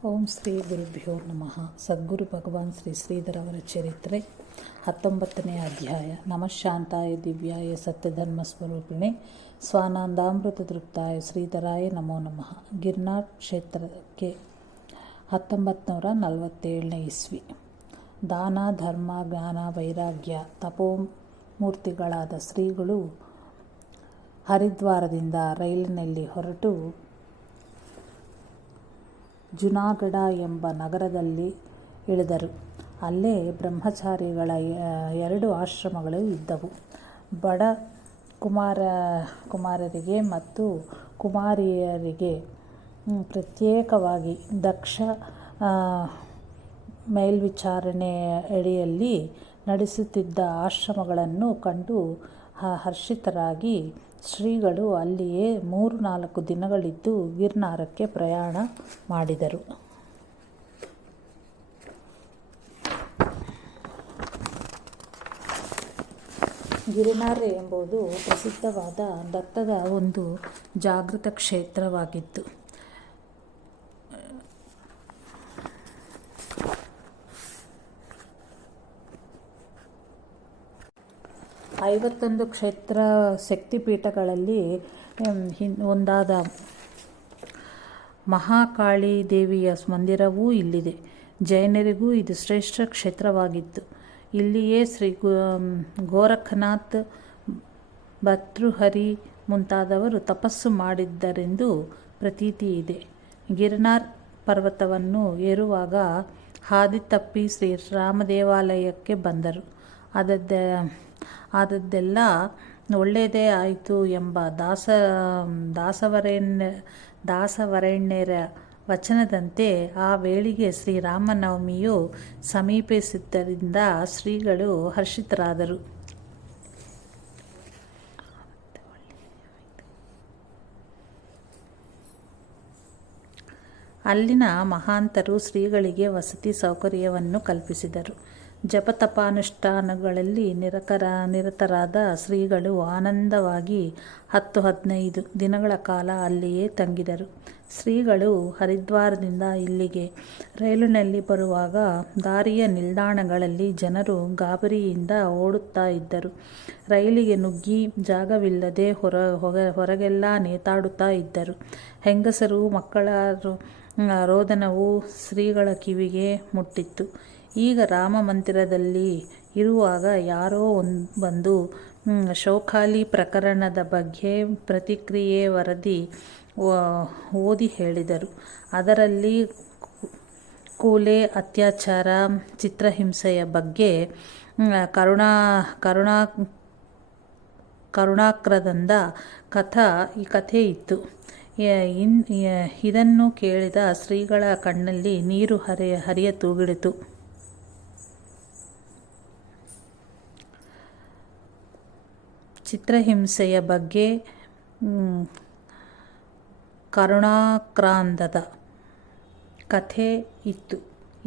ಓಂ ಶ್ರೀ ಗುರುಭ್ಯೋ ನಮಃ. ಸದ್ಗುರು ಭಗವಾನ್ ಶ್ರೀ ಶ್ರೀಧರವರ ಚರಿತ್ರೆ 19ನೇ ಅಧ್ಯಾಯ. ನಮಃ ಶಾಂತಾಯ ದಿವ್ಯಾಯ ಸತ್ಯಧರ್ಮ ಸ್ವರೂಪಿಣೆ ಸ್ವಾನಂದಾಮೃತ ತೃಪ್ತಾಯ ಶ್ರೀಧರಾಯ ನಮೋ ನಮಃ. ಗಿರ್ನಾರ್ ಕ್ಷೇತ್ರಕ್ಕೆ 1947ನೇ ಇಸ್ವಿ. ದಾನ ಧರ್ಮ ಜ್ಞಾನ ವೈರಾಗ್ಯ ತಪೋಮೂರ್ತಿಗಳಾದ ಶ್ರೀಗಳು ಹರಿದ್ವಾರದಿಂದ ರೈಲಿನಲ್ಲಿ ಹೊರಟು ಜುನಾಗಢ ಎಂಬ ನಗರದಲ್ಲಿ ಇಳಿದರು. ಅಲ್ಲೇ ಬ್ರಹ್ಮಚಾರಿಗಳ 2 ಆಶ್ರಮಗಳು ಇದ್ದವು. ಬಡ ಕುಮಾರರಿಗೆ ಮತ್ತು ಕುಮಾರಿಯರಿಗೆ ಪ್ರತ್ಯೇಕವಾಗಿ ದಕ್ಷ ಮೇಲ್ವಿಚಾರಣೆಯಡಿಯಲ್ಲಿ ನಡೆಸುತ್ತಿದ್ದ ಆಶ್ರಮಗಳನ್ನು ಕಂಡು ಹರ್ಷಿತರಾಗಿ ಶ್ರೀಗಳು ಅಲ್ಲಿಯೇ 3-4 ದಿನಗಳಿದ್ದು ಗಿರ್ನಾರಕ್ಕೆ ಪ್ರಯಾಣ ಮಾಡಿದರು. ಗಿರ್ನಾರ್ ಎಂಬುದು ಪ್ರಸಿದ್ಧವಾದ ದತ್ತದ ಒಂದು ಜಾಗೃತ ಕ್ಷೇತ್ರವಾಗಿತ್ತು. ಐವತ್ತೊಂದು ಕ್ಷೇತ್ರ ಶಕ್ತಿಪೀಠಗಳಲ್ಲಿ ಒಂದಾದ ಮಹಾಕಾಳಿ ದೇವಿಯ ಮಂದಿರವೂ ಇಲ್ಲಿದೆ. ಜೈನರಿಗೂ ಇದು ಶ್ರೇಷ್ಠ ಕ್ಷೇತ್ರವಾಗಿತ್ತು. ಇಲ್ಲಿಯೇ ಶ್ರೀ ಗೋರಖನಾಥ್, ಭರ್ತೃಹರಿ ಮುಂತಾದವರು ತಪಸ್ಸು ಮಾಡಿದ್ದರೆಂದು ಪ್ರತೀತಿ ಇದೆ. ಗಿರ್ನಾರ್ ಪರ್ವತವನ್ನು ಏರುವಾಗ ಹಾದಿ ತಪ್ಪಿ ಶ್ರೀರಾಮ ದೇವಾಲಯಕ್ಕೆ ಬಂದರು. ಆದದ್ದೆಲ್ಲ ಒಳ್ಳೆಯದೇ ಆಯಿತು ಎಂಬ ದಾಸವರೇಣ್ಯರ ವಚನದಂತೆ ಆ ವೇಳೆಗೆ ಶ್ರೀರಾಮನವಮಿಯು ಸಮೀಪಿಸಿದ್ದರಿಂದ ಶ್ರೀಗಳು ಹರ್ಷಿತರಾದರು. ಅಲ್ಲಿನ ಮಹಾಂತರು ಶ್ರೀಗಳಿಗೆ ವಸತಿ ಸೌಕರ್ಯವನ್ನು ಕಲ್ಪಿಸಿದರು. ಜಪತಪಾನುಷ್ಠಾನಗಳಲ್ಲಿ ನಿರತರಾದ ಶ್ರೀಗಳು ಆನಂದವಾಗಿ 10-15 ದಿನಗಳ ಕಾಲ ಅಲ್ಲಿಯೇ ತಂಗಿದರು. ಶ್ರೀಗಳು ಹರಿದ್ವಾರದಿಂದ ಇಲ್ಲಿಗೆ ರೈಲಿನಲ್ಲಿ ಬರುವಾಗ ದಾರಿಯ ನಿಲ್ದಾಣಗಳಲ್ಲಿ ಜನರು ಗಾಬರಿಯಿಂದ ಓಡುತ್ತಾ ಇದ್ದರು. ರೈಲಿಗೆ ನುಗ್ಗಿ ಜಾಗವಿಲ್ಲದೆ ಹೊರಗೆಲ್ಲ ನೇತಾಡುತ್ತಾ ಇದ್ದರು. ಹೆಂಗಸರು ಮಕ್ಕಳ ರೋದನವು ಶ್ರೀಗಳ ಕಿವಿಗೆ ಮುಟ್ಟಿತ್ತು. ಈಗ ರಾಮ ಮಂದಿರದಲ್ಲಿ ಇರುವಾಗ ಯಾರೋ ಬಂದು ಶೌಖಾಲಿ ಪ್ರಕರಣದ ಬಗ್ಗೆ ಪ್ರತಿಕ್ರಿಯೆ ವರದಿ ಓದಿ ಹೇಳಿದರು. ಅದರಲ್ಲಿ ಕೂಲೆ ಅತ್ಯಾಚಾರ, ಚಿತ್ರಹಿಂಸೆಯ ಬಗ್ಗೆ ಕರುಣಾಕ್ರದಂದ ಕಥೆ ಇತ್ತು. ಇದನ್ನು ಕೇಳಿದ ಶ್ರೀಗಳ ಕಣ್ಣಲ್ಲಿ ನೀರು ಹರಿಯತೊಡಗಿತು. ಚಿತ್ರಹಿಂಸೆಯ ಬಗ್ಗೆ ಕರುಣಾಕ್ರಾಂತದ ಕಥೆ ಇತ್ತು.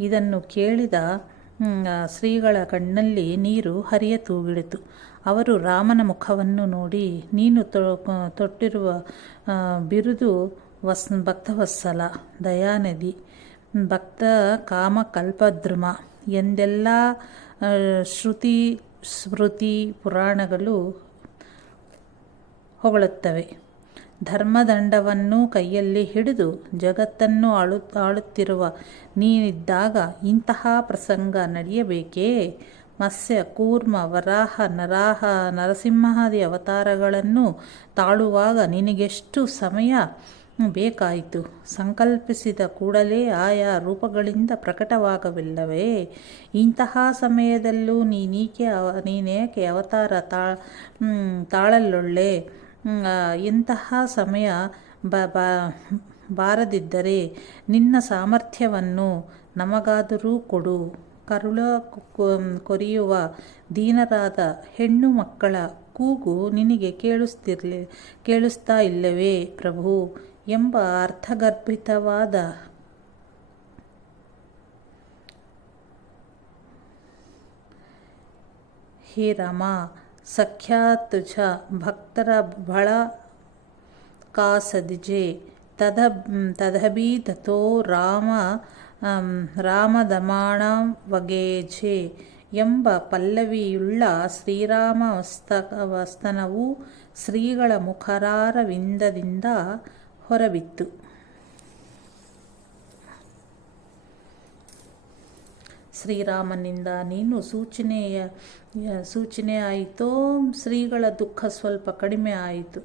ಇದನ್ನು ಕೇಳಿದ ಶ್ರೀಗಳ ಕಣ್ಣಲ್ಲಿ ನೀರು ಹರಿಯತೊಡಗಿತು. ಅವರು ರಾಮನ ಮುಖವನ್ನು ನೋಡಿ, ನೀನು ತೊಟ್ಟಿರುವ ಬಿರುದು ಭಕ್ತವತ್ಸಲ, ದಯಾನಿಧಿ, ಭಕ್ತ ಕಾಮಕಲ್ಪದ್ರುಮ ಎಂದೆಲ್ಲ ಶ್ರುತಿ ಸ್ಮೃತಿ ಪುರಾಣಗಳು ಹೊಗಳುತ್ತವೆ. ಧರ್ಮದಂಡವನ್ನು ಕೈಯಲ್ಲಿ ಹಿಡಿದು ಜಗತ್ತನ್ನು ಆಳುತ್ತಿರುವ ನೀನಿದ್ದಾಗ ಇಂತಹ ಪ್ರಸಂಗ ನಡೆಯಬೇಕೇ? ಮತ್ಸ್ಯ, ಕೂರ್ಮ, ವರಾಹ, ನರಸಿಂಹಾದಿ ಅವತಾರಗಳನ್ನು ತಾಳುವಾಗ ನಿನಗೆಷ್ಟು ಸಮಯ ಬೇಕಾಯಿತು? ಸಂಕಲ್ಪಿಸಿದ ಕೂಡಲೇ ಆಯಾ ರೂಪಗಳಿಂದ ಪ್ರಕಟವಾಗವಿಲ್ಲವೇ? ಇಂತಹ ಸಮಯದಲ್ಲೂ ನೀನೇಕೆ ಅವತಾರ ತಾಳಲೊಲ್ಲೆ? ಇಂತಹ ಸಮಯ ಬಾರದಿದ್ದರೆ ನಿನ್ನ ಸಾಮರ್ಥ್ಯವನ್ನು ನಮಗಾದರೂ ಕೊಡು. ಕರುಳ ಕೊರೆಯುವ ದೀನರಾದ ಹೆಣ್ಣು ಮಕ್ಕಳ ಕೂಗು ನಿನಗೆ ಕೇಳಿಸ್ತಾ ಇಲ್ಲವೇ ಪ್ರಭು ಎಂಬ ಅರ್ಥಗರ್ಭಿತವಾದ ಹೇ ರಾಮ, ಸಖ್ಯಾ ತುಜ ಭಕ್ತರ ಬಳ ಕಾಸದಿಜೆ ತದಭಿ ತಥೋ ರಾಮದಮಾಣವಗೇಝೆ ಎಂಬ ಪಲ್ಲವಿಯುಳ್ಳ ಶ್ರೀರಾಮವಸ್ತನವು ಶ್ರೀಗಳ ಮುಖರಾರವಿಂದದಿಂದ ಹೊರಬಿತ್ತು. ಶ್ರೀರಾಮನಿಂದ ನೀನು ಸೂಚನೆ ಆಯಿತೋ, ಶ್ರೀಗಳ ದುಃಖ ಸ್ವಲ್ಪ ಕಡಿಮೆ ಆಯಿತು.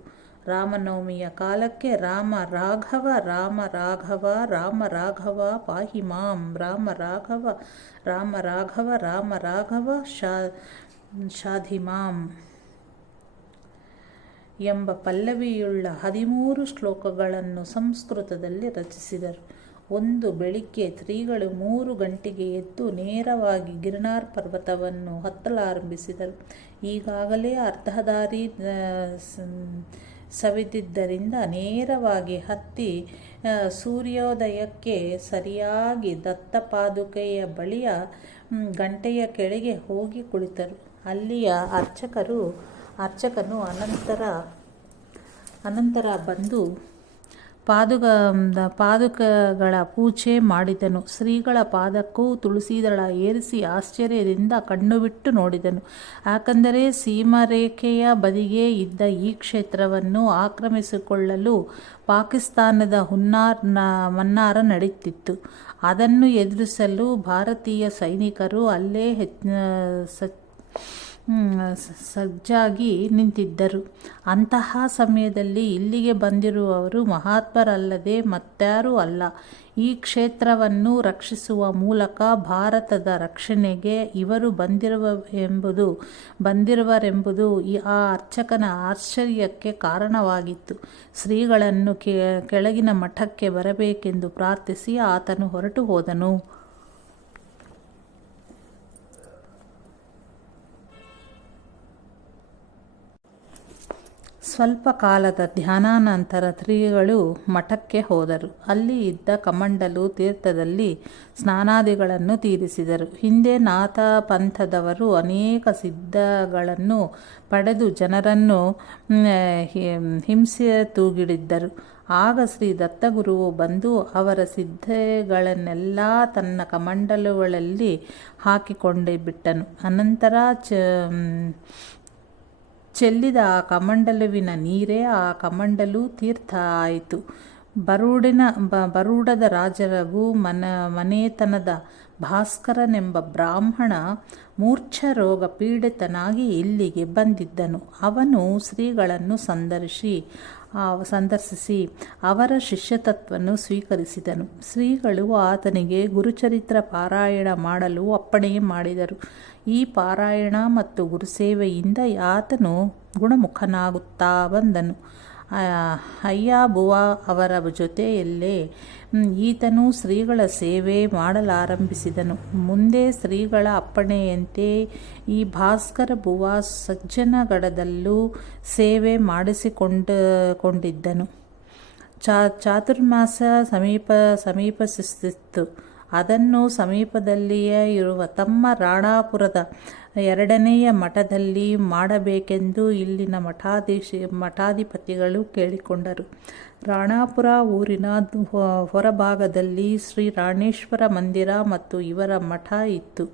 ರಾಮನವಮಿಯ ಕಾಲಕ್ಕೆ ರಾಮ ರಾಘವ ರಾಮ ರಾಘವ ರಾಮ ರಾಘವ ಪಾಹಿ ಮಾಂ ರಾಮ ರಾಘವ ರಾಮ ರಾಘವ ರಾಮ ರಾಘವ ಶಾಧಿ ಮಾಂ ಎಂಬ ಪಲ್ಲವಿಯುಳ್ಳ 13 ಶ್ಲೋಕಗಳನ್ನು ಸಂಸ್ಕೃತದಲ್ಲಿ ರಚಿಸಿದರು. ಒಂದು ಬೆಳಿಗ್ಗೆ ಶ್ರೀಗಳು 3 ಗಂಟೆಗೆ ಎದ್ದು ನೇರವಾಗಿ ಗಿರ್ನಾರ್ ಪರ್ವತವನ್ನು ಹತ್ತಲಾರಂಭಿಸಿದರು. ಈಗಾಗಲೇ ಅರ್ಧದಾರಿ ಸವಿದಿದ್ದರಿಂದ ನೇರವಾಗಿ ಹತ್ತಿ ಸೂರ್ಯೋದಯಕ್ಕೆ ಸರಿಯಾಗಿ ದತ್ತಪಾದುಕೆಯ ಬಳಿಯ ಗಂಟೆಯ ಕೆಳಗೆ ಹೋಗಿ ಕುಳಿತರು. ಅಲ್ಲಿಯ ಅರ್ಚಕನು ಅನಂತರ ಬಂದು ಪಾದುಕಗಳ ಪೂಜೆ ಮಾಡಿದನು. ಶ್ರೀಗಳ ಪಾದಕ್ಕೂ ತುಳಸಿದಳ ಏರಿಸಿ ಆಶ್ಚರ್ಯದಿಂದ ಕಣ್ಣು ಬಿಟ್ಟು ನೋಡಿದನು. ಯಾಕಂದರೆ ಸೀಮಾರೇಖೆಯ ಬದಿಗೆ ಇದ್ದ ಈ ಕ್ಷೇತ್ರವನ್ನು ಆಕ್ರಮಿಸಿಕೊಳ್ಳಲು ಪಾಕಿಸ್ತಾನದ ಮನ್ನಾರ ನಡೆಯುತ್ತಿತ್ತು. ಅದನ್ನು ಎದುರಿಸಲು ಭಾರತೀಯ ಸೈನಿಕರು ಅಲ್ಲೇ ಸಜ್ಜಾಗಿ ನಿಂತಿದ್ದರು. ಅಂತಹ ಸಮಯದಲ್ಲಿ ಇಲ್ಲಿಗೆ ಬಂದಿರುವವರು ಮಹಾತ್ಮರಲ್ಲದೆ ಮತ್ತಾರೂ ಅಲ್ಲ. ಈ ಕ್ಷೇತ್ರವನ್ನು ರಕ್ಷಿಸುವ ಮೂಲಕ ಭಾರತದ ರಕ್ಷಣೆಗೆ ಇವರು ಬಂದಿರುವರೆಂಬುದು ಆ ಅರ್ಚಕನ ಆಶ್ಚರ್ಯಕ್ಕೆ ಕಾರಣವಾಗಿತ್ತು. ಶ್ರೀಗಳನ್ನು ಕೆಳಗಿನ ಮಠಕ್ಕೆ ಬರಬೇಕೆಂದು ಪ್ರಾರ್ಥಿಸಿ ಆತನು ಹೊರಟು ಹೋದನು. ಸ್ವಲ್ಪ ಕಾಲದ ಧ್ಯಾನಾನಂತರ ಶ್ರೀಗಳು ಮಠಕ್ಕೆ ಹೋದರು. ಅಲ್ಲಿ ಇದ್ದ ಕಮಂಡಲು ತೀರ್ಥದಲ್ಲಿ ಸ್ನಾನಾದಿಗಳನ್ನು ತೀರಿಸಿದರು. ಹಿಂದೆ ನಾಥ ಪಂಥದವರು ಅನೇಕ ಸಿದ್ಧಗಳನ್ನು ಪಡೆದು ಜನರನ್ನು ಹಿಂಸೆ ತೂಗಿಡಿದ್ದರು. ಆಗ ಶ್ರೀ ದತ್ತಗುರುವು ಬಂದು ಅವರ ಸಿದ್ಧಗಳನ್ನೆಲ್ಲ ತನ್ನ ಕಮಂಡಲುಗಳಲ್ಲಿ ಹಾಕಿಕೊಂಡೇ ಬಿಟ್ಟನು. ಅನಂತರ ಚೆಲ್ಲಿದ ಆ ಕಮಂಡಲುವಿನ ನೀರೇ ಆ ಕಮಂಡಲು ತೀರ್ಥ ಆಯಿತು. ಬರೂಡದ ರಾಜರಘು ಮನೆತನದ ಭಾಸ್ಕರನೆಂಬ ಬ್ರಾಹ್ಮಣ ಮೂರ್ಛಾ ರೋಗ ಪೀಡಿತನಾಗಿ ಇಲ್ಲಿಗೆ ಬಂದಿದ್ದನು. ಅವನು ಶ್ರೀಗಳನ್ನು ಸಂದರ್ಶಿಸಿ ಅವರ ಶಿಷ್ಯತ್ವವನ್ನು ಸ್ವೀಕರಿಸಿದನು. ಶ್ರೀಗಳು ಆತನಿಗೆ ಗುರುಚರಿತ್ರ ಪಾರಾಯಣ ಮಾಡಲು ಅಪ್ಪಣೆ ಮಾಡಿದರು. ಈ ಪಾರಾಯಣ ಮತ್ತು ಗುರುಸೇವೆಯಿಂದ ಆತನು ಗುಣಮುಖನಾಗುತ್ತಾ ಬಂದನು. ಅಯ್ಯಾಬುವ ಅವರ ಜೊತೆಯಲ್ಲೇ ಈತನು ಶ್ರೀಗಳ ಸೇವೆ ಮಾಡಲಾರಂಭಿಸಿದನು. ಮುಂದೆ ಶ್ರೀಗಳ ಅಪ್ಪಣೆಯಂತೆ ಈ ಭಾಸ್ಕರ ಬುವ ಸಜ್ಜನಗಡದಲ್ಲೂ ಸೇವೆ ಮಾಡಿಸಿಕೊಂಡಿದ್ದನು. ಚಾತುರ್ಮಾಸ ಸಮೀಪಿಸುತ್ತಿತ್ತು. ಅದನ್ನು ಸಮೀಪದಲ್ಲಿಯೇ ಇರುವ ತಮ್ಮ ರಾಣಾಪುರದ 2ನೆಯ ಮಠದಲ್ಲಿ ಮಾಡಬೇಕೆಂದು ಇಲ್ಲಿನ ಮಠಾಧಿಪತಿಗಳು ಕೇಳಿಕೊಂಡರು. ರಾಣಾಪುರ ಊರಿನ ಹೊರಭಾಗದಲ್ಲಿ ಶ್ರೀ ರಾಣೇಶ್ವರ ಮಂದಿರ ಮತ್ತು ಇವರ ಮಠ ಇತ್ತು.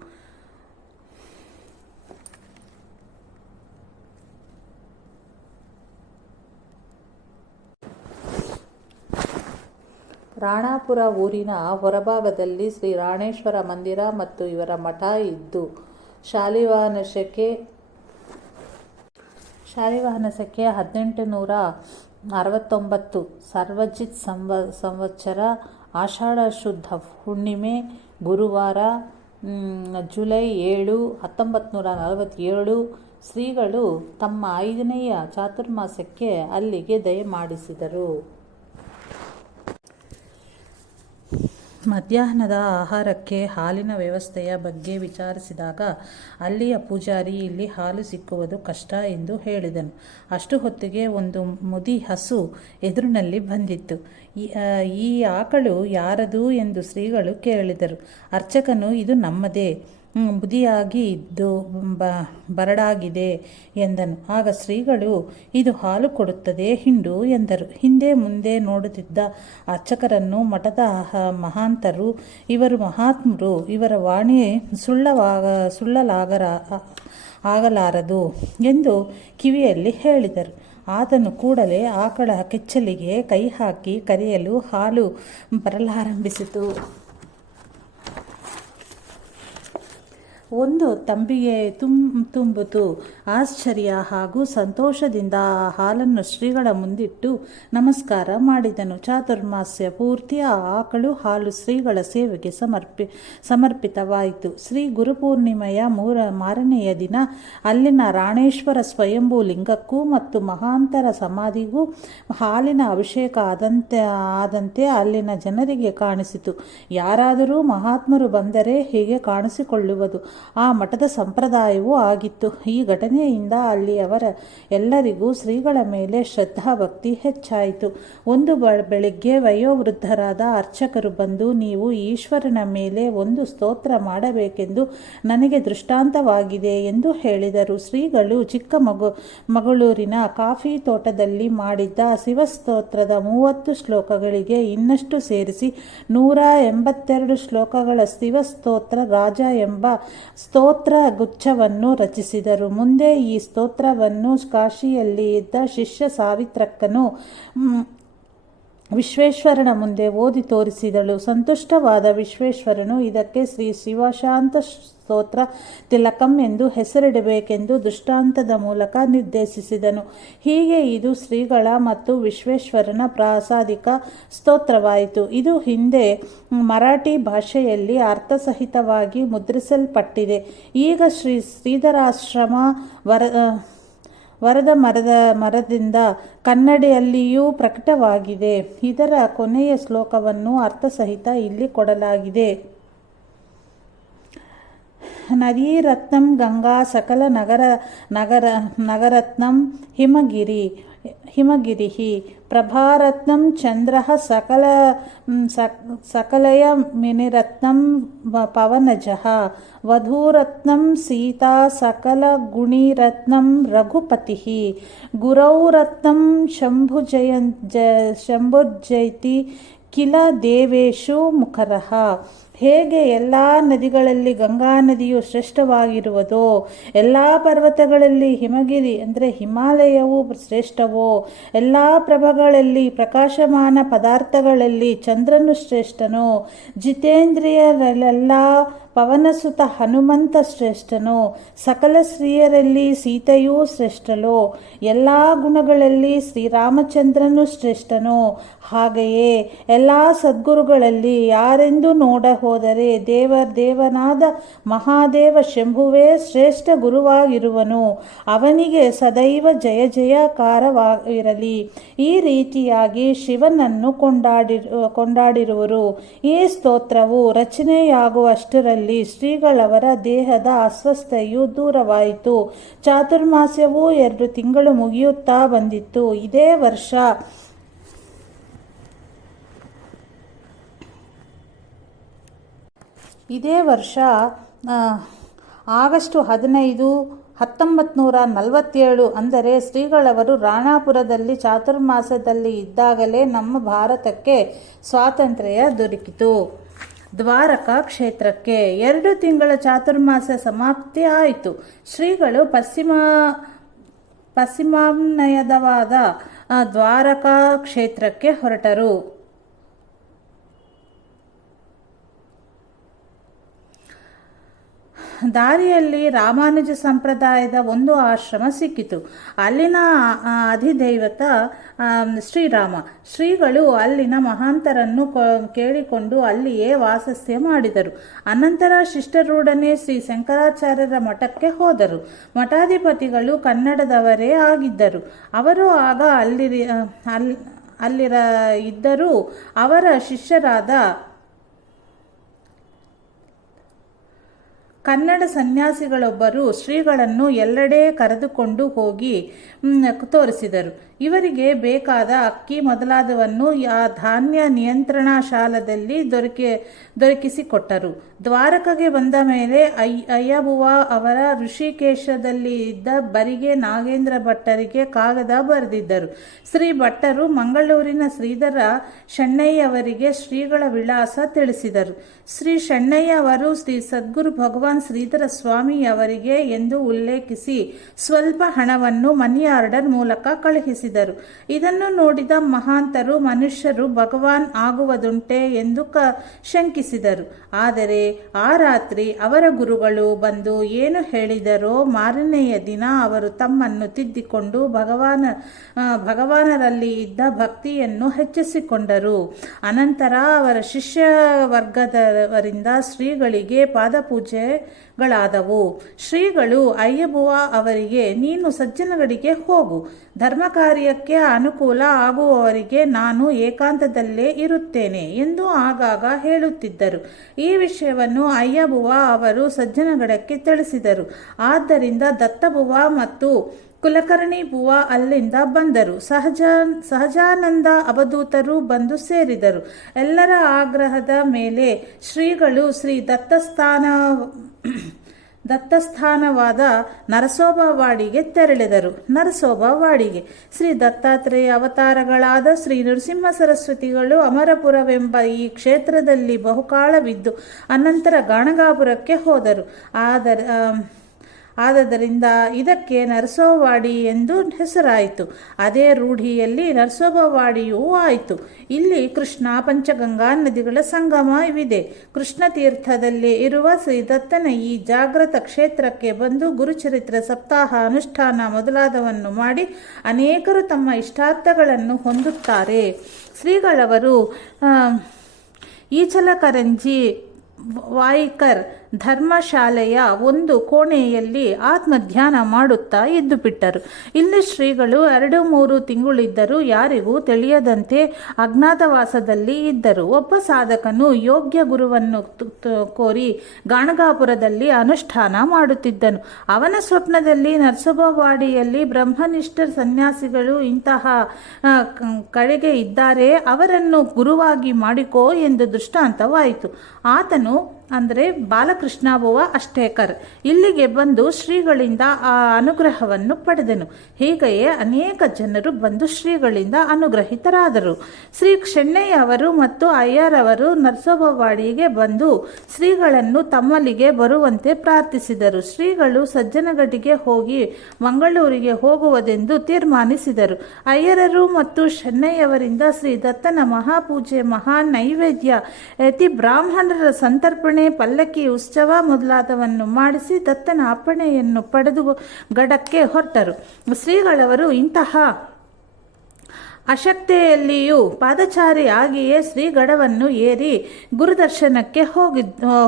ರಾಣಾಪುರ ಊರಿನ ಹೊರಭಾಗದಲ್ಲಿ ಶ್ರೀ ರಾಣೇಶ್ವರ ಮಂದಿರ ಮತ್ತು ಇವರ ಮಠ ಇದ್ದು ಶಾಲಿವಾಹನ ಶಕೆ 1869 ಸರ್ವಜಿತ್ ಸಂವತ್ಸರ ಆಷಾಢ ಶುದ್ಧ ಹುಣ್ಣಿಮೆ ಗುರುವಾರ ಜುಲೈ 7, 1947 ಶ್ರೀಗಳು ತಮ್ಮ 5ನೆಯ ಚಾತುರ್ಮಾಸಕ್ಕೆ ಅಲ್ಲಿಗೆ ದಯಮಾಡಿಸಿದರು. ಮಧ್ಯಾಹ್ನದ ಆಹಾರಕ್ಕೆ ಹಾಲಿನ ವ್ಯವಸ್ಥೆಯ ಬಗ್ಗೆ ವಿಚಾರಿಸಿದಾಗ ಅಲ್ಲಿಯ ಪೂಜಾರಿ ಇಲ್ಲಿ ಹಾಲು ಸಿಕ್ಕುವುದು ಕಷ್ಟ ಎಂದು ಹೇಳಿದನು. ಅಷ್ಟು ಹೊತ್ತಿಗೆ ಒಂದು ಮುದಿ ಹಸು ಎದುರಿನಲ್ಲಿ ಬಂದಿತ್ತು. ಈ ಆಕಳು ಯಾರದು ಎಂದು ಶ್ರೀಗಳು ಕೇಳಿದರು. ಅರ್ಚಕನು ಇದು ನಮ್ಮದೇ ಬುದಿಯಾಗಿ ಇದ್ದು ಬರಡಾಗಿದೆ ಎಂದನು. ಆಗ ಶ್ರೀಗಳು, ಇದು ಹಾಲು ಕೊಡುತ್ತದೆ ಹಿಂಡು ಎಂದರು. ಹಿಂದೆ ಮುಂದೆ ನೋಡುತ್ತಿದ್ದ ಅರ್ಚಕರನ್ನು ಮಠದ ಮಹಾಂತರು, ಇವರು ಮಹಾತ್ಮರು, ಇವರ ವಾಣಿ ಆಗಲಾರದು ಎಂದು ಕಿವಿಯಲ್ಲಿ ಹೇಳಿದರು. ಆತನು ಕೂಡಲೇ ಆಕಳ ಕೆಚ್ಚಲಿಗೆ ಕೈ ಹಾಕಿ ಕರೆಯಲು ಹಾಲು ಬರಲಾರಂಭಿಸಿತು. ಒಂದು ತಂಬಿಗೆ ತುಂಬಿತು. ಆಶ್ಚರ್ಯ ಹಾಗೂ ಸಂತೋಷದಿಂದ ಆ ಹಾಲನ್ನು ಶ್ರೀಗಳ ಮುಂದಿಟ್ಟು ನಮಸ್ಕಾರ ಮಾಡಿದನು. ಚಾತುರ್ಮಾಸ್ಯ ಪೂರ್ತಿ ಆ ಆಕಳು ಹಾಲು ಶ್ರೀಗಳ ಸೇವೆಗೆ ಸಮರ್ಪಿತವಾಯಿತು. ಶ್ರೀ ಗುರುಪೂರ್ಣಿಮೆಯ ಮಾರನೆಯ ದಿನ ಅಲ್ಲಿನ ರಾಣೇಶ್ವರ ಸ್ವಯಂಭೂ ಲಿಂಗಕ್ಕೂ ಮತ್ತು ಮಹಾಂತರ ಸಮಾಧಿಗೂ ಹಾಲಿನ ಅಭಿಷೇಕ ಆದಂತೆ ಅಲ್ಲಿನ ಜನರಿಗೆ ಕಾಣಿಸಿತು. ಯಾರಾದರೂ ಮಹಾತ್ಮರು ಬಂದರೆ ಹೀಗೆ ಕಾಣಿಸಿಕೊಳ್ಳುವುದು ಆ ಮಠದ ಸಂಪ್ರದಾಯವೂ ಆಗಿತ್ತು. ಈ ಘಟನೆಯಿಂದ ಅಲ್ಲಿಯವರ ಎಲ್ಲರಿಗೂ ಶ್ರೀಗಳ ಮೇಲೆ ಶ್ರದ್ಧಾಭಕ್ತಿ ಹೆಚ್ಚಾಯಿತು. ಒಂದು ಬೆಳಿಗ್ಗೆ ವಯೋವೃದ್ಧರಾದ ಅರ್ಚಕರು ಬಂದು, ನೀವು ಈಶ್ವರನ ಮೇಲೆ ಒಂದು ಸ್ತೋತ್ರ ಮಾಡಬೇಕೆಂದು ನನಗೆ ದೃಷ್ಟಾಂತವಾಗಿದೆ ಎಂದು ಹೇಳಿದರು. ಶ್ರೀಗಳು ಚಿಕ್ಕಮಗಳೂರಿನ ಕಾಫಿ ತೋಟದಲ್ಲಿ ಮಾಡಿದ್ದ ಶಿವಸ್ತೋತ್ರದ 30 ಶ್ಲೋಕಗಳಿಗೆ ಇನ್ನಷ್ಟು ಸೇರಿಸಿ 182 ಶ್ಲೋಕಗಳ ಶಿವಸ್ತೋತ್ರ ರಾಜ ಎಂಬ ಸ್ತೋತ್ರ ಗುಚ್ಛವನ್ನು ರಚಿಸಿದರು. ಮುಂದೆ ಈ ಸ್ತೋತ್ರವನ್ನು ಕಾಶಿಯಲ್ಲಿ ಇದ್ದ ಶಿಷ್ಯ ಸಾವಿತ್ರಕ್ಕನು ವಿಶ್ವೇಶ್ವರನ ಮುಂದೆ ಓದಿ ತೋರಿಸಿದಳು. ಸಂತುಷ್ಟವಾದ ವಿಶ್ವೇಶ್ವರನು ಇದಕ್ಕೆ ಶ್ರೀ ಶಿವಶಾಂತ ಸ್ತೋತ್ರ ತಿಲಕಂ ಎಂದು ಹೆಸರಿಡಬೇಕೆಂದು ದೃಷ್ಟಾಂತದ ಮೂಲಕ ನಿರ್ದೇಶಿಸಿದನು. ಹೀಗೆ ಇದು ಶ್ರೀಗಳ ಮತ್ತು ವಿಶ್ವೇಶ್ವರನ ಪ್ರಾಸಾದಿಕ ಸ್ತೋತ್ರವಾಯಿತು. ಇದು ಹಿಂದೆ ಮರಾಠಿ ಭಾಷೆಯಲ್ಲಿ ಅರ್ಥಸಹಿತವಾಗಿ ಮುದ್ರಿಸಲ್ಪಟ್ಟಿದೆ. ಈಗ ಶ್ರೀಧರಾಶ್ರಮ ವರದ ಮರದಿಂದ ಕನ್ನಡಿಯಲ್ಲಿಯೂ ಪ್ರಕಟವಾಗಿದೆ. ಇದರ ಕೊನೆಯ ಶ್ಲೋಕವನ್ನು ಅರ್ಥಸಹಿತ ಇಲ್ಲಿ ಕೊಡಲಾಗಿದೆ. ನದೀರತ್ನಂ ಗಂಗಾ ಸಕಲ ನಗರತ್ನಂ ಹಿಮಗಿರಿ ಪ್ರಭಾರತ್ನಂ ಚಂದ್ರ ಸಕಲಯ ಮಿನಿರತ್ನಂ ಪವನಜಃ ವಧೂರತ್ನಂ ಸೀತಾ ಸಕಲ ಗುಣಿರತ್ನಂ ರಘುಪತಿ ಗುರೌರತ್ನಂ ಶಂಭುರ್ಜಯತಿ ಕಿಲ ದೇವೇಶು ಮುಖರಃ. ಹೇಗೆ ಎಲ್ಲ ನದಿಗಳಲ್ಲಿ ಗಂಗಾ ನದಿಯು ಶ್ರೇಷ್ಠವಾಗಿರುವುದೋ, ಎಲ್ಲ ಪರ್ವತಗಳಲ್ಲಿ ಹಿಮಗಿರಿ ಅಂದರೆ ಹಿಮಾಲಯವು ಶ್ರೇಷ್ಠವೋ, ಎಲ್ಲ ಪ್ರಭಗಳಲ್ಲಿ ಪ್ರಕಾಶಮಾನ ಪದಾರ್ಥಗಳಲ್ಲಿ ಚಂದ್ರನು ಶ್ರೇಷ್ಠನೋ, ಜಿತೇಂದ್ರಿಯರೆಲ್ಲ ಪವನಸುತ ಹನುಮಂತ ಶ್ರೇಷ್ಠನೋ, ಸಕಲ ಸ್ತ್ರೀಯರಲ್ಲಿ ಸೀತೆಯೂ ಶ್ರೇಷ್ಠಳೋ, ಎಲ್ಲ ಗುಣಗಳಲ್ಲಿ ಶ್ರೀರಾಮಚಂದ್ರನು ಶ್ರೇಷ್ಠನೋ, ಹಾಗೆಯೇ ಎಲ್ಲ ಸದ್ಗುರುಗಳಲ್ಲಿ ಯಾರೆಂದು ನೋಡ ಹೋದರೆ ದೇವನಾದ ಮಹಾದೇವ ಶಂಭುವೇ ಶ್ರೇಷ್ಠ ಗುರುವಾಗಿರುವನು. ಅವನಿಗೆ ಸದೈವ ಜಯ ಜಯಕಾರವಿರಲಿ. ಈ ರೀತಿಯಾಗಿ ಶಿವನನ್ನು ಕೊಂಡಾಡಿರುವರು. ಈ ಸ್ತೋತ್ರವು ರಚನೆಯಾಗುವಷ್ಟರಲ್ಲಿ ಶ್ರೀಗಳವರ ದೇಹದ ಅಸ್ವಸ್ಥತೆಯು ದೂರವಾಯಿತು. ಚಾತುರ್ಮಾಸ್ಯವು 2 ತಿಂಗಳು ಮುಗಿಯುತ್ತಾ ಬಂದಿತ್ತು. ಇದೇ ವರ್ಷ ಆಗಸ್ಟ್ 15, 1947 ಅಂದರೆ ಶ್ರೀಗಳವರು ರಾಣಾಪುರದಲ್ಲಿ ಚಾತುರ್ಮಾಸದಲ್ಲಿ ಇದ್ದಾಗಲೇ ನಮ್ಮ ಭಾರತಕ್ಕೆ ಸ್ವಾತಂತ್ರ್ಯ ದೊರಕಿತು. ದ್ವಾರಕಾ ಕ್ಷೇತ್ರಕ್ಕೆ 2 ತಿಂಗಳ ಚಾತುರ್ಮಾಸ ಸಮಾಪ್ತಿ ಆಯಿತು. ಶ್ರೀಗಳು ಪಶ್ಚಿಮಾನ್ವಯವಾದ ದ್ವಾರಕಾ ಕ್ಷೇತ್ರಕ್ಕೆ ಹೊರಟರು. ದಾರಿಯಲ್ಲಿ ರಾಮಾನುಜ ಸಂಪ್ರದಾಯದ ಒಂದು ಆಶ್ರಮ ಸಿಕ್ಕಿತು. ಅಲ್ಲಿನ ಅಧಿದೈವತ ಶ್ರೀರಾಮ. ಶ್ರೀಗಳು ಅಲ್ಲಿನ ಮಹಾಂತರನ್ನು ಕೇಳಿಕೊಂಡು ಅಲ್ಲಿಯೇ ವಾಸಸ್ಥ್ಯ ಮಾಡಿದರು. ಅನಂತರ ಶಿಷ್ಟರೊಡನೆ ಶ್ರೀ ಶಂಕರಾಚಾರ್ಯರ ಮಠಕ್ಕೆ ಹೋದರು. ಮಠಾಧಿಪತಿಗಳು ಕನ್ನಡದವರೇ ಆಗಿದ್ದರು. ಅವರು ಆಗ ಇದ್ದರೂ ಅವರ ಶಿಷ್ಯರಾದ ಕನ್ನಡ ಸನ್ಯಾಸಿಗಳೊಬ್ಬರು ಶ್ರೀಗಳನ್ನು ಎಲ್ಲೆಡೆ ಕರೆದುಕೊಂಡು ಹೋಗಿ ತೋರಿಸಿದರು. ಇವರಿಗೆ ಬೇಕಾದ ಅಕ್ಕಿ ಮೊದಲಾದವನ್ನು ಆ ಧಾನ್ಯ ನಿಯಂತ್ರಣಾ ಶಾಲದಲ್ಲಿ ದೊರಕಿಸಿಕೊಟ್ಟರು. ದ್ವಾರಕೆಗೆ ಬಂದ ಮೇಲೆ ಅಯ್ಯಬುವ ಅವರ ಋಷಿಕೇಶದಲ್ಲಿ ಇದ್ದ ಬರಿಗೆ ನಾಗೇಂದ್ರ ಭಟ್ಟರಿಗೆ ಕಾಗದ ಬರೆದಿದ್ದರು. ಶ್ರೀ ಭಟ್ಟರು ಮಂಗಳೂರಿನ ಶ್ರೀಧರ ಶೆಣ್ಣಯ್ಯವರಿಗೆ ಶ್ರೀಗಳ ವಿಳಾಸ ತಿಳಿಸಿದರು. ಶ್ರೀ ಶೆಣ್ಣಯ್ಯ ಅವರು ಶ್ರೀ ಸದ್ಗುರು ಭಗವಾನ್ ಶ್ರೀಧರ ಸ್ವಾಮಿಯವರಿಗೆ ಎಂದು ಉಲ್ಲೇಖಿಸಿ ಸ್ವಲ್ಪ ಹಣವನ್ನು ಮನಿ ಆರ್ಡರ್ ಮೂಲಕ ಕಳುಹಿಸಿದರು. ಇದನ್ನು ನೋಡಿದ ಮಹಾಂತರು ಮನುಷ್ಯರು ಭಗವಾನ್ ಆಗುವುದುಂಟೆ ಎಂದು ಶಂಕಿಸಿದರು. ಆದರೆ ಆ ರಾತ್ರಿ ಅವರ ಗುರುಗಳು ಬಂದು ಏನು ಹೇಳಿದರೋ ಮಾರನೆಯ ದಿನ ಅವರು ತಮ್ಮನ್ನು ತಿದ್ದಿಕೊಂಡು ಭಗವಾನರಲ್ಲಿ ಇದ್ದ ಭಕ್ತಿಯನ್ನು ಹೆಚ್ಚಿಸಿಕೊಂಡರು. ಅನಂತರ ಅವರ ಶಿಷ್ಯ ವರ್ಗದವರಿಂದ ಶ್ರೀಗಳಿಗೆ ಪಾದಪೂಜೆಗಳಾದವು. ಶ್ರೀಗಳು ಅಯ್ಯಬುವ ಅವರಿಗೆ, ನೀನು ಸಜ್ಜನಗಡಿಗೆ ಹೋಗು, ಧರ್ಮ ಕಾರ್ಯಕ್ಕೆ ಅನುಕೂಲ ಆಗುವವರಿಗೆ ನಾನು ಏಕಾಂತದಲ್ಲೇ ಇರುತ್ತೇನೆ ಎಂದು ಆಗಾಗ ಹೇಳುತ್ತಿದ್ದರು. ಈ ವಿಷಯವನ್ನು ಅಯ್ಯಬುವ ಅವರು ಸಜ್ಜನಗಡಕ್ಕೆ ತಿಳಿಸಿದರು. ಆದ್ದರಿಂದ ದತ್ತಬುವ ಮತ್ತು ಕುಲಕರ್ಣಿ ಬುವ ಅಲ್ಲಿಂದ ಬಂದರು. ಸಹಜಾನಂದ ಅವಧೂತರು ಬಂದು ಸೇರಿದರು. ಎಲ್ಲರ ಆಗ್ರಹದ ಮೇಲೆ ಶ್ರೀಗಳು ಶ್ರೀ ದತ್ತಸ್ಥಾನವಾದ ನರಸೋಬವಾಡಿಗೆ ತೆರಳಿದರು. ನರಸೋಬವಾಡಿಗೆ ಶ್ರೀ ದತ್ತಾತ್ರೇಯ ಅವತಾರಗಳಾದ ಶ್ರೀ ನರಸಿಂಹ ಸರಸ್ವತಿಗಳು ಅಮರಪುರವೆಂಬ ಈ ಕ್ಷೇತ್ರದಲ್ಲಿ ಬಹುಕಾಲವಿದ್ದು ಅನಂತರ ಗಾಣಗಾಪುರಕ್ಕೆ ಹೋದರು. ಆದ್ದರಿಂದ ಇದಕ್ಕೆ ನರಸೋಬವಾಡಿ ಎಂದು ಹೆಸರಾಯಿತು. ಅದೇ ರೂಢಿಯಲ್ಲಿ ನರಸೋಬವಾಡಿಯೂ ಆಯಿತು. ಇಲ್ಲಿ ಕೃಷ್ಣ ಪಂಚಗಂಗಾ ನದಿಗಳ ಸಂಗಮವಿದೆ. ಕೃಷ್ಣ ತೀರ್ಥದಲ್ಲಿ ಇರುವ ಶ್ರೀ ದತ್ತನ ಈ ಜಾಗೃತ ಕ್ಷೇತ್ರಕ್ಕೆ ಬಂದು ಗುರುಚರಿತ್ರ ಸಪ್ತಾಹ ಅನುಷ್ಠಾನ ಮೊದಲಾದವನ್ನು ಮಾಡಿ ಅನೇಕರು ತಮ್ಮ ಇಷ್ಟಾರ್ಥಗಳನ್ನು ಹೊಂದುತ್ತಾರೆ. ಶ್ರೀಗಳವರು ಈಚಲಕರಂಜಿ ವಾಯಿಕರ್ ಧರ್ಮಶಾಲೆಯ ಒಂದು ಕೋಣೆಯಲ್ಲಿ ಆತ್ಮಧ್ಯಾನ ಮಾಡುತ್ತಾ ಇದ್ದು ಬಿಟ್ಟರು. ಇಲ್ಲಿ ಶ್ರೀಗಳು 2-3 ತಿಂಗಳಿದ್ದರು. ಯಾರಿಗೂ ತಿಳಿಯದಂತೆ ಅಜ್ಞಾತವಾಸದಲ್ಲಿ ಇದ್ದರು. ಒಬ್ಬ ಸಾಧಕನು ಯೋಗ್ಯ ಗುರುವನ್ನು ಕೋರಿ ಗಾಣಗಾಪುರದಲ್ಲಿ ಅನುಷ್ಠಾನ ಮಾಡುತ್ತಿದ್ದನು. ಅವನ ಸ್ವಪ್ನದಲ್ಲಿ ನರಸೋಬವಾಡಿಯಲ್ಲಿ ಬ್ರಹ್ಮನಿಷ್ಠ ಸನ್ಯಾಸಿಗಳು ಇಂತಹ ಕಡೆಗೆ ಇದ್ದಾರೆ, ಅವರನ್ನು ಗುರುವಾಗಿ ಮಾಡಿಕೋ ಎಂದು ದೃಷ್ಟಾಂತವಾಯಿತು. ಆತನು ಅಂದರೆ ಬಾಲಕೃಷ್ಣಬುವ ಅಷ್ಟೇಕರ್ ಇಲ್ಲಿಗೆ ಬಂದು ಶ್ರೀಗಳಿಂದ ಆ ಅನುಗ್ರಹವನ್ನು ಪಡೆದನು. ಹೀಗೆಯೇ ಅನೇಕ ಜನರು ಬಂದು ಶ್ರೀಗಳಿಂದ ಅನುಗ್ರಹಿತರಾದರು. ಶ್ರೀ ಶೆಣ್ಣಯ್ಯ ಅವರು ಮತ್ತು ಅಯ್ಯರವರು ನರಸೋಬವಾಡಿಗೆ ಬಂದು ಶ್ರೀಗಳನ್ನು ತಮ್ಮಲ್ಲಿಗೆ ಬರುವಂತೆ ಪ್ರಾರ್ಥಿಸಿದರು. ಶ್ರೀಗಳು ಸಜ್ಜನಗಡಿಗೆ ಹೋಗಿ ಮಂಗಳೂರಿಗೆ ಹೋಗುವುದೆಂದು ತೀರ್ಮಾನಿಸಿದರು. ಅಯ್ಯರರು ಮತ್ತು ಶೆಣ್ಣಯ್ಯವರಿಂದ ಶ್ರೀ ದತ್ತನ ಮಹಾಪೂಜೆ, ಮಹಾ ನೈವೇದ್ಯ, ಯತಿ ಬ್ರಾಹ್ಮಣರ ಸಂತರ್ಪಣೆ, ಪಲ್ಲಕ್ಕಿ ಉತ್ಸವ ಮೊದಲಾದವನ್ನು ಮಾಡಿಸಿ ದತ್ತನ ಅಪ್ಪಣೆಯನ್ನು ಪಡೆದು ಗಡಕ್ಕೆ ಹೊರಟರು. ಶ್ರೀಗಳವರು ಇಂತಹ ಅಶಕ್ತೆಯಲ್ಲಿಯೂ ಪಾದಚಾರಿ ಆಗಿಯೇ ಶ್ರೀಗಡವನ್ನು ಏರಿ ಗುರುದರ್ಶನಕ್ಕೆ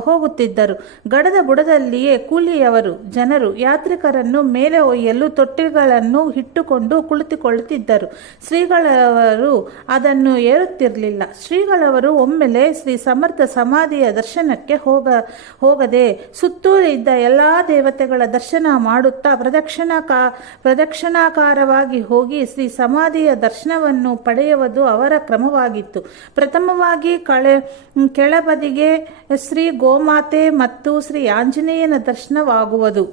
ಹೋಗುತ್ತಿದ್ದರು. ಗಡದ ಬುಡದಲ್ಲಿಯೇ ಕೂಲಿಯವರು ಜನರು ಯಾತ್ರಿಕರನ್ನು ಮೇಲೆ ಒಯ್ಯಲು ತೊಟ್ಟಿಗಳನ್ನು ಇಟ್ಟುಕೊಂಡು ಕುಳಿತುಕೊಳ್ಳುತ್ತಿದ್ದರು. ಶ್ರೀಗಳವರು ಅದನ್ನು ಏರುತ್ತಿರಲಿಲ್ಲ. ಶ್ರೀಗಳವರು ಒಮ್ಮೆಲೆ ಶ್ರೀ ಸಮರ್ಥ ಸಮಾಧಿಯ ದರ್ಶನಕ್ಕೆ ಹೋಗದೆ ಸುತ್ತೂರು ಇದ್ದ ಎಲ್ಲ ದೇವತೆಗಳ ದರ್ಶನ ಮಾಡುತ್ತಾ ಪ್ರದಕ್ಷಿಣಾಕಾರವಾಗಿ ಹೋಗಿ ಶ್ರೀ ಸಮಾಧಿಯ ದರ್ಶನ ಪಡೆಯುವುದು ಅವರ ಕ್ರಮವಾಗಿತ್ತು. ಪ್ರಥಮವಾಗಿ ಕೆಳಬದಿಗೆ ಶ್ರೀ ಗೋಮಾತೆ ಮತ್ತು ಶ್ರೀ ಆಂಜನೇಯನ ದರ್ಶನವಾಗುವುದು.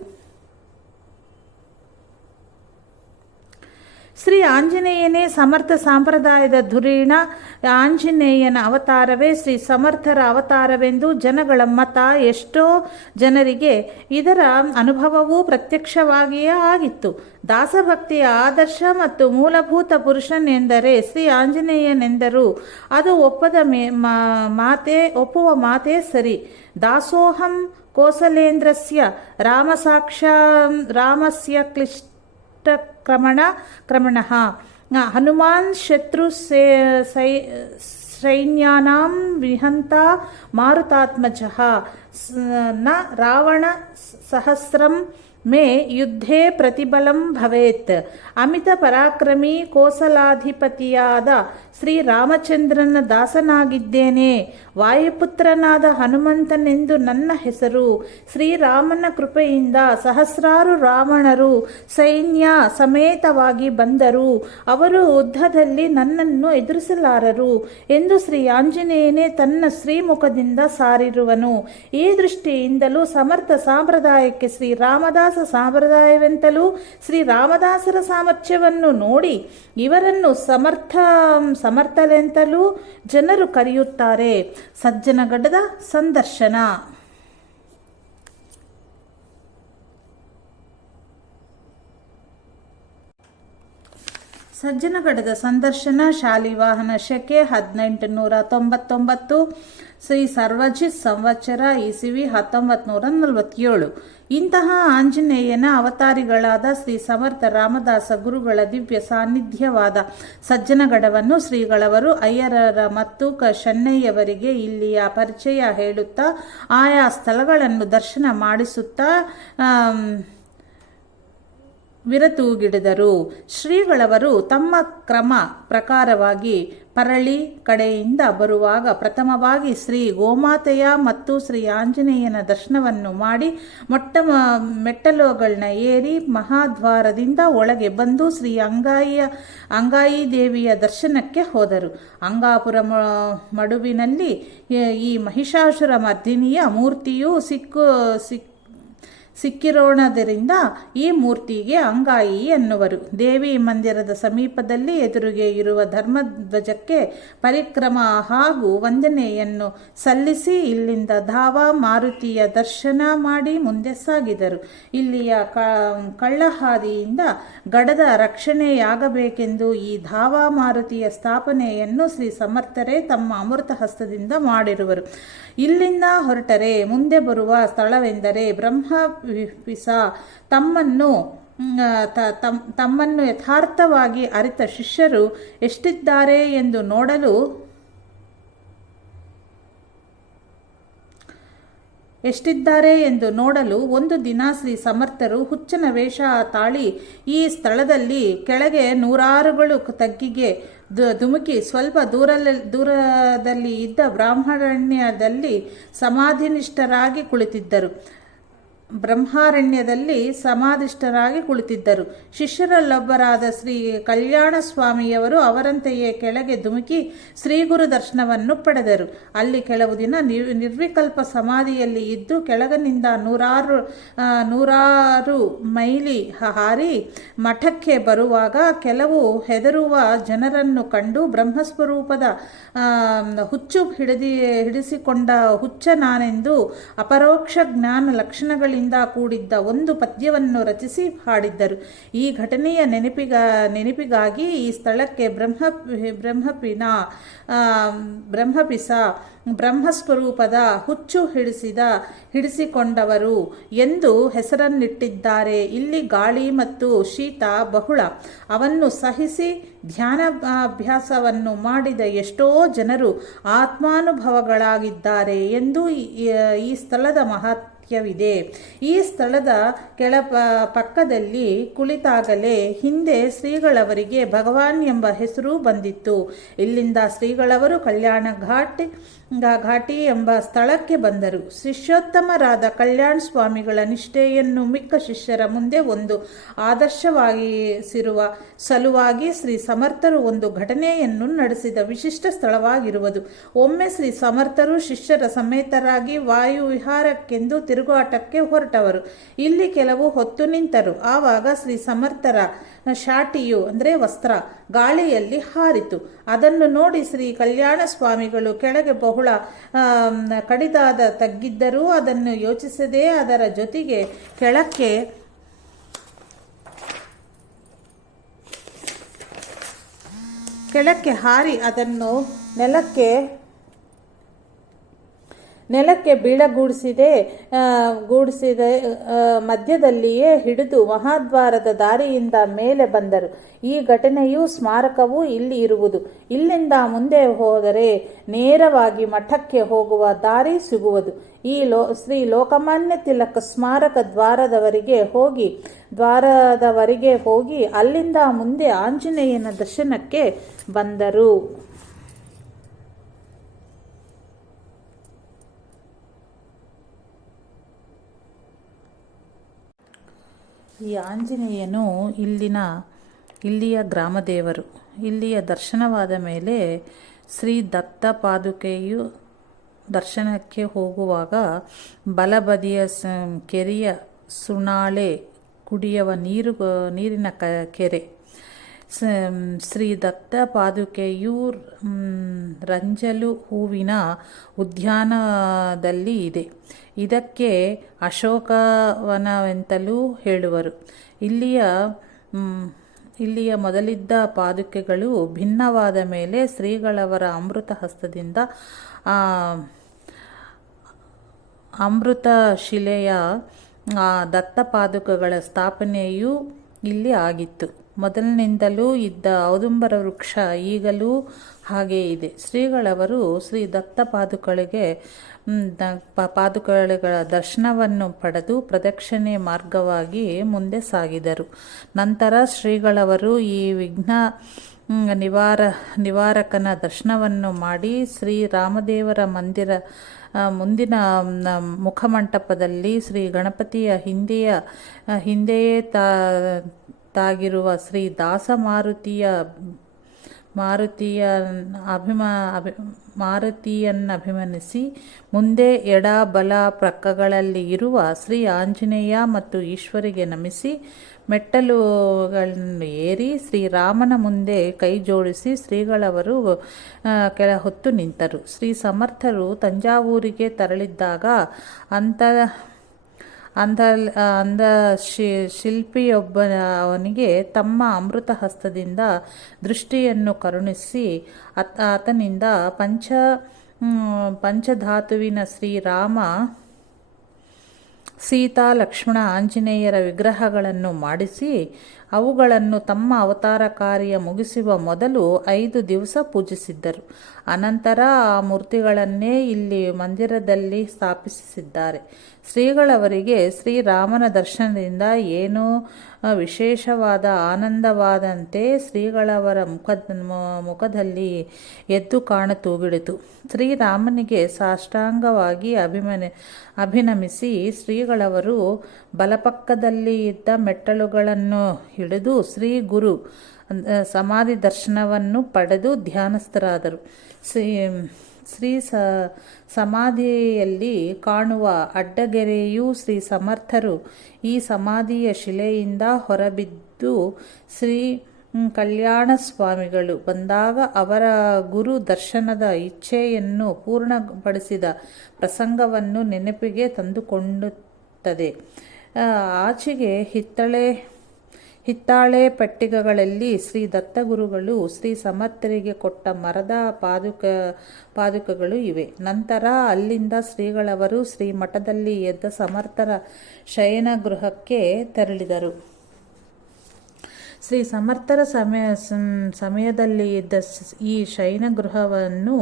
ಶ್ರೀ ಆಂಜನೇಯನೇ ಸಮರ್ಥ ಸಂಪ್ರದಾಯದ ಧುರೀಣ. ಆಂಜನೇಯನ ಅವತಾರವೇ ಶ್ರೀ ಸಮರ್ಥರ ಅವತಾರವೆಂದು ಜನಗಳ ಮತ. ಎಷ್ಟೋ ಜನರಿಗೆ ಇದರ ಅನುಭವವೂ ಪ್ರತ್ಯಕ್ಷವಾಗಿಯೇ ಆಗಿತ್ತು. ದಾಸಭಕ್ತಿಯ ಆದರ್ಶ ಮತ್ತು ಮೂಲಭೂತ ಪುರುಷನೆಂದರೆ ಶ್ರೀ ಆಂಜನೇಯನೆಂದರು. ಅದು ಒಪ್ಪುವ ಮಾತೇ ಸರಿ. ದಾಸೋಹಂ ಕೋಸಲೇಂದ್ರಸ್ಯ ರಾಮಸ್ಯ ಕ್ರಮಣಃ ಹನುಮಾನ್ ಶತ್ರು ಸೈನ್ಯಾನಾಂ ವಿಹಂತ ಮಾರುತಾತ್ಮಜಃ ನ ರಾವಣ ಸಹಸ್ರಂ ಮೇ ಯುದ್ಧೇ ಪ್ರತಿಬಲಂ ಭವೇತ್. ಅಮಿತ ಪರಾಕ್ರಮಿ ಕೋಸಲಾಧಿಪತಿಯಾದ ಶ್ರೀರಾಮಚಂದ್ರನ ದಾಸನಾಗಿದ್ದೇನೆ. ವಾಯುಪುತ್ರನಾದ ಹನುಮಂತನೆಂದು ನನ್ನ ಹೆಸರು. ಶ್ರೀರಾಮನ ಕೃಪೆಯಿಂದ ಸಹಸ್ರಾರು ರಾವಣರು ಸೈನ್ಯ ಸಮೇತವಾಗಿ ಬಂದರು. ಅವರು ಯುದ್ಧದಲ್ಲಿ ನನ್ನನ್ನು ಎದುರಿಸಲಾರರು ಎಂದು ಶ್ರೀ ಆಂಜನೇಯನೇ ತನ್ನ ಶ್ರೀಮುಖದಿಂದ ಸಾರಿರುವನು. ಈ ದೃಷ್ಟಿಯಿಂದಲೂ ಸಮರ್ಥ ಸಂಪ್ರದಾಯಕ್ಕೆ ಶ್ರೀರಾಮದಾಸ ಸಂಪ್ರದಾಯವೆಂತಲೂ ಶ್ರೀರಾಮದಾಸರ ಸಾಮರ್ಥ್ಯವನ್ನು ನೋಡಿ ಇವರನ್ನು ಸಮರ್ಥರೆಂತಲೂ ಜನರು ಕರೆಯುತ್ತಾರೆ. ಸಜ್ಜನಗಡದ ಸಂದರ್ಶನ. ಸಜ್ಜನಗಡದ ಸಂದರ್ಶನ. ಶಾಲಿವಾಹನ ಶಕೆ 1899. ಶ್ರೀ ಸರ್ವಜಿತ್ ಸಂವತ್ಸರ ಇಸವಿ 1947. ಇಂತಹ ಆಂಜನೇಯನ ಅವತಾರಿಗಳಾದ ಶ್ರೀ ಸಮರ್ಥ ರಾಮದಾಸ ಗುರುಗಳ ದಿವ್ಯ ಸಾನ್ನಿಧ್ಯವಾದ ಸಜ್ಜನಗಡವನ್ನು ಶ್ರೀಗಳವರು ಅಯ್ಯರರ ಮತ್ತು ಶೆನ್ನಯ್ಯವರಿಗೆ ಇಲ್ಲಿಯ ಪರಿಚಯ ಹೇಳುತ್ತಾ ಆಯಾ ಸ್ಥಳಗಳನ್ನು ದರ್ಶನ ಮಾಡಿಸುತ್ತಾ ವಿರತೂಗಿಡಿದರು. ಶ್ರೀಗಳವರು ತಮ್ಮ ಕ್ರಮ ಪ್ರಕಾರವಾಗಿ ಪರಳಿ ಕಡೆಯಿಂದ ಬರುವಾಗ ಪ್ರಥಮವಾಗಿ ಶ್ರೀ ಗೋಮಾತೆಯ ಮತ್ತು ಶ್ರೀ ಆಂಜನೇಯನ ದರ್ಶನವನ್ನು ಮಾಡಿ ಮೆಟ್ಟಲುಗಳನ್ನ ಏರಿ ಮಹಾದ್ವಾರದಿಂದ ಒಳಗೆ ಬಂದು ಶ್ರೀ ಅಂಗಾಯಿ ದೇವಿಯ ದರ್ಶನಕ್ಕೆ ಹೋದರು. ಅಂಗಾಪುರ ಮಡುವಿನಲ್ಲಿ ಈ ಮಹಿಷಾಸುರ ಮರ್ದಿನಿಯ ಮೂರ್ತಿಯು ಸಿಕ್ಕಿರೋಣದರಿಂದ ಈ ಮೂರ್ತಿಗೆ ಅಂಗಾಯಿ ಎನ್ನುವರು. ದೇವಿ ಮಂದಿರದ ಸಮೀಪದಲ್ಲಿ ಎದುರಿಗೆ ಇರುವ ಧರ್ಮಧ್ವಜಕ್ಕೆ ಪರಿಕ್ರಮ ಹಾಗೂ ವಂದನೆಯನ್ನು ಸಲ್ಲಿಸಿ ಇಲ್ಲಿಂದ ಧಾವ ಮಾರುತಿಯ ದರ್ಶನ ಮಾಡಿ ಮುಂದೆ ಸಾಗಿದರು. ಇಲ್ಲಿಯ ಕಳ್ಳಹಾದಿಯಿಂದ ಗಡದ ರಕ್ಷಣೆಯಾಗಬೇಕೆಂದು ಈ ಧಾವ ಮಾರುತಿಯ ಸ್ಥಾಪನೆಯನ್ನು ಶ್ರೀ ಸಮರ್ಥರೇ ತಮ್ಮ ಅಮೃತ ಹಸ್ತದಿಂದ ಮಾಡಿರುವರು. ಇಲ್ಲಿಂದ ಹೊರಟರೆ ಮುಂದೆ ಬರುವ ಸ್ಥಳವೆಂದರೆ ಬ್ರಹ್ಮಪಿಸ. ತಮ್ಮನ್ನು ಯಥಾರ್ಥವಾಗಿ ಅರಿತ ಶಿಷ್ಯರು ಎಷ್ಟಿದ್ದಾರೆ ಎಂದು ನೋಡಲು ಒಂದು ದಿನ ಶ್ರೀ ಸಮರ್ಥರು ಹುಚ್ಚನ ವೇಷ ತಾಳಿ ಈ ಸ್ಥಳದಲ್ಲಿ ಕೆಳಗೆ ನೂರಾರುಗಳು ತಗ್ಗಿಗೆ ಧುಮುಕಿ ಸ್ವಲ್ಪ ದೂರದಲ್ಲಿ ಇದ್ದ ಬ್ರಹ್ಮಾರಣ್ಯದಲ್ಲಿ ಸಮಾಧಿನಿಷ್ಠರಾಗಿ ಕುಳಿತಿದ್ದರು. ಶಿಷ್ಯರಲ್ಲೊಬ್ಬರಾದ ಶ್ರೀ ಕಲ್ಯಾಣ ಸ್ವಾಮಿಯವರು ಅವರಂತೆಯೇ ಕೆಳಗೆ ಧುಮುಕಿ ಶ್ರೀಗುರು ದರ್ಶನವನ್ನು ಪಡೆದರು. ಅಲ್ಲಿ ಕೆಲವು ದಿನ ನಿರ್ವಿಕಲ್ಪ ಸಮಾಧಿಯಲ್ಲಿ ಇದ್ದು ಕೆಳಗಿನಿಂದ ನೂರಾರು ಮೈಲಿ ಹಾರಿ ಮಠಕ್ಕೆ ಬರುವಾಗ ಕೆಲವು ಹೆದರುವ ಜನರನ್ನು ಕಂಡು ಬ್ರಹ್ಮಸ್ವರೂಪದ ಹುಚ್ಚು ಹಿಡಿಸಿಕೊಂಡ ಹುಚ್ಚ ನಾನೆಂದು ಅಪರೋಕ್ಷ ಜ್ಞಾನ ಲಕ್ಷಣಗಳಿಂದ ಕೂಡಿದ್ದ ಒಂದು ಪದ್ಯವನ್ನು ರಚಿಸಿ ಹಾಡಿದ್ದರು. ಈ ಘಟನೆಯ ನೆನಪಿಗಾಗಿ ಈ ಸ್ಥಳಕ್ಕೆ ಬ್ರಹ್ಮಪಿಸ ಬ್ರಹ್ಮಸ್ವರೂಪದ ಹುಚ್ಚು ಹಿಡಿಸಿಕೊಂಡವರು ಎಂದು ಹೆಸರನ್ನಿಟ್ಟಿದ್ದಾರೆ. ಇಲ್ಲಿ ಗಾಳಿ ಮತ್ತು ಶೀತ ಬಹುಳ. ಅವನ್ನು ಸಹಿಸಿ ಧ್ಯಾನಾಭ್ಯಾಸವನ್ನು ಮಾಡಿದ ಎಷ್ಟೋ ಜನರು ಆತ್ಮಾನುಭವಗಳಾಗಿದ್ದಾರೆ ಎಂದು ಈ ಸ್ಥಳದ ಮಹತ್ಯವಿದೆ. ಈ ಸ್ಥಳದ ಪಕ್ಕದಲ್ಲಿ ಕುಳಿತಾಗಲೇ ಹಿಂದೆ ಶ್ರೀಗಳವರಿಗೆ ಭಗವಾನ್ ಎಂಬ ಹೆಸರು ಬಂದಿತ್ತು. ಇಲ್ಲಿಂದ ಶ್ರೀಗಳವರು ಕಲ್ಯಾಣ ಘಾಟಿ ಎಂಬ ಸ್ಥಳಕ್ಕೆ ಬಂದರು. ಶಿಷ್ಯೋತ್ತಮರಾದ ಕಲ್ಯಾಣ ಸ್ವಾಮಿಗಳ ನಿಷ್ಠೆಯನ್ನು ಮಿಕ್ಕ ಶಿಷ್ಯರ ಮುಂದೆ ಒಂದು ಆದರ್ಶವಾಗಿಸಿರುವ ಸಲುವಾಗಿ ಶ್ರೀ ಸಮರ್ಥರು ಒಂದು ಘಟನೆಯನ್ನು ನಡೆಸಿದ ವಿಶಿಷ್ಟ ಸ್ಥಳವಾಗಿರುವುದು. ಒಮ್ಮೆ ಶ್ರೀ ಸಮರ್ಥರು ಶಿಷ್ಯರ ಸಮೇತರಾಗಿ ವಾಯು ವಿಹಾರಕ್ಕೆಂದು ತಿರುಗಾಟಕ್ಕೆ ಹೊರಟವರು. ಇಲ್ಲಿ ಕೆಲವು ಹೊತ್ತು ನಿಂತರು. ಆವಾಗ ಶ್ರೀ ಸಮರ್ಥರ ಶಾಟಿಯು ಅಂದರೆ ವಸ್ತ್ರ ಗಾಳಿಯಲ್ಲಿ ಹಾರಿತು. ಅದನ್ನು ನೋಡಿ ಶ್ರೀ ಕಲ್ಯಾಣ ಸ್ವಾಮಿಗಳು ಕೆಳಗೆ ಬಹುಳ ಕಡಿದಾದ ತಗ್ಗಿದ್ದರೂ ಅದನ್ನು ಯೋಚಿಸದೆ ಅದರ ಜೊತೆಗೆ ಕೆಳಕ್ಕೆ ಹಾರಿ ಅದನ್ನು ನೆಲಕ್ಕೆ ಗೂಡಿಸಿದ ಮಧ್ಯದಲ್ಲಿಯೇ ಹಿಡಿದು ಮಹಾದ್ವಾರದ ದಾರಿಯಿಂದ ಮೇಲೆ ಬಂದರು. ಈ ಘಟನೆಯು ಸ್ಮಾರಕವು ಇಲ್ಲಿ ಇರುವುದು. ಇಲ್ಲಿಂದ ಮುಂದೆ ಹೋದರೆ ನೇರವಾಗಿ ಮಠಕ್ಕೆ ಹೋಗುವ ದಾರಿ ಸಿಗುವುದು. ಈ ಶ್ರೀ ಲೋಕಮಾನ್ಯ ತಿಲಕ್ ಸ್ಮಾರಕ ದ್ವಾರದವರೆಗೆ ಹೋಗಿ ಅಲ್ಲಿಂದ ಮುಂದೆ ಆಂಜನೇಯನ ದರ್ಶನಕ್ಕೆ ಬಂದರು. ಈ ಆಂಜನೇಯನು ಇಲ್ಲಿಯ ಗ್ರಾಮದೇವರು. ಇಲ್ಲಿಯ ದರ್ಶನವಾದ ಮೇಲೆ ಶ್ರೀ ದತ್ತ ಪಾದುಕೆಯು ದರ್ಶನಕ್ಕೆ ಹೋಗುವಾಗ ಬಲಬದಿಯ ಕೆರೆಯ ಸುಣಾಳೆ ಕುಡಿಯುವ ನೀರಿನ ಕೆರೆ. ಶ್ರೀ ದತ್ತ ಪಾದುಕೆಯು ರಂಜಲು ಹೂವಿನ ಉದ್ಯಾನದಲ್ಲಿ ಇದೆ. ಇದಕ್ಕೆ ಅಶೋಕವನವೆಂತಲೂ ಹೇಳುವರು. ಇಲ್ಲಿಯ ಮೊದಲಿದ್ದ ಪಾದುಕೆಗಳು ಭಿನ್ನವಾದ ಮೇಲೆ ಶ್ರೀಗಳವರ ಅಮೃತ ಹಸ್ತದಿಂದ ಅಮೃತ ಶಿಲೆಯ ದತ್ತ ಪಾದುಕಗಳ ಸ್ಥಾಪನೆಯೂ ಇಲ್ಲಿ ಆಗಿತ್ತು. ಮೊದಲಿನಿಂದಲೂ ಇದ್ದ ಔದುಂಬರ ವೃಕ್ಷ ಈಗಲೂ ಹಾಗೇ ಇದೆ. ಶ್ರೀಗಳವರು ಶ್ರೀ ದತ್ತ ಪಾದುಕೆಗಳ ದರ್ಶನವನ್ನು ಪಡೆದು ಪ್ರದಕ್ಷಿಣೆ ಮಾರ್ಗವಾಗಿ ಮುಂದೆ ಸಾಗಿದರು. ನಂತರ ಶ್ರೀಗಳವರು ಈ ವಿಘ್ನ ನಿವಾರಕನ ದರ್ಶನವನ್ನು ಮಾಡಿ ಶ್ರೀ ರಾಮದೇವರ ಮುಂದಿನ ಮುಖಮಂಟಪದಲ್ಲಿ ಶ್ರೀ ಗಣಪತಿಯ ಹಿಂದೆಯೇ ತಾಗಿರುವ ಶ್ರೀ ದಾಸ ಮಾರುತಿಯನ್ನಭಿಮನಿಸಿ ಮುಂದೆ ಎಡ ಬಲ ಪ್ರಕ್ಕಗಳಲ್ಲಿ ಇರುವ ಶ್ರೀ ಆಂಜನೇಯ ಮತ್ತು ಈಶ್ವರಿಗೆ ನಮಿಸಿ ಮೆಟ್ಟಲುಗಳನ್ನು ಏರಿ ಶ್ರೀರಾಮನ ಮುಂದೆ ಕೈ ಜೋಡಿಸಿ ಶ್ರೀಗಳವರು ಕೆಲ ಹೊತ್ತು ನಿಂತರು. ಶ್ರೀ ಸಮರ್ಥರು ತಂಜಾವೂರಿಗೆ ತೆರಳಿದ್ದಾಗ ಅಂದ ಶಿಲ್ಪಿಯೊಬ್ಬನಿಗೆ ತಮ್ಮ ಅಮೃತ ಹಸ್ತದಿಂದ ದೃಷ್ಟಿಯನ್ನು ಕರುಣಿಸಿ ಆತನಿಂದ ಪಂಚಧಾತುವಿನ ಶ್ರೀರಾಮ ಸೀತಾ ಲಕ್ಷ್ಮಣ ಆಂಜನೇಯರ ವಿಗ್ರಹಗಳನ್ನು ಮಾಡಿಸಿ ಅವುಗಳನ್ನು ತಮ್ಮ ಅವತಾರ ಕಾರ್ಯ ಮುಗಿಸುವ ಮೊದಲು 5 ದಿವಸ ಪೂಜಿಸಿದ್ದರು. ಅನಂತರ ಆ ಮೂರ್ತಿಗಳನ್ನೇ ಇಲ್ಲಿ ಮಂದಿರದಲ್ಲಿ ಸ್ಥಾಪಿಸಿದ್ದಾರೆ. ಶ್ರೀಗಳವರಿಗೆ ಶ್ರೀರಾಮನ ದರ್ಶನದಿಂದ ಏನೋ ವಿಶೇಷವಾದ ಆನಂದವಾದಂತೆ ಶ್ರೀಗಳವರ ಮುಖದಲ್ಲಿ ಎದ್ದು ಕಾಣತೊಡಗಿತು. ಶ್ರೀರಾಮನಿಗೆ ಸಾಷ್ಟಾಂಗವಾಗಿ ಅಭಿನಮಿಸಿ ಶ್ರೀಗಳವರು ಬಲಪಕ್ಕದಲ್ಲಿ ಇದ್ದ ಮೆಟ್ಟಲುಗಳನ್ನು ಹಿಡಿದು ಶ್ರೀ ಗುರು ಸಮಾಧಿ ದರ್ಶನವನ್ನು ಪಡೆದು ಧ್ಯಾನಸ್ಥರಾದರು. ಶ್ರೀ ಸಮಾಧಿಯಲ್ಲಿ ಕಾಣುವ ಅಡ್ಡಗೆರೆಯು ಶ್ರೀ ಸಮರ್ಥರು ಈ ಸಮಾಧಿಯ ಶಿಲೆಯಿಂದ ಹೊರಬಿದ್ದು ಶ್ರೀ ಕಲ್ಯಾಣ ಸ್ವಾಮಿಗಳು ಬಂದಾಗ ಅವರ ಗುರು ದರ್ಶನದ ಇಚ್ಛೆಯನ್ನು ಪೂರ್ಣಪಡಿಸಿದ ಪ್ರಸಂಗವನ್ನು ನೆನಪಿಗೆ ತಂದುಕೊಳ್ಳುತ್ತದೆ. ಆಚೆಗೆ ಹಿತ್ತಾಳೆ ಪೆಟ್ಟಿಗೆಗಳಲ್ಲಿ ಶ್ರೀ ದತ್ತಗುರುಗಳು ಶ್ರೀ ಸಮರ್ಥರಿಗೆ ಕೊಟ್ಟ ಮರದ ಪಾದುಕೆಗಳು ಇವೆ. ನಂತರ ಅಲ್ಲಿಂದ ಶ್ರೀಗಳವರು ಶ್ರೀ ಮಠದಲ್ಲಿ ಎದ್ದ ಸಮರ್ಥರ ಶಯನಗೃಹಕ್ಕೆ ತೆರಳಿದರು. ಶ್ರೀ ಸಮರ್ಥರ ಸಮಯದಲ್ಲಿ ಇದ್ದ ಈ ಶಯನಗೃಹವನ್ನು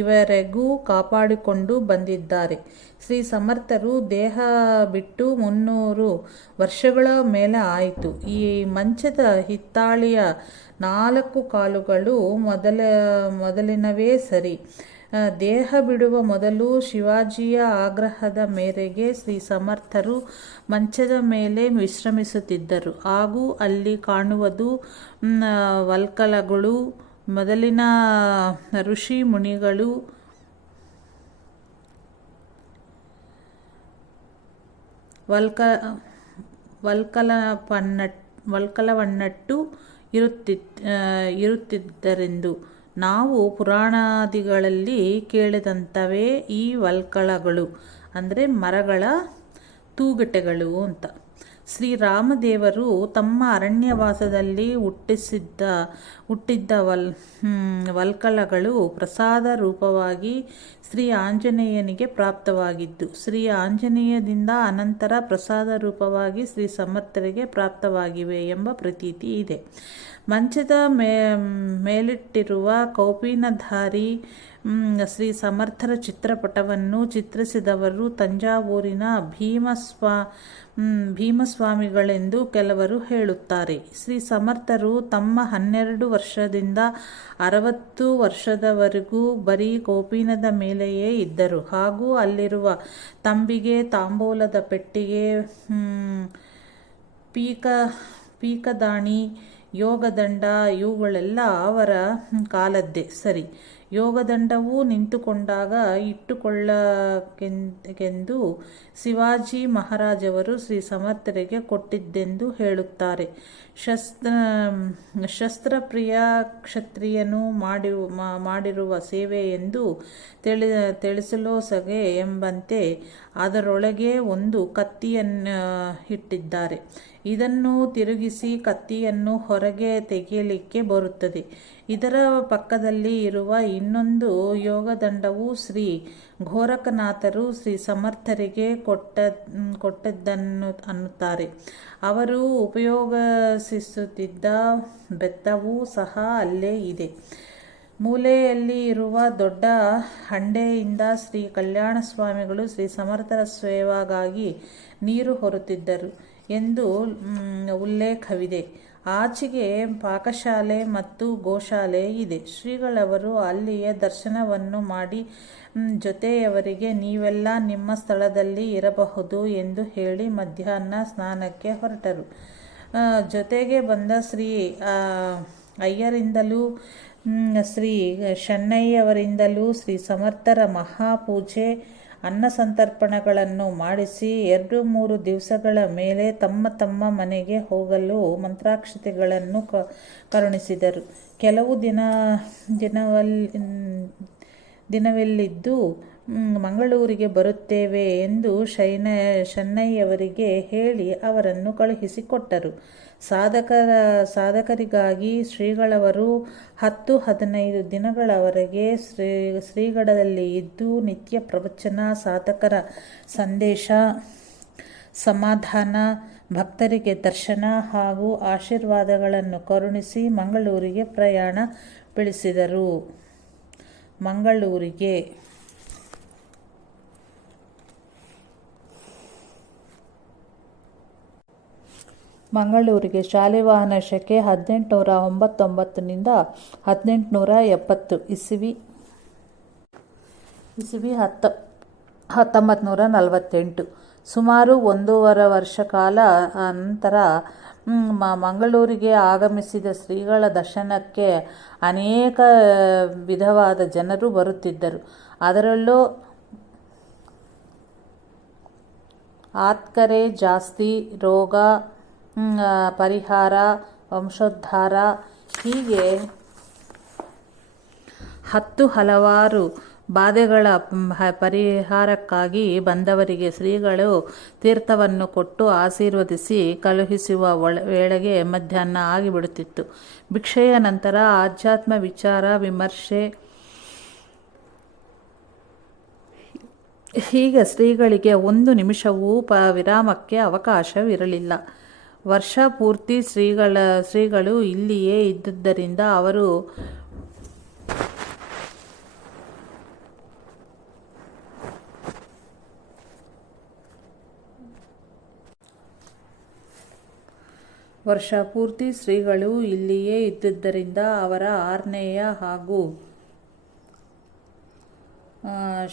ಇವರೆಗೂ ಕಾಪಾಡಿಕೊಂಡು ಬಂದಿದ್ದಾರೆ. ಶ್ರೀ ಸಮರ್ಥರು ದೇಹ ಬಿಟ್ಟು 300 ವರ್ಷಗಳ ಮೇಲೆ ಆಯಿತು. ಈ ಮಂಚದ ಹಿತ್ತಾಳೆಯ 4 ಕಾಲುಗಳು ಮೊದಲಿನವೇ ಸರಿ. ದೇಹ ಬಿಡುವ ಮೊದಲು ಶಿವಾಜಿಯ ಆಗ್ರಹದ ಮೇರೆಗೆ ಶ್ರೀ ಸಮರ್ಥರು ಮಂಚದ ಮೇಲೆ ವಿಶ್ರಮಿಸುತ್ತಿದ್ದರು. ಹಾಗೂ ಅಲ್ಲಿ ಕಾಣುವುದು ವಲ್ಕಲಗಳು ಮೊದಲಿನ ಋಷಿ ಮುನಿಗಳು ವಲ್ಕಲವನ್ನಟ್ಟು ಇರುತ್ತಿದ್ದರೆಂದು ನಾವು ಪುರಾಣಾದಿಗಳಲ್ಲಿ ಕೇಳಿದಂಥವೇ ಈ ವಲ್ಕಲಗಳು ಅಂದರೆ ಮರಗಳ ತೂಗಟೆಗಳು ಅಂತ. ಶ್ರೀರಾಮದೇವರು ತಮ್ಮ ಅರಣ್ಯವಾಸದಲ್ಲಿ ಹುಟ್ಟಿದ್ದ ವಲ್ಕಲಗಳು ಪ್ರಸಾದ ರೂಪವಾಗಿ ಶ್ರೀ ಆಂಜನೇಯನಿಗೆ ಪ್ರಾಪ್ತವಾಗಿದ್ದು, ಶ್ರೀ ಆಂಜನೇಯದಿಂದ ಅನಂತರ ಪ್ರಸಾದ ರೂಪವಾಗಿ ಶ್ರೀ ಸಮರ್ಥರಿಗೆ ಪ್ರಾಪ್ತವಾಗಿವೆ ಎಂಬ ಪ್ರತೀತಿ ಇದೆ. ಮಂಚದ ಮೇಲಿಟ್ಟಿರುವ ಕೌಪೀನಧಾರಿ ಶ್ರೀ ಸಮರ್ಥರ ಚಿತ್ರಪಟವನ್ನು ಚಿತ್ರಿಸಿದವರು ತಂಜಾವೂರಿನ ಭೀಮಸ್ವಾಮಿಗಳೆಂದು ಕೆಲವರು ಹೇಳುತ್ತಾರೆ. ಶ್ರೀ ಸಮರ್ಥರು ತಮ್ಮ 12 ವರ್ಷದಿಂದ 60 ವರ್ಷದವರೆಗೂ ಬರೀ ಕೌಪೀನದ ಮೇಲೆಯೇ ಇದ್ದರು ಹಾಗೂ ಅಲ್ಲಿರುವ ತಂಬಿಗೆ, ತಾಂಬೂಲದ ಪೆಟ್ಟಿಗೆ, ಪೀಕದಾಣಿ, ಯೋಗದಂಡ ಇವುಗಳೆಲ್ಲ ಅವರ ಕಾಲದ್ದೇ ಸರಿ. ಯೋಗದಂಡವು ನಿಂತುಕೊಂಡಾಗ ಇಟ್ಟುಕೊಳ್ಳಕೆಂದು ಶಿವಾಜಿ ಮಹಾರಾಜವರು ಶ್ರೀ ಸಮರ್ಥರಿಗೆ ಕೊಟ್ಟಿದ್ದೆಂದು ಹೇಳುತ್ತಾರೆ. ಶಸ್ತ್ರಪ್ರಿಯ ಕ್ಷತ್ರಿಯನು ಮಾಡಿರುವ ಸೇವೆ ಎಂದು ತಿಳಿಸಲೋಸಗೆ ಎಂಬಂತೆ ಅದರೊಳಗೆ ಒಂದು ಕತ್ತಿಯನ್ನು ಇಟ್ಟಿದ್ದಾರೆ. ಇದನ್ನು ತಿರುಗಿಸಿ ಕತ್ತಿಯನ್ನು ಹೊರಗೆ ತೆಗೆಯಲಿಕ್ಕೆ ಬರುತ್ತದೆ. ಇದರ ಪಕ್ಕದಲ್ಲಿ ಇರುವ ಇನ್ನೊಂದು ಯೋಗದಂಡವು ಶ್ರೀ ಗೋರಖನಾಥರು ಶ್ರೀ ಸಮರ್ಥರಿಗೆ ಕೊಟ್ಟದ್ದನ್ನು ಅನ್ನುತ್ತಾರೆ. ಅವರು ಉಪಯೋಗಿಸುತ್ತಿದ್ದ ಬೆತ್ತವೂ ಸಹ ಅಲ್ಲೇ ಇದೆ. ಮೂಲೆಯಲ್ಲಿ ಇರುವ ದೊಡ್ಡ ಹಂಡೆಯಿಂದ ಶ್ರೀ ಕಲ್ಯಾಣ ಸ್ವಾಮಿಗಳು ಶ್ರೀ ಸಮರ್ಥರ ಸೇವೆಗಾಗಿ ನೀರು ಹೊರುತ್ತಿದ್ದರು ಎಂದು ಉಲ್ಲೇಖವಿದೆ. ಆಚೆಗೆ ಪಾಕಶಾಲೆ ಮತ್ತು ಗೋಶಾಲೆ ಇದೆ. ಶ್ರೀಗಳವರು ಅಲ್ಲಿಯ ದರ್ಶನವನ್ನು ಮಾಡಿ ಜೊತೆಯವರಿಗೆ ನೀವೆಲ್ಲ ನಿಮ್ಮ ಸ್ಥಳದಲ್ಲಿ ಇರಬಹುದು ಎಂದು ಹೇಳಿ ಮಧ್ಯಾಹ್ನ ಸ್ನಾನಕ್ಕೆ ಹೊರಟರು. ಜೊತೆಗೆ ಬಂದ ಶ್ರೀ ಅಯ್ಯರಿಂದಲೂ ಶ್ರೀ ಶಣ್ಣಯ್ಯವರಿಂದಲೂ ಶ್ರೀ ಸಮರ್ಥರ ಮಹಾಪೂಜೆ, ಅನ್ನ ಸಂತರ್ಪಣೆಗಳನ್ನು ಮಾಡಿಸಿ 2-3 ದಿವಸಗಳ ಮೇಲೆ ತಮ್ಮ ತಮ್ಮ ಮನೆಗೆ ಹೋಗಲು ಮಂತ್ರಾಕ್ಷತೆಗಳನ್ನು ಕರುಣಿಸಿದರು. ಕೆಲವು ದಿನವೆಲ್ಲಿದ್ದು ಮಂಗಳೂರಿಗೆ ಬರುತ್ತೇವೆ ಎಂದು ಶಣ್ಣಯ್ಯವರಿಗೆ ಹೇಳಿ ಅವರನ್ನು ಕಳುಹಿಸಿಕೊಟ್ಟರು. ಸಾಧಕರಿಗಾಗಿ ಶ್ರೀಗಳವರು 10-15 ದಿನಗಳವರೆಗೆ ಶ್ರೀಗಢದಲ್ಲಿ ಇದ್ದು ನಿತ್ಯ ಪ್ರವಚನ, ಸಾಧಕರ ಸಂದೇಶ, ಸಮಾಧಾನ, ಭಕ್ತರಿಗೆ ದರ್ಶನ ಹಾಗೂ ಆಶೀರ್ವಾದಗಳನ್ನು ಕರುಣಿಸಿ ಮಂಗಳೂರಿಗೆ ಪ್ರಯಾಣ ಬೆಳೆಸಿದರು. ಮಂಗಳೂರಿಗೆ ಶಾಲಿವಾಹನ ಶಕೆ 1899 ನಿಂದ 1870 ಇಸವಿ 1948 ಸುಮಾರು 1.5 ವರ್ಷ ಕಾಲ ನಂತರ ಮಂಗಳೂರಿಗೆ ಆಗಮಿಸಿದ ಶ್ರೀಗಳ ದರ್ಶನಕ್ಕೆ ಅನೇಕ ವಿಧವಾದ ಜನರು ಬರುತ್ತಿದ್ದರು. ಅದರಲ್ಲೂ ಆತ್ಕರೆ ಜಾಸ್ತಿ, ರೋಗ ಪರಿಹಾರ, ವಂಶೋದ್ಧಾರ ಹೀಗೆ ಹಲವಾರು ಬಾಧೆಗಳ ಪರಿಹಾರಕ್ಕಾಗಿ ಬಂದವರಿಗೆ ಶ್ರೀಗಳು ತೀರ್ಥವನ್ನು ಕೊಟ್ಟು ಆಶೀರ್ವದಿಸಿ ಕಳುಹಿಸುವ ವೇಳೆಗೆ ಮಧ್ಯಾಹ್ನ ಆಗಿಬಿಡುತ್ತಿತ್ತು. ಭಿಕ್ಷೆಯ ನಂತರ ಆಧ್ಯಾತ್ಮ ವಿಚಾರ ವಿಮರ್ಶೆ ಹೀಗೆ ಶ್ರೀಗಳಿಗೆ 1 ನಿಮಿಷವೂ ವಿರಾಮಕ್ಕೆ ಅವಕಾಶವಿರಲಿಲ್ಲ. ವರ್ಷ ಪೂರ್ತಿ ಶ್ರೀಗಳು ಇಲ್ಲಿಯೇ ಇದ್ದುದರಿಂದ ಅವರು ಅವರ 6ನೇಯ ಹಾಗೂ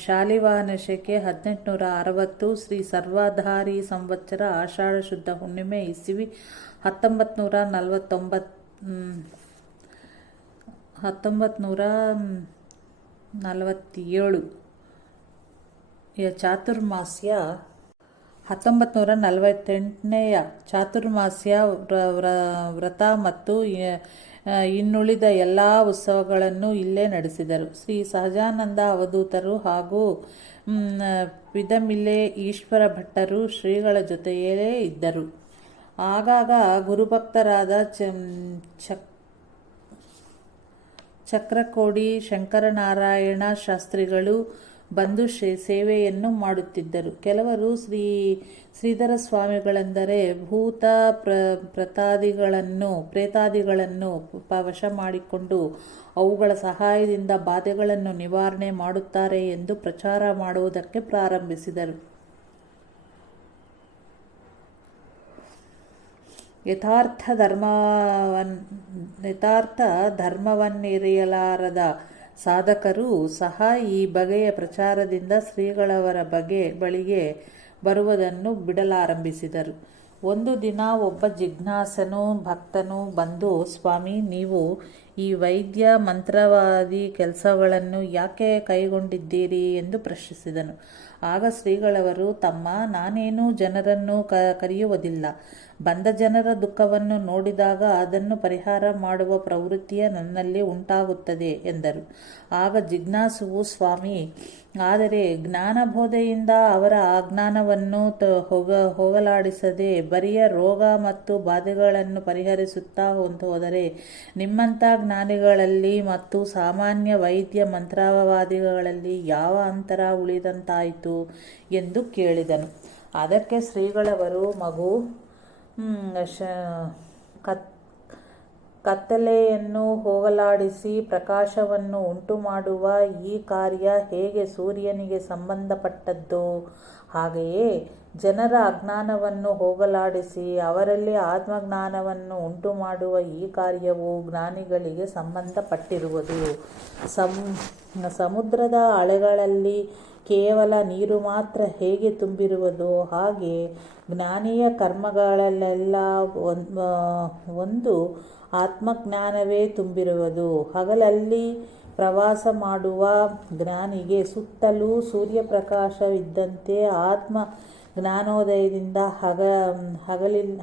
ಶಾಲಿವಾಹನ ಶಕೆ 1860 ಶ್ರೀ ಸರ್ವಧಾರಿ ಸಂವತ್ಸರ ಆಷಾಢ ಶುದ್ಧ ಹುಣ್ಣಿಮೆ ಇಸವಿ 1947 ಚಾತುರ್ಮಾಸ್ಯ 1948ನೇಯ ಚಾತುರ್ಮಾಸ್ಯ ವ್ರತ ಮತ್ತು ಇನ್ನುಳಿದ ಎಲ್ಲ ಉತ್ಸವಗಳನ್ನು ಇಲ್ಲೇ ನಡೆಸಿದರು. ಶ್ರೀ ಸಹಜಾನಂದ ಅವಧೂತರು ಹಾಗೂ ಪಿದಮಿಲೆ ಈಶ್ವರ ಭಟ್ಟರು ಶ್ರೀಗಳ ಜೊತೆಯೇ ಇದ್ದರು. ಆಗಾಗ ಗುರುಭಕ್ತರಾದ ಚಕ್ರಕೋಡಿ ಶಂಕರನಾರಾಯಣ ಶಾಸ್ತ್ರಿಗಳು ಬಂದು ಸೇವೆಯನ್ನು ಮಾಡುತ್ತಿದ್ದರು. ಕೆಲವರು ಶ್ರೀಧರ ಸ್ವಾಮಿಗಳೆಂದರೆ ಭೂತ ಪ್ರೇತಾದಿಗಳನ್ನು ವಶ ಮಾಡಿಕೊಂಡು ಅವುಗಳ ಸಹಾಯದಿಂದ ಬಾಧೆಗಳನ್ನು ನಿವಾರಣೆ ಮಾಡುತ್ತಾರೆ ಎಂದು ಪ್ರಚಾರ ಮಾಡುವುದಕ್ಕೆ ಪ್ರಾರಂಭಿಸಿದರು. ಯಥಾರ್ಥ ಧರ್ಮವನ್ನೆರೆಯಲಾರದ ಸಾಧಕರೂ ಸಹ ಈ ಬಗೆಯ ಪ್ರಚಾರದಿಂದ ಶ್ರೀಗಳವರ ಬಳಿಗೆ ಬರುವುದನ್ನು ಬಿಡಲಾರಂಭಿಸಿದರು. ಒಂದು ದಿನ ಒಬ್ಬ ಜಿಜ್ಞಾಸನು ಭಕ್ತನು ಬಂದು, ಸ್ವಾಮಿ, ನೀವು ಈ ವೈದ್ಯ ಮಂತ್ರವಾದಿ ಕೆಲಸಗಳನ್ನು ಯಾಕೆ ಕೈಗೊಂಡಿದ್ದೀರಿ ಎಂದು ಪ್ರಶ್ನಿಸಿದನು. ಆಗ ಶ್ರೀಗಳವರು, ನಾನೇನು ಜನರನ್ನು ಕರೆಯುವುದಿಲ್ಲ. ಬಂದ ಜನರ ದುಃಖವನ್ನು ನೋಡಿದಾಗ ಅದನ್ನು ಪರಿಹಾರ ಮಾಡುವ ಪ್ರವೃತ್ತಿಯ ನನ್ನಲ್ಲಿ ಉಂಟಾಗುತ್ತದೆ ಎಂದರು. ಆಗ ಜಿಜ್ಞಾಸುವು, ಸ್ವಾಮಿ, ಆದರೆ ಜ್ಞಾನಬೋಧೆಯಿಂದ ಅವರ ಅಜ್ಞಾನವನ್ನು ಹೋಗಲಾಡಿಸದೆ ಬರಿಯ ರೋಗ ಮತ್ತು ಬಾಧೆಗಳನ್ನು ಪರಿಹರಿಸುತ್ತಾ ಹೋದರೆ ನಿಮ್ಮಂಥ ಜ್ಞಾನಿಗಳಲ್ಲಿ ಮತ್ತು ಸಾಮಾನ್ಯ ವೈದ್ಯ ಮಂತ್ರವಾದಿಗಳಲ್ಲಿ ಯಾವ ಅಂತರ ಉಳಿದಂತಾಯಿತು ಎಂದು ಕೇಳಿದನು. ಅದಕ್ಕೆ ಶ್ರೀಗಳವರು, ಮಗು, ಕತ್ತಲೆಯನ್ನು ಹೋಗಲಾಡಿಸಿ ಪ್ರಕಾಶವನ್ನು ಉಂಟು ಮಾಡುವ ಈ ಕಾರ್ಯ ಹೇಗೆ ಸೂರ್ಯನಿಗೆ ಸಂಬಂಧಪಟ್ಟದ್ದೋ ಹಾಗೆಯೇ ಜನರ ಅಜ್ಞಾನವನ್ನು ಹೋಗಲಾಡಿಸಿ ಅವರಲ್ಲಿ ಆತ್ಮಜ್ಞಾನವನ್ನು ಉಂಟು ಮಾಡುವ ಈ ಕಾರ್ಯವು ಜ್ಞಾನಿಗಳಿಗೆ ಸಂಬಂಧಪಟ್ಟಿರುವುದು. ಸಮುದ್ರದ ಅಲೆಗಳಲ್ಲಿ ಕೇವಲ ನೀರು ಮಾತ್ರ ಹೇಗೆ ತುಂಬಿರುವುದೋ ಹಾಗೆ ಜ್ಞಾನಿಯ ಕರ್ಮಗಳಲ್ಲೆಲ್ಲ ಒಂದು ಆತ್ಮಜ್ಞಾನವೇ ತುಂಬಿರುವುದು. ಹಗಲಲ್ಲಿ ಪ್ರವಾಸ ಮಾಡುವ ಜ್ಞಾನಿಗೆ ಸುತ್ತಲೂ ಸೂರ್ಯಪ್ರಕಾಶವಿದ್ದಂತೆ ಆತ್ಮ ಜ್ಞಾನೋದಯದಿಂದ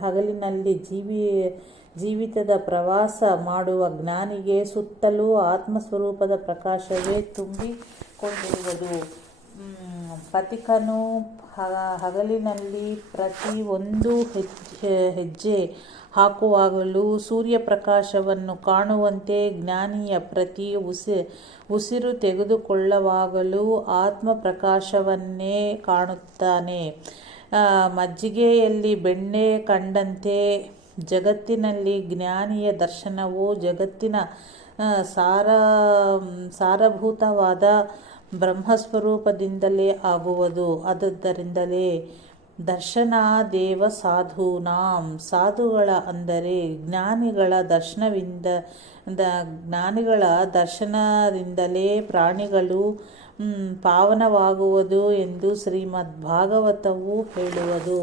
ಹಗಲಿನಲ್ಲಿ ಜೀವಿತದ ಪ್ರವಾಸ ಮಾಡುವ ಜ್ಞಾನಿಗೆ ಸುತ್ತಲೂ ಆತ್ಮಸ್ವರೂಪದ ಪ್ರಕಾಶವೇ ತುಂಬಿಕೊಂಡಿರುವುದು. ಪಥಿಕನು ಹಗಲಿನಲ್ಲಿ ಪ್ರತಿ ಒಂದು ಹೆಜ್ಜೆ ಹಾಕುವಾಗಲೂ ಸೂರ್ಯಪ್ರಕಾಶವನ್ನು ಕಾಣುವಂತೆ ಜ್ಞಾನಿಯ ಪ್ರತಿ ಉಸಿರು ತೆಗೆದುಕೊಳ್ಳುವಾಗಲೂ ಆತ್ಮ ಪ್ರಕಾಶವನ್ನೇ ಕಾಣುತ್ತಾನೆ. ಮಜ್ಜಿಗೆಯಲ್ಲಿ ಬೆಣ್ಣೆ ಕಂಡಂತೆ ಜಗತ್ತಿನಲ್ಲಿ ಜ್ಞಾನಿಯ ದರ್ಶನವು ಜಗತ್ತಿನ ಸಾರಭೂತವಾದ ಬ್ರಹ್ಮಸ್ವರೂಪದಿಂದಲೇ ಆಗುವುದು. ಆದುದರಿಂದಲೇ ದರ್ಶನಾದೇವ ಸಾಧೂನಾಂ, ಸಾಧುಗಳ ಅಂದರೆ ಜ್ಞಾನಿಗಳ ದರ್ಶನದಿಂದಲೇ ಪ್ರಾಣಿಗಳು ಪಾವನವಾಗುವುದು ಎಂದು ಶ್ರೀಮದ್ ಭಾಗವತವು ಹೇಳುವುದು.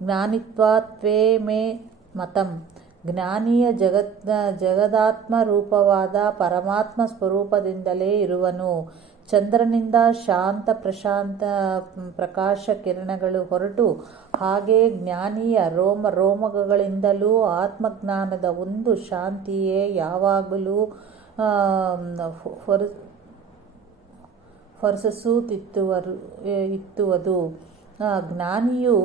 ಜ್ಞಾನಿತ್ವಾತ್ವೇ ಮೇ ಮತಂ. ಜ್ಞಾನಿಯ ಜಗದಾತ್ಮ ರೂಪವಾದ ಪರಮಾತ್ಮ ಸ್ವರೂಪದಿಂದಲೇ ಇರುವನು. ಚಂದ್ರನಿಂದ ಶಾಂತ ಪ್ರಕಾಶ ಕಿರಣಗಳು ಹೊರಟು ಹಾಗೆ ಜ್ಞಾನಿಯ ರೋಮಗಳಿಂದಲೂ ಆತ್ಮಜ್ಞಾನದ ಒಂದು ಶಾಂತಿಯೇ ಯಾವಾಗಲೂ ಹೊರಸೂಸುತ್ತಿತ್ತುವುದು. ಜ್ಞಾನಿಯು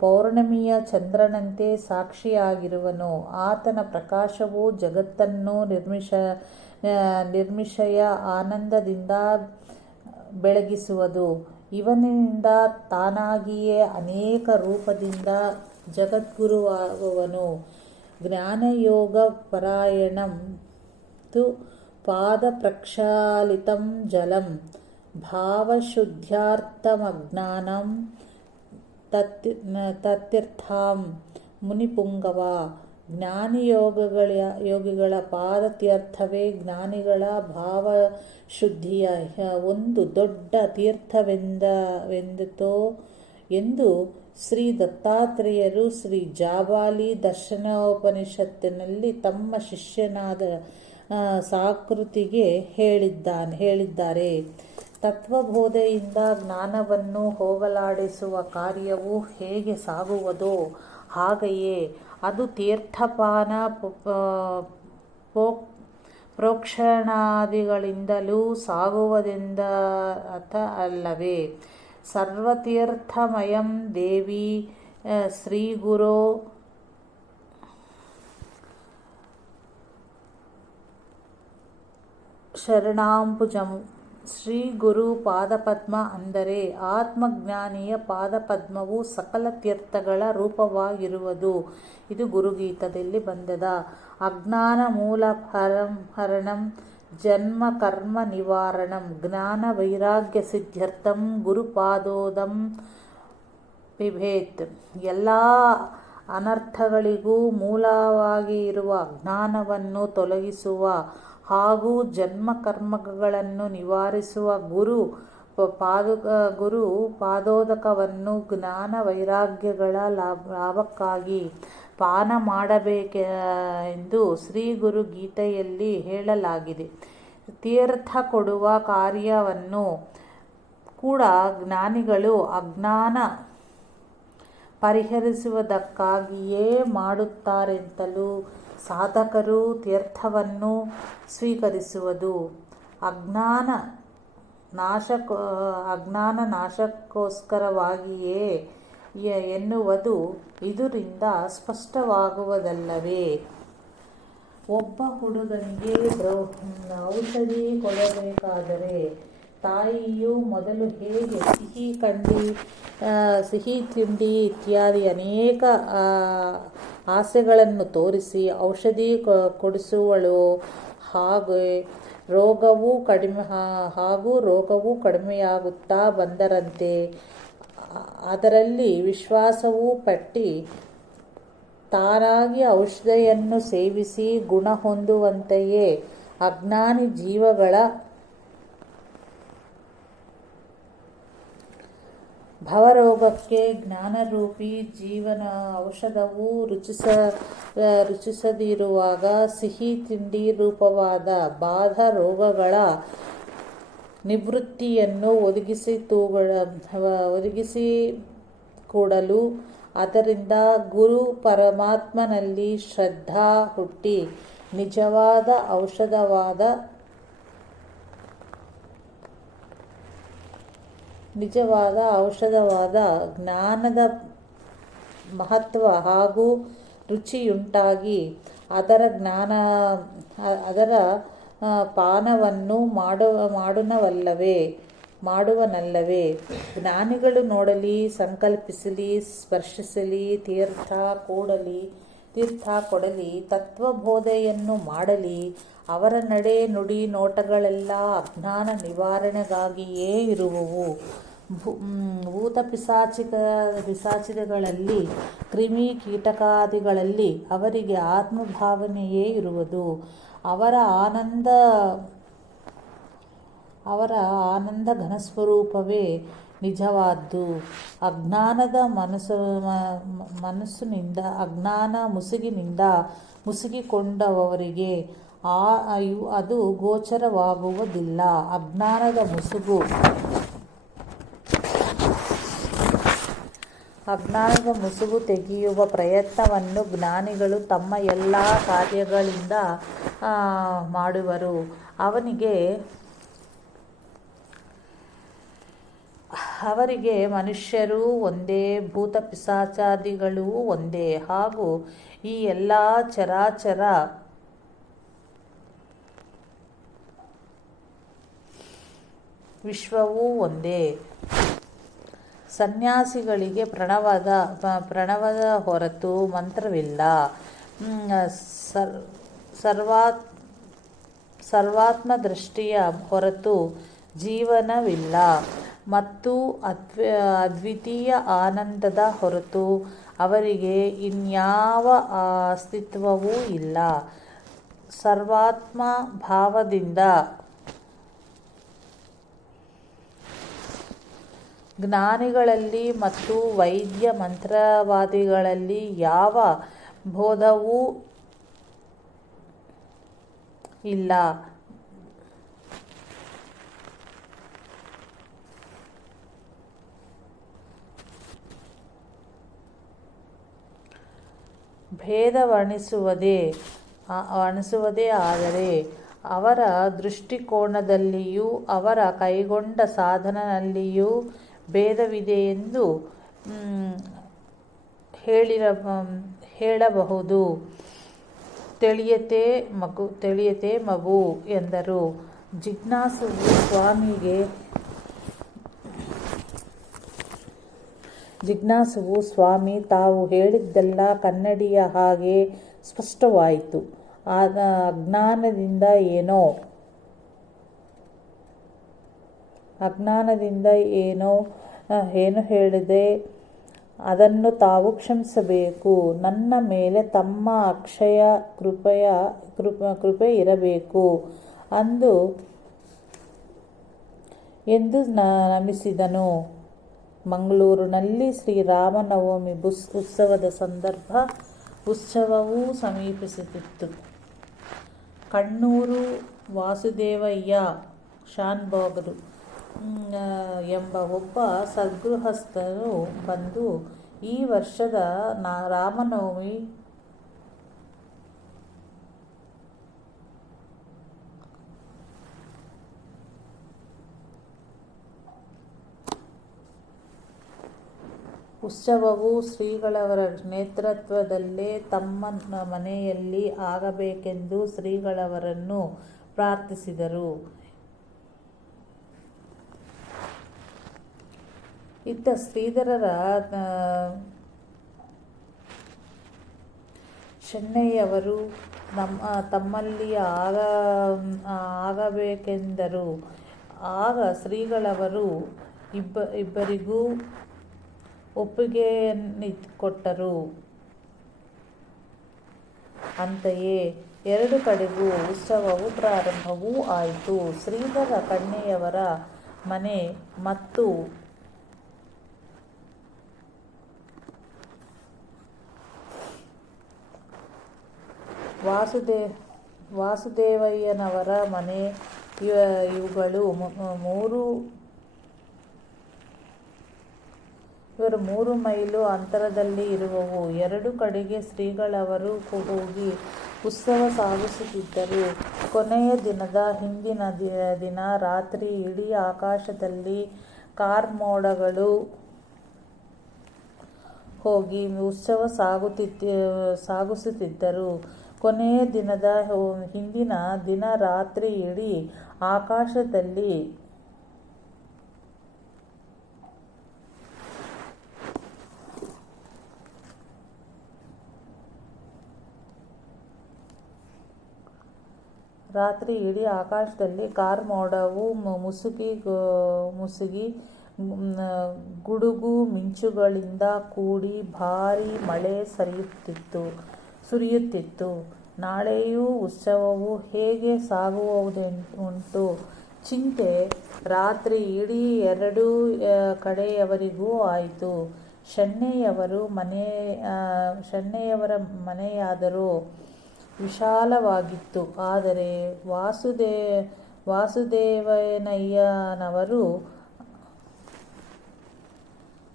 ಪೌರ್ಣಮಿಯ ಚಂದ್ರನಂತೆ ಸಾಕ್ಷಿಯಾಗಿರುವನು. ಆತನ ಪ್ರಕಾಶವು ಜಗತ್ತನ್ನು ನಿರ್ಮಿಷಯ ಆನಂದದಿಂದ ಬೆಳಗಿಸುವುದು. ಇವನಿಂದ ತಾನಾಗಿಯೇ ಅನೇಕ ರೂಪದಿಂದ ಜಗದ್ಗುರುವಾಗುವನು. ಜ್ಞಾನಯೋಗ ಪರಾಯಣಂ ತು ಪಾದ ಪ್ರಕ್ಷಾಲಿತಂ ಜಲಂ ಭಾವಶುದ್ಧ್ಯಾರ್ಥಮಜ್ಞಾನಂ ತತ್ತೀರ್ಥಂ ಮುನಿಪುಂಗವ. ಯೋಗಿಗಳ ಪಾದತೀರ್ಥವೇ ಜ್ಞಾನಿಗಳ ಭಾವಶುದ್ಧಿಯ ಒಂದು ದೊಡ್ಡ ತೀರ್ಥವೆಂದಿತೋ ಎಂದು ಶ್ರೀ ದತ್ತಾತ್ರೇಯರು ಶ್ರೀ ಜಾಬಾಲಿ ದರ್ಶನೋಪನಿಷತ್ತಿನಲ್ಲಿ ತಮ್ಮ ಶಿಷ್ಯನಾದ ಸಾಕೃತಿಗೆ ಹೇಳಿದ್ದಾರೆ. ತತ್ವಬೋಧೆಯಿಂದ ಜ್ಞಾನವನ್ನು ಹೋಗಲಾಡಿಸುವ ಕಾರ್ಯವು ಹೇಗೆ ಸಾಗುವುದೋ ಹಾಗೆಯೇ ಅದು ತೀರ್ಥಪಾನ ಪ್ರೋಕ್ಷಣಾದಿಗಳಿಂದಲೂ ಸಾಗುವುದೆಂದರ್ಥ ಅಲ್ಲವೇ? ಸರ್ವತೀರ್ಥಮಯಂ ದೇವಿ ಶ್ರೀಗುರೋ ಶರಣಾಂಬುಜಂ. ಶ್ರೀ ಗುರು ಪಾದಪದ್ಮ ಅಂದರೆ ಆತ್ಮಜ್ಞಾನಿಯ ಪಾದಪದ್ಮವು ಸಕಲ ತೀರ್ಥಗಳ ರೂಪವಾಗಿರುವುದು. ಇದು ಗುರುಗೀತದಲ್ಲಿ ಬಂದದ. ಅಜ್ಞಾನ ಮೂಲ ಹರಣಂ ಜನ್ಮ ಕರ್ಮ ನಿವಾರಣಂ ಜ್ಞಾನ ವೈರಾಗ್ಯ ಸಿದ್ಧ್ಯರ್ಥಂ ಗುರುಪಾದೋದಂ ಬಿಭೇತ್. ಎಲ್ಲ ಅನರ್ಥಗಳಿಗೂ ಮೂಲವಾಗಿ ಇರುವ ಅಜ್ಞಾನವನ್ನು ತೊಲಗಿಸುವ ಹಾಗೂ ಜನ್ಮ ಕರ್ಮಗಳನ್ನು ನಿವಾರಿಸುವ ಗುರು ಪಾದೋದಕವನ್ನು ಜ್ಞಾನ ವೈರಾಗ್ಯಗಳ ಲಾಭಕ್ಕಾಗಿ ಪಾನ ಮಾಡಬೇಕೆಂದು ಶ್ರೀ ಗುರು ಗೀತೆಯಲ್ಲಿ ಹೇಳಲಾಗಿದೆ. ತೀರ್ಥ ಕೊಡುವ ಕಾರ್ಯವನ್ನು ಕೂಡ ಜ್ಞಾನಿಗಳು ಅಜ್ಞಾನ ಪರಿಹರಿಸುವುದಕ್ಕಾಗಿಯೇ ಮಾಡುತ್ತಾರೆಂತಲೂ ಸಾಧಕರು ತೀರ್ಥವನ್ನು ಸ್ವೀಕರಿಸುವುದು ಅಜ್ಞಾನ ನಾಶಕ್ಕೋಸ್ಕರವಾಗಿಯೇ ಎನ್ನುವುದು ಇದರಿಂದ ಸ್ಪಷ್ಟವಾಗುವುದಲ್ಲವೇ. ಒಬ್ಬ ಹುಡುಗನಿಗೆ ಔಷಧಿ ಕೊಡಬೇಕಾದರೆ ತಾಯಿಯು ಮೊದಲು ಹೇಗೆ ಸಿಹಿ ತಿಂಡಿ ಇತ್ಯಾದಿ ಅನೇಕ ಆಸೆಗಳನ್ನು ತೋರಿಸಿ ಔಷಧಿ ಕೊಡಿಸುವಳು, ಹಾಗೆ ರೋಗವೂ ಕಡಿಮೆಯಾಗುತ್ತಾ ಬಂದರಂತೆ ಅದರಲ್ಲಿ ವಿಶ್ವಾಸವೂ ಪಟ್ಟಿ ತಾನಾಗಿ ಔಷಧಿಯನ್ನು ಸೇವಿಸಿ ಗುಣ ಹೊಂದುವಂತೆಯೇ ಅಜ್ಞಾನಿ ಜೀವಗಳ ಭವರೋಗಕ್ಕೆ ಜ್ಞಾನರೂಪಿ ಜೀವನ ಔಷಧವು ರುಚಿಸದಿರುವಾಗ ಸಿಹಿ ತಿಂಡಿ ರೂಪವಾದ ಬಾಧ ರೋಗಗಳ ನಿವೃತ್ತಿಯನ್ನು ಒದಗಿಸಿಕೊಡಲು ಅದರಿಂದ ಗುರು ಪರಮಾತ್ಮನಲ್ಲಿ ಶ್ರದ್ಧಾ ಹುಟ್ಟಿ ನಿಜವಾದ ಔಷಧವಾದ ಜ್ಞಾನದ ಮಹತ್ವ ಹಾಗೂ ರುಚಿಯುಂಟಾಗಿ ಅದರ ಪಾನವನ್ನು ಮಾಡುವನಲ್ಲವೇ. ಜ್ಞಾನಿಗಳು ನೋಡಲಿ, ಸಂಕಲ್ಪಿಸಲಿ, ಸ್ಪರ್ಶಿಸಲಿ, ತೀರ್ಥ ಕೊಡಲಿ, ತತ್ವಬೋಧೆಯನ್ನು ಮಾಡಲಿ, ಅವರ ನಡೆ ನುಡಿ ನೋಟಗಳೆಲ್ಲ ಅಜ್ಞಾನ ನಿವಾರಣೆಗಾಗಿಯೇ ಇರುವವು. ಭೂತ ಪಿಶಾಚಿಗಳಲ್ಲಿ ಕ್ರಿಮಿ ಕೀಟಕಾದಿಗಳಲ್ಲಿ ಅವರಿಗೆ ಆತ್ಮಭಾವನೆಯೇ ಇರುವುದು. ಅವರ ಆನಂದ ಘನಸ್ವರೂಪವೇ ನಿಜವಾದ್ದು. ಅಜ್ಞಾನದ ಅಜ್ಞಾನ ಮುಸುಗಿನಿಂದ ಮುಸುಗಿಕೊಂಡವರಿಗೆ ಅದು ಗೋಚರವಾಗುವುದಿಲ್ಲ. ಅಜ್ಞಾನದ ಮುಸುಗು ತೆಗೆಯುವ ಪ್ರಯತ್ನವನ್ನು ಜ್ಞಾನಿಗಳು ತಮ್ಮ ಎಲ್ಲ ಕಾರ್ಯಗಳಿಂದ ಮಾಡುವರು. ಅವರಿಗೆ ಮನುಷ್ಯರೂ ಒಂದೇ, ಭೂತ ಪಿಶಾಚಾದಿಗಳೂ ಒಂದೇ, ಹಾಗೂ ಈ ಎಲ್ಲ ಚರಾಚರ ವಿಶ್ವವೂ ಒಂದೇ. ಸನ್ಯಾಸಿಗಳಿಗೆ ಪ್ರಣವದ ಹೊರತು ಮಂತ್ರವಿಲ್ಲ. ಸರ್ವಾತ್ಮದೃಷ್ಟಿಯ ಹೊರತು ಜೀವನವಿಲ್ಲ ಮತ್ತು ಅದ್ವಿತೀಯ ಆನಂದದ ಹೊರತು ಅವರಿಗೆ ಇನ್ಯಾವ ಅಸ್ತಿತ್ವವೂ ಇಲ್ಲ. ಸರ್ವಾತ್ಮ ಭಾವದಿಂದ ಜ್ಞಾನಿಗಳಲ್ಲಿ ಮತ್ತು ವೈದ್ಯ ಮಂತ್ರವಾದಿಗಳಲ್ಲಿ ಯಾವ ಭೇದವೂ ಇಲ್ಲ. ಭೇದವಣಿಸುವುದೇ ಆದರೆ ಅವರ ದೃಷ್ಟಿಕೋನದಲ್ಲಿಯೂ ಅವರ ಕೈಗೊಂಡ ಸಾಧನದಲ್ಲಿಯೂ ಭೇದವಿದೆಯೆಂದು ಹೇಳಬಹುದು. ತಿಳಿಯತೆ ಮಗು ಎಂದರು. ಜಿಜ್ಞಾಸುವು ಸ್ವಾಮಿ, ತಾವು ಹೇಳಿದ್ದೆಲ್ಲ ಕನ್ನಡಿಯ ಹಾಗೆ ಸ್ಪಷ್ಟವಾಯಿತು. ಅಜ್ಞಾನದಿಂದ ಏನು ಹೇಳಿದೆ ಅದನ್ನು ತಾವು ಕ್ಷಮಿಸಬೇಕು. ನನ್ನ ಮೇಲೆ ತಮ್ಮ ಅಕ್ಷಯ ಕೃಪೆ ಇರಬೇಕು ಎಂದು ನಮಿಸಿದನು. ಮಂಗಳೂರಿನಲ್ಲಿ ಶ್ರೀರಾಮನವಮಿ ಉತ್ಸವವು ಸಮೀಪಿಸುತ್ತಿತ್ತು. ಕಣ್ಣೂರು ವಾಸುದೇವಯ್ಯ ಶಾನ್ಭೋಗರು ಎಂಬ ಒಬ್ಬ ಸದ್ಗೃಹಸ್ಥರು ಬಂದು, ಈ ವರ್ಷದ ರಾಮನವಮಿ ಉತ್ಸವವು ಶ್ರೀಗಳವರ ನೇತೃತ್ವದಲ್ಲೇ ತಮ್ಮ ಮನೆಯಲ್ಲಿ ಆಗಬೇಕೆಂದು ಶ್ರೀಗಳವರನ್ನು ಪ್ರಾರ್ಥಿಸಿದರು. ಇತ್ತ ಶ್ರೀಧರರ ಶೆಣೈಯವರು ತಮ್ಮಲ್ಲಿ ಆಗಬೇಕೆಂದರು. ಆಗ ಶ್ರೀಗಳವರು ಇಬ್ಬರಿಗೂ ಒಪ್ಪಿಗೆಯನ್ನಿತ್ತುಕೊಟ್ಟರು. ಅಂತೆಯೇ ಎರಡು ಕಡೆಗೂ ಉತ್ಸವವು ಪ್ರಾರಂಭವೂ ಆಯಿತು. ಶ್ರೀಧರ ಕಣ್ಣಯ್ಯನವರ ಮನೆ ಮತ್ತು ವಾಸುದೇವಯ್ಯನವರ ಮನೆ ಇವರು ಮೂರು ಮೈಲು ಅಂತರದಲ್ಲಿ ಇರುವವು. ಎರಡು ಕಡೆಗೆ ಶ್ರೀಗಳವರು ಹೋಗಿ ಉತ್ಸವ ಸಾಗಿಸುತ್ತಿದ್ದರು. ಕೊನೆಯ ದಿನದ ಹಿಂದಿನ ದಿನ ರಾತ್ರಿ ಇಡೀ ಆಕಾಶದಲ್ಲಿ ಕಾರ್ಮೋಡಗಳು ಹೋಗಿ ಉತ್ಸವ ಸಾಗಿಸುತ್ತಿದ್ದರು. ಕೊನೆಯ ದಿನದ ಹಿಂದಿನ ದಿನ ರಾತ್ರಿ ಇಡೀ ಆಕಾಶದಲ್ಲಿ ಕಾರ್ಮೋಡವು ಮುಸುಗಿ ಗುಡುಗು ಮಿಂಚುಗಳಿಂದ ಕೂಡಿ ಭಾರೀ ಮಳೆ ಸುರಿಯುತ್ತಿತ್ತು. ನಾಳೆಯೂ ಉತ್ಸವವು ಹೇಗೆ ಸಾಗುವುದೆಂಬ ಚಿಂತೆ ರಾತ್ರಿ ಇಡೀ ಎರಡೂ ಕಡೆಯವರಿಗೂ ಆಯಿತು. ಶೆಣೈಯವರ ಮನೆಯಾದರೂ ವಿಶಾಲವಾಗಿತ್ತು. ಆದರೆ ವಾಸುದೇವಯ್ಯನವರು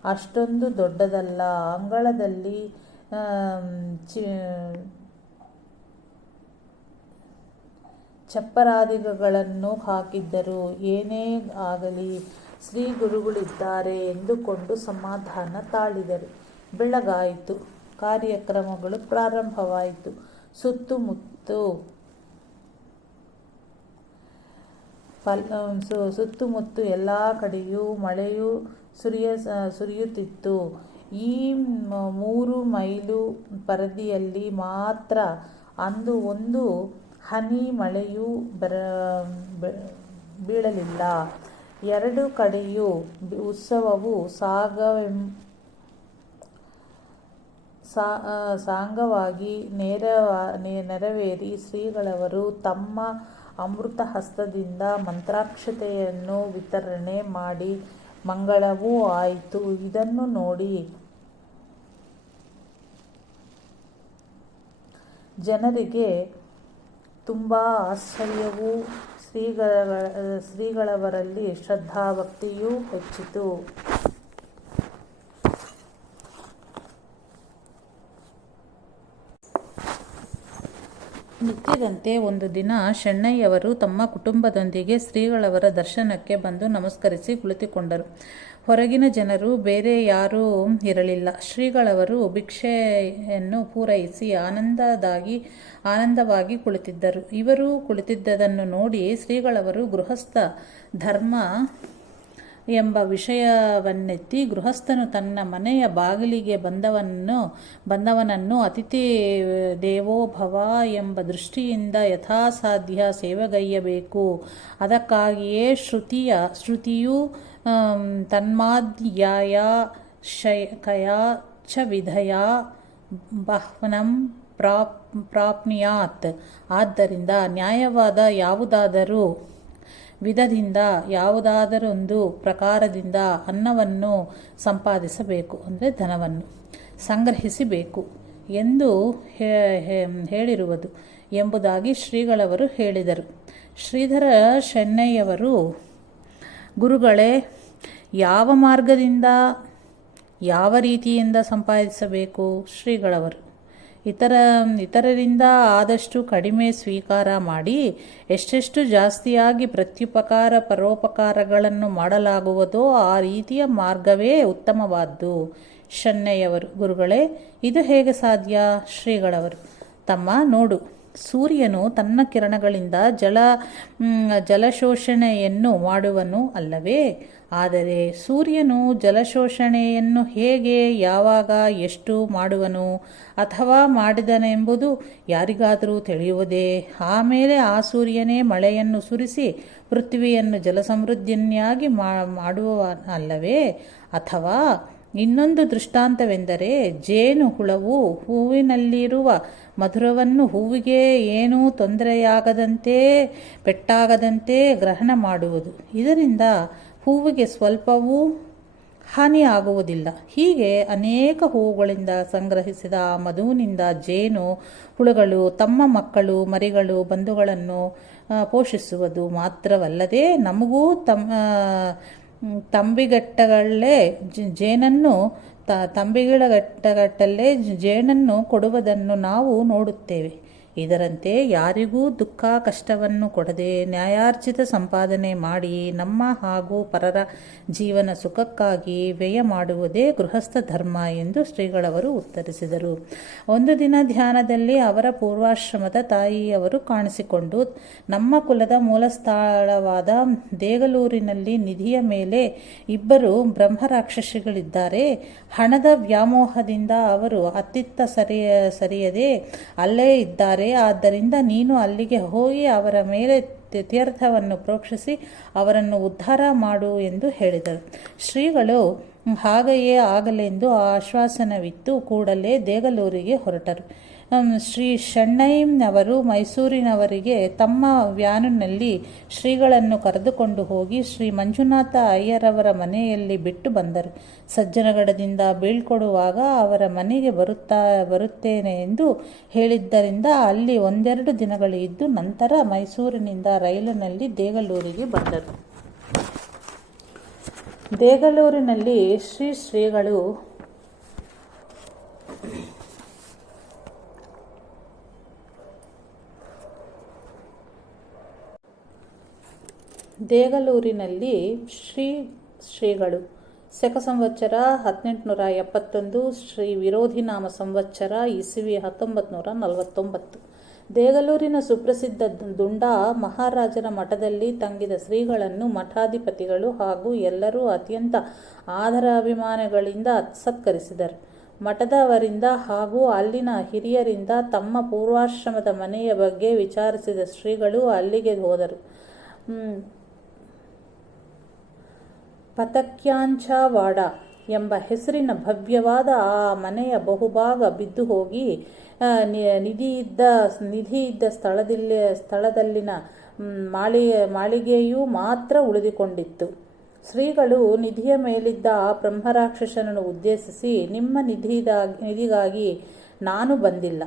ಅಷ್ಟೊಂದು ದೊಡ್ಡದಲ್ಲ. ಅಂಗಳದಲ್ಲಿ ಚಪ್ಪರಾದಿಗಳನ್ನು ಹಾಕಿದ್ದರು. ಏನೇ ಆಗಲಿ ಶ್ರೀ ಗುರುಗಳಿದ್ದಾರೆ ಎಂದುಕೊಂಡು ಸಮಾಧಾನ ತಾಳಿದರು. ಬೆಳಗಾಯಿತು. ಕಾರ್ಯಕ್ರಮಗಳು ಪ್ರಾರಂಭವಾಯಿತು. ಸುತ್ತಮುತ್ತ ಎಲ್ಲ ಕಡೆಯೂ ಮಳೆಯು ಸುರಿಯುತ್ತಿತ್ತು. ಈ 3 ಮೈಲು ಪರಿಧಿಯಲ್ಲಿ ಮಾತ್ರ ಅಂದು ಒಂದು ಹನಿ ಮಳೆಯೂ ಬೀಳಲಿಲ್ಲ. ಎರಡು ಕಡೆಯೂ ಉತ್ಸವವು ಸಾಂಗವಾಗಿ ನೆರವೇರಿ ಶ್ರೀಗಳವರು ತಮ್ಮ ಅಮೃತ ಹಸ್ತದಿಂದ ಮಂತ್ರಾಕ್ಷತೆಯನ್ನು ವಿತರಣೆ ಮಾಡಿ ಮಂಗಳವೂ ಆಯಿತು. ಇದನ್ನು ನೋಡಿ ಜನರಿಗೆ ತುಂಬ ಆಶ್ಚರ್ಯವೂ ಶ್ರೀಗಳವರಲ್ಲಿ ಶ್ರದ್ಧಾಭಕ್ತಿಯೂ ಹೆಚ್ಚಿತು. ನಿತ್ಯದಂತೆ ಒಂದು ದಿನ ಶೆಣ್ಣಯ್ಯವರು ತಮ್ಮ ಕುಟುಂಬದೊಂದಿಗೆ ಶ್ರೀಗಳವರ ದರ್ಶನಕ್ಕೆ ಬಂದು ನಮಸ್ಕರಿಸಿ ಕುಳಿತುಕೊಂಡರು. ಹೊರಗಿನ ಜನರು ಬೇರೆ ಯಾರೂ ಇರಲಿಲ್ಲ. ಶ್ರೀಗಳವರು ಭಿಕ್ಷೆಯನ್ನು ಪೂರೈಸಿ ಆನಂದವಾಗಿ ಕುಳಿತಿದ್ದರು. ಇವರು ಕುಳಿತಿದ್ದದನ್ನು ನೋಡಿ ಶ್ರೀಗಳವರು ಗೃಹಸ್ಥ ಧರ್ಮ ಎಂಬ ವಿಷಯವನ್ನೆತ್ತಿ, ಗೃಹಸ್ಥನು ತನ್ನ ಮನೆಯ ಬಾಗಿಲಿಗೆ ಬಂದವನನ್ನು ಅತಿಥಿ ದೇವೋಭವ ಎಂಬ ದೃಷ್ಟಿಯಿಂದ ಯಥಾಸಾಧ್ಯ ಸೇವೆಗೈಯಬೇಕು. ಅದಕ್ಕಾಗಿಯೇ ಶ್ರುತಿಯು ತನ್ಮಾದ್ಯಾಯ ಶಯಕಯಾ ಚ ವಿಧಯಾ ಬಹ್ವನಂ ಪ್ರಾಪ್ನುಯಾತ್. ಆದ್ದರಿಂದ ನ್ಯಾಯವಾದ ಯಾವುದಾದರೂ ವಿಧದಿಂದ ಯಾವುದಾದರೊಂದು ಪ್ರಕಾರದಿಂದ ಅನ್ನವನ್ನು ಸಂಪಾದಿಸಬೇಕು, ಅಂದರೆ ಧನವನ್ನು ಸಂಗ್ರಹಿಸಬೇಕು ಎಂದು ಹೇಳಿರುವುದು ಎಂಬುದಾಗಿ ಶ್ರೀಗಳವರು ಹೇಳಿದರು. ಶ್ರೀಧರ ಶೆಣ್ಣಯ್ಯವರು, ಗುರುಗಳೇ, ಯಾವ ಮಾರ್ಗದಿಂದ ಯಾವ ರೀತಿಯಿಂದ ಸಂಪಾದಿಸಬೇಕು? ಶ್ರೀಗಳವರು, ಇತರರಿಂದ ಆದಷ್ಟು ಕಡಿಮೆ ಸ್ವೀಕಾರ ಮಾಡಿ ಎಷ್ಟೆಷ್ಟು ಜಾಸ್ತಿಯಾಗಿ ಪ್ರತ್ಯುಪಕಾರ ಪರೋಪಕಾರಗಳನ್ನು ಮಾಡಲಾಗುವುದೋ ಆ ರೀತಿಯ ಮಾರ್ಗವೇ ಉತ್ತಮವಾದ್ದು. ಶೆಣ್ಣಯ್ಯವರು, ಗುರುಗಳೇ, ಇದು ಹೇಗೆ ಸಾಧ್ಯ? ಶ್ರೀಗಳವರು, ತಮ್ಮ ನೋಡು, ಸೂರ್ಯನು ತನ್ನ ಕಿರಣಗಳಿಂದ ಜಲಶೋಷಣೆಯನ್ನು ಮಾಡುವನು ಅಲ್ಲವೇ? ಆದರೆ ಸೂರ್ಯನು ಜಲಶೋಷಣೆಯನ್ನು ಹೇಗೆ, ಯಾವಾಗ, ಎಷ್ಟು ಮಾಡುವನು ಅಥವಾ ಮಾಡಿದನೆಂಬುದು ಯಾರಿಗಾದರೂ ತಿಳಿಯುವುದೇ? ಆಮೇಲೆ ಆ ಸೂರ್ಯನೇ ಮಳೆಯನ್ನು ಸುರಿಸಿ ಪೃಥ್ವಿಯನ್ನು ಜಲಸಮೃದ್ಧಿಯನ್ನಾಗಿ ಮಾಡುವ ಅಲ್ಲವೇ? ಅಥವಾ ಇನ್ನೊಂದು ದೃಷ್ಟಾಂತವೆಂದರೆ, ಜೇನು ಹುಳವು ಹೂವಿನಲ್ಲಿರುವ ಮಧುರವನ್ನು ಹೂವಿಗೆ ಏನೂ ತೊಂದರೆಯಾಗದಂತೆ ಪೆಟ್ಟಾಗದಂತೆ ಗ್ರಹಣ ಮಾಡುವುದು. ಇದರಿಂದ ಹೂವಿಗೆ ಸ್ವಲ್ಪವೂ ಹಾನಿಯಾಗುವುದಿಲ್ಲ. ಹೀಗೆ ಅನೇಕ ಹೂವುಗಳಿಂದ ಸಂಗ್ರಹಿಸಿದ ಆ ಮಧುವಿನಿಂದ ಜೇನು ಹುಳುಗಳು ತಮ್ಮ ಮಕ್ಕಳು, ಮರಿಗಳು, ಬಂಧುಗಳನ್ನು ಪೋಷಿಸುವುದು ಮಾತ್ರವಲ್ಲದೆ ನಮಗೂ ತಂಬಿಗಟ್ಟಗಳೇ ಜೇನನ್ನು ತಂಬಿಗಳಗಟ್ಟಗಟ್ಟಲೆ ಜೇನನ್ನು ಕೊಡುವುದನ್ನು ನಾವು ನೋಡುತ್ತೇವೆ. ಇದರಂತೆ ಯಾರಿಗೂ ದುಃಖ ಕಷ್ಟವನ್ನು ಕೊಡದೆ ನ್ಯಾಯಾರ್ಜಿತ ಸಂಪಾದನೆ ಮಾಡಿ ನಮ್ಮ ಹಾಗೂ ಪರರ ಜೀವನ ಸುಖಕ್ಕಾಗಿ ವ್ಯಯ ಮಾಡುವುದೇ ಗೃಹಸ್ಥ ಧರ್ಮ ಎಂದು ಶ್ರೀಗಳವರು ಉತ್ತರಿಸಿದರು. ಒಂದು ದಿನ ಧ್ಯಾನದಲ್ಲಿ ಅವರ ಪೂರ್ವಾಶ್ರಮದ ತಾಯಿಯವರು ಕಾಣಿಸಿಕೊಂಡು, ನಮ್ಮ ಕುಲದ ಮೂಲಸ್ಥಳವಾದ ದೇಗಲೂರಿನಲ್ಲಿ ನಿಧಿಯ ಮೇಲೆ ಇಬ್ಬರು ಬ್ರಹ್ಮರಾಕ್ಷಸಿಗಳಿದ್ದಾರೆ. ಹಣದ ವ್ಯಾಮೋಹದಿಂದ ಅವರು ಅತ್ತಿತ್ತ ಸರಿಯದೆ ಅಲ್ಲೇ ಇದ್ದಾರೆ. ಆದ್ದರಿಂದ ನೀನು ಅಲ್ಲಿಗೆ ಹೋಗಿ ಅವರ ಮೇಲೆ ತೀರ್ಥವನ್ನು ಪ್ರೋಕ್ಷಿಸಿ ಅವರನ್ನು ಉದ್ಧಾರ ಮಾಡು ಎಂದು ಹೇಳಿದರು. ಶ್ರೀಗಳು ಹಾಗೆಯೇ ಆಗಲೆಂದು ಆಶ್ವಾಸನವಿತ್ತು ಕೂಡಲೇ ದೇಗಲೂರಿಗೆ ಹೊರಟರು. ಶ್ರೀ ಶೆಣ್ಣಯ್ಯನವರು ಮೈಸೂರಿನವರಿಗೆ ತಮ್ಮ ವ್ಯಾನಿನಲ್ಲಿ ಶ್ರೀಗಳನ್ನು ಕರೆದುಕೊಂಡು ಹೋಗಿ ಶ್ರೀ ಮಂಜುನಾಥ ಅಯ್ಯರವರ ಮನೆಯಲ್ಲಿ ಬಿಟ್ಟು ಬಂದರು. ಸಜ್ಜನಗಡದಿಂದ ಬೀಳ್ಕೊಡುವಾಗ ಅವರ ಮನೆಗೆ ಬರುತ್ತೇನೆ ಎಂದು ಹೇಳಿದ್ದರಿಂದ ಅಲ್ಲಿ ಒಂದೆರಡು ದಿನಗಳು ಇದ್ದು ನಂತರ ಮೈಸೂರಿನಿಂದ ರೈಲಿನಲ್ಲಿ ದೇಗಲೂರಿಗೆ ಬಂದರು. ದೇಗಲೂರಿನಲ್ಲಿ ಶ್ರೀಗಳು ಶ್ರೀಗಳು ಶಕ ಸಂವತ್ಸರ 1871, ಶ್ರೀ ವಿರೋಧಿನಾಮ ಸಂವತ್ಸರ ಇಸವಿ 1949. ದೇಗಲೂರಿನ ಸುಪ್ರಸಿದ್ಧ ದುಂಡಾ ಮಹಾರಾಜರ ಮಠದಲ್ಲಿ ತಂಗಿದ ಶ್ರೀಗಳನ್ನು ಮಠಾಧಿಪತಿಗಳು ಹಾಗೂ ಎಲ್ಲರೂ ಅತ್ಯಂತ ಆದರಾಭಿಮಾನಗಳಿಂದ ಸತ್ಕರಿಸಿದರು. ಮಠದವರಿಂದ ಹಾಗೂ ಅಲ್ಲಿನ ಹಿರಿಯರಿಂದ ತಮ್ಮ ಪೂರ್ವಾಶ್ರಮದ ಮನೆಯ ಬಗ್ಗೆ ವಿಚಾರಿಸಿದ ಶ್ರೀಗಳು ಅಲ್ಲಿಗೆ ಹೋದರು. ಪತಕ್ಯಾಂಚವಾಡ ಎಂಬ ಹೆಸರಿನ ಭವ್ಯವಾದ ಆ ಮನೆಯ ಬಹುಭಾಗ ಬಿದ್ದು ಹೋಗಿ ನಿಧಿಯಿದ್ದ ಸ್ಥಳದಲ್ಲಿನ ಮಾಳಿಗೆಯೂ ಮಾತ್ರ ಉಳಿದುಕೊಂಡಿತ್ತು. ಶ್ರೀಗಳು ನಿಧಿಯ ಮೇಲಿದ್ದ ಆ ಬ್ರಹ್ಮರಾಕ್ಷಸನನ್ನು ಉದ್ದೇಶಿಸಿ, ನಿಮ್ಮ ನಿಧಿಗಾಗಿ ನಾನು ಬಂದಿಲ್ಲ,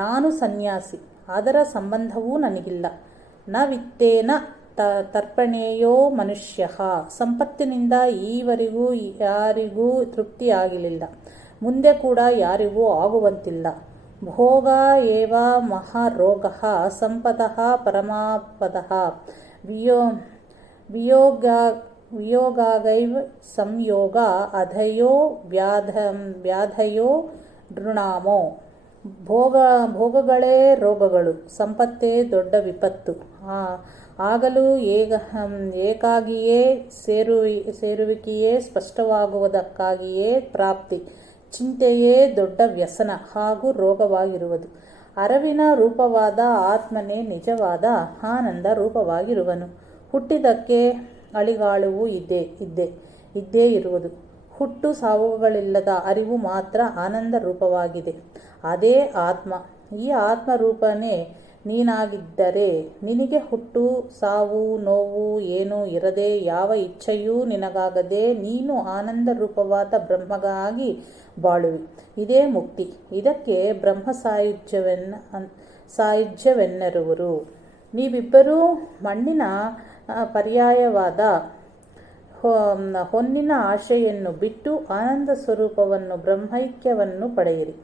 ನಾನು ಸನ್ಯಾಸಿ, ಅದರ ಸಂಬಂಧವೂ ನನಗಿಲ್ಲ. ನ ವಿತ್ತೇನ ತರ್ಪಣೆಯೋ ಮನುಷ್ಯ. ಸಂಪತ್ತಿನಿಂದ ಈವರೆಗೂ ಯಾರಿಗೂ ತೃಪ್ತಿಯಾಗಲಿಲ್ಲ, ಮುಂದೆ ಕೂಡ ಯಾರಿಗೂ ಆಗುವಂತಿಲ್ಲ. ಭೋಗ ಏವ ಮಹಾರೋಗಃ ಸಂಪದಃ ಪರಮಾಪದಃ ವಿಯೋಗಾಗೈವ ಸಂಯೋಗ ಅಧಯೋ ವ್ಯಾಧಯೋ ನೃಣಾಮೋ. ಭೋಗಗಳೇ ರೋಗಗಳು, ಸಂಪತ್ತೇ ದೊಡ್ಡ ವಿಪತ್ತು. ಆಗಲೂ ಏಕಾಗಿಯೇ ಸೇರುವಿಕೆಯೇ ಸ್ಪಷ್ಟವಾಗುವುದಕ್ಕಾಗಿಯೇ ಪ್ರಾಪ್ತಿ, ಚಿಂತೆಯೇ ದೊಡ್ಡ ವ್ಯಸನ ಹಾಗೂ ರೋಗವಾಗಿರುವುದು. ಅರಿವಿನ ರೂಪವಾದ ಆತ್ಮನೇ ನಿಜವಾದ ಆನಂದ ರೂಪವಾಗಿರುವನು. ಹುಟ್ಟಿದ್ದಕ್ಕೆ ಅಳಿಗಾಳುವು ಇದ್ದೇ ಇರುವುದು. ಹುಟ್ಟು ಸಾವುಗಳಿಲ್ಲದ ಅರಿವು ಮಾತ್ರ ಆನಂದ ರೂಪವಾಗಿದೆ. ಅದೇ ಆತ್ಮ. ಈ ಆತ್ಮರೂಪನೇ ನೀನಾಗಿದ್ದರೆ ನಿನಗೆ ಹುಟ್ಟು ಸಾವು ನೋವು ಏನೂ ಇರದೆ, ಯಾವ ಇಚ್ಛೆಯೂ ನಿನಗಾಗದೆ ನೀನು ಆನಂದ ರೂಪವಾದ ಬ್ರಹ್ಮಗಾಗಿ ಬಾಳುವಿ. ಇದೇ ಮುಕ್ತಿ. ಇದಕ್ಕೆ ಬ್ರಹ್ಮ ಸಾಯುಜ್ಯವೆನ್ನುವರು. ನೀವಿಬ್ಬರೂ ಮಣ್ಣಿನ ಪರ್ಯಾಯವಾದ ಹೊನ್ನಿನ ಆಶೆಯನ್ನು ಬಿಟ್ಟು ಆನಂದ ಸ್ವರೂಪವನ್ನು ಬ್ರಹ್ಮೈಕ್ಯವನ್ನು ಪಡೆಯಿರಿ.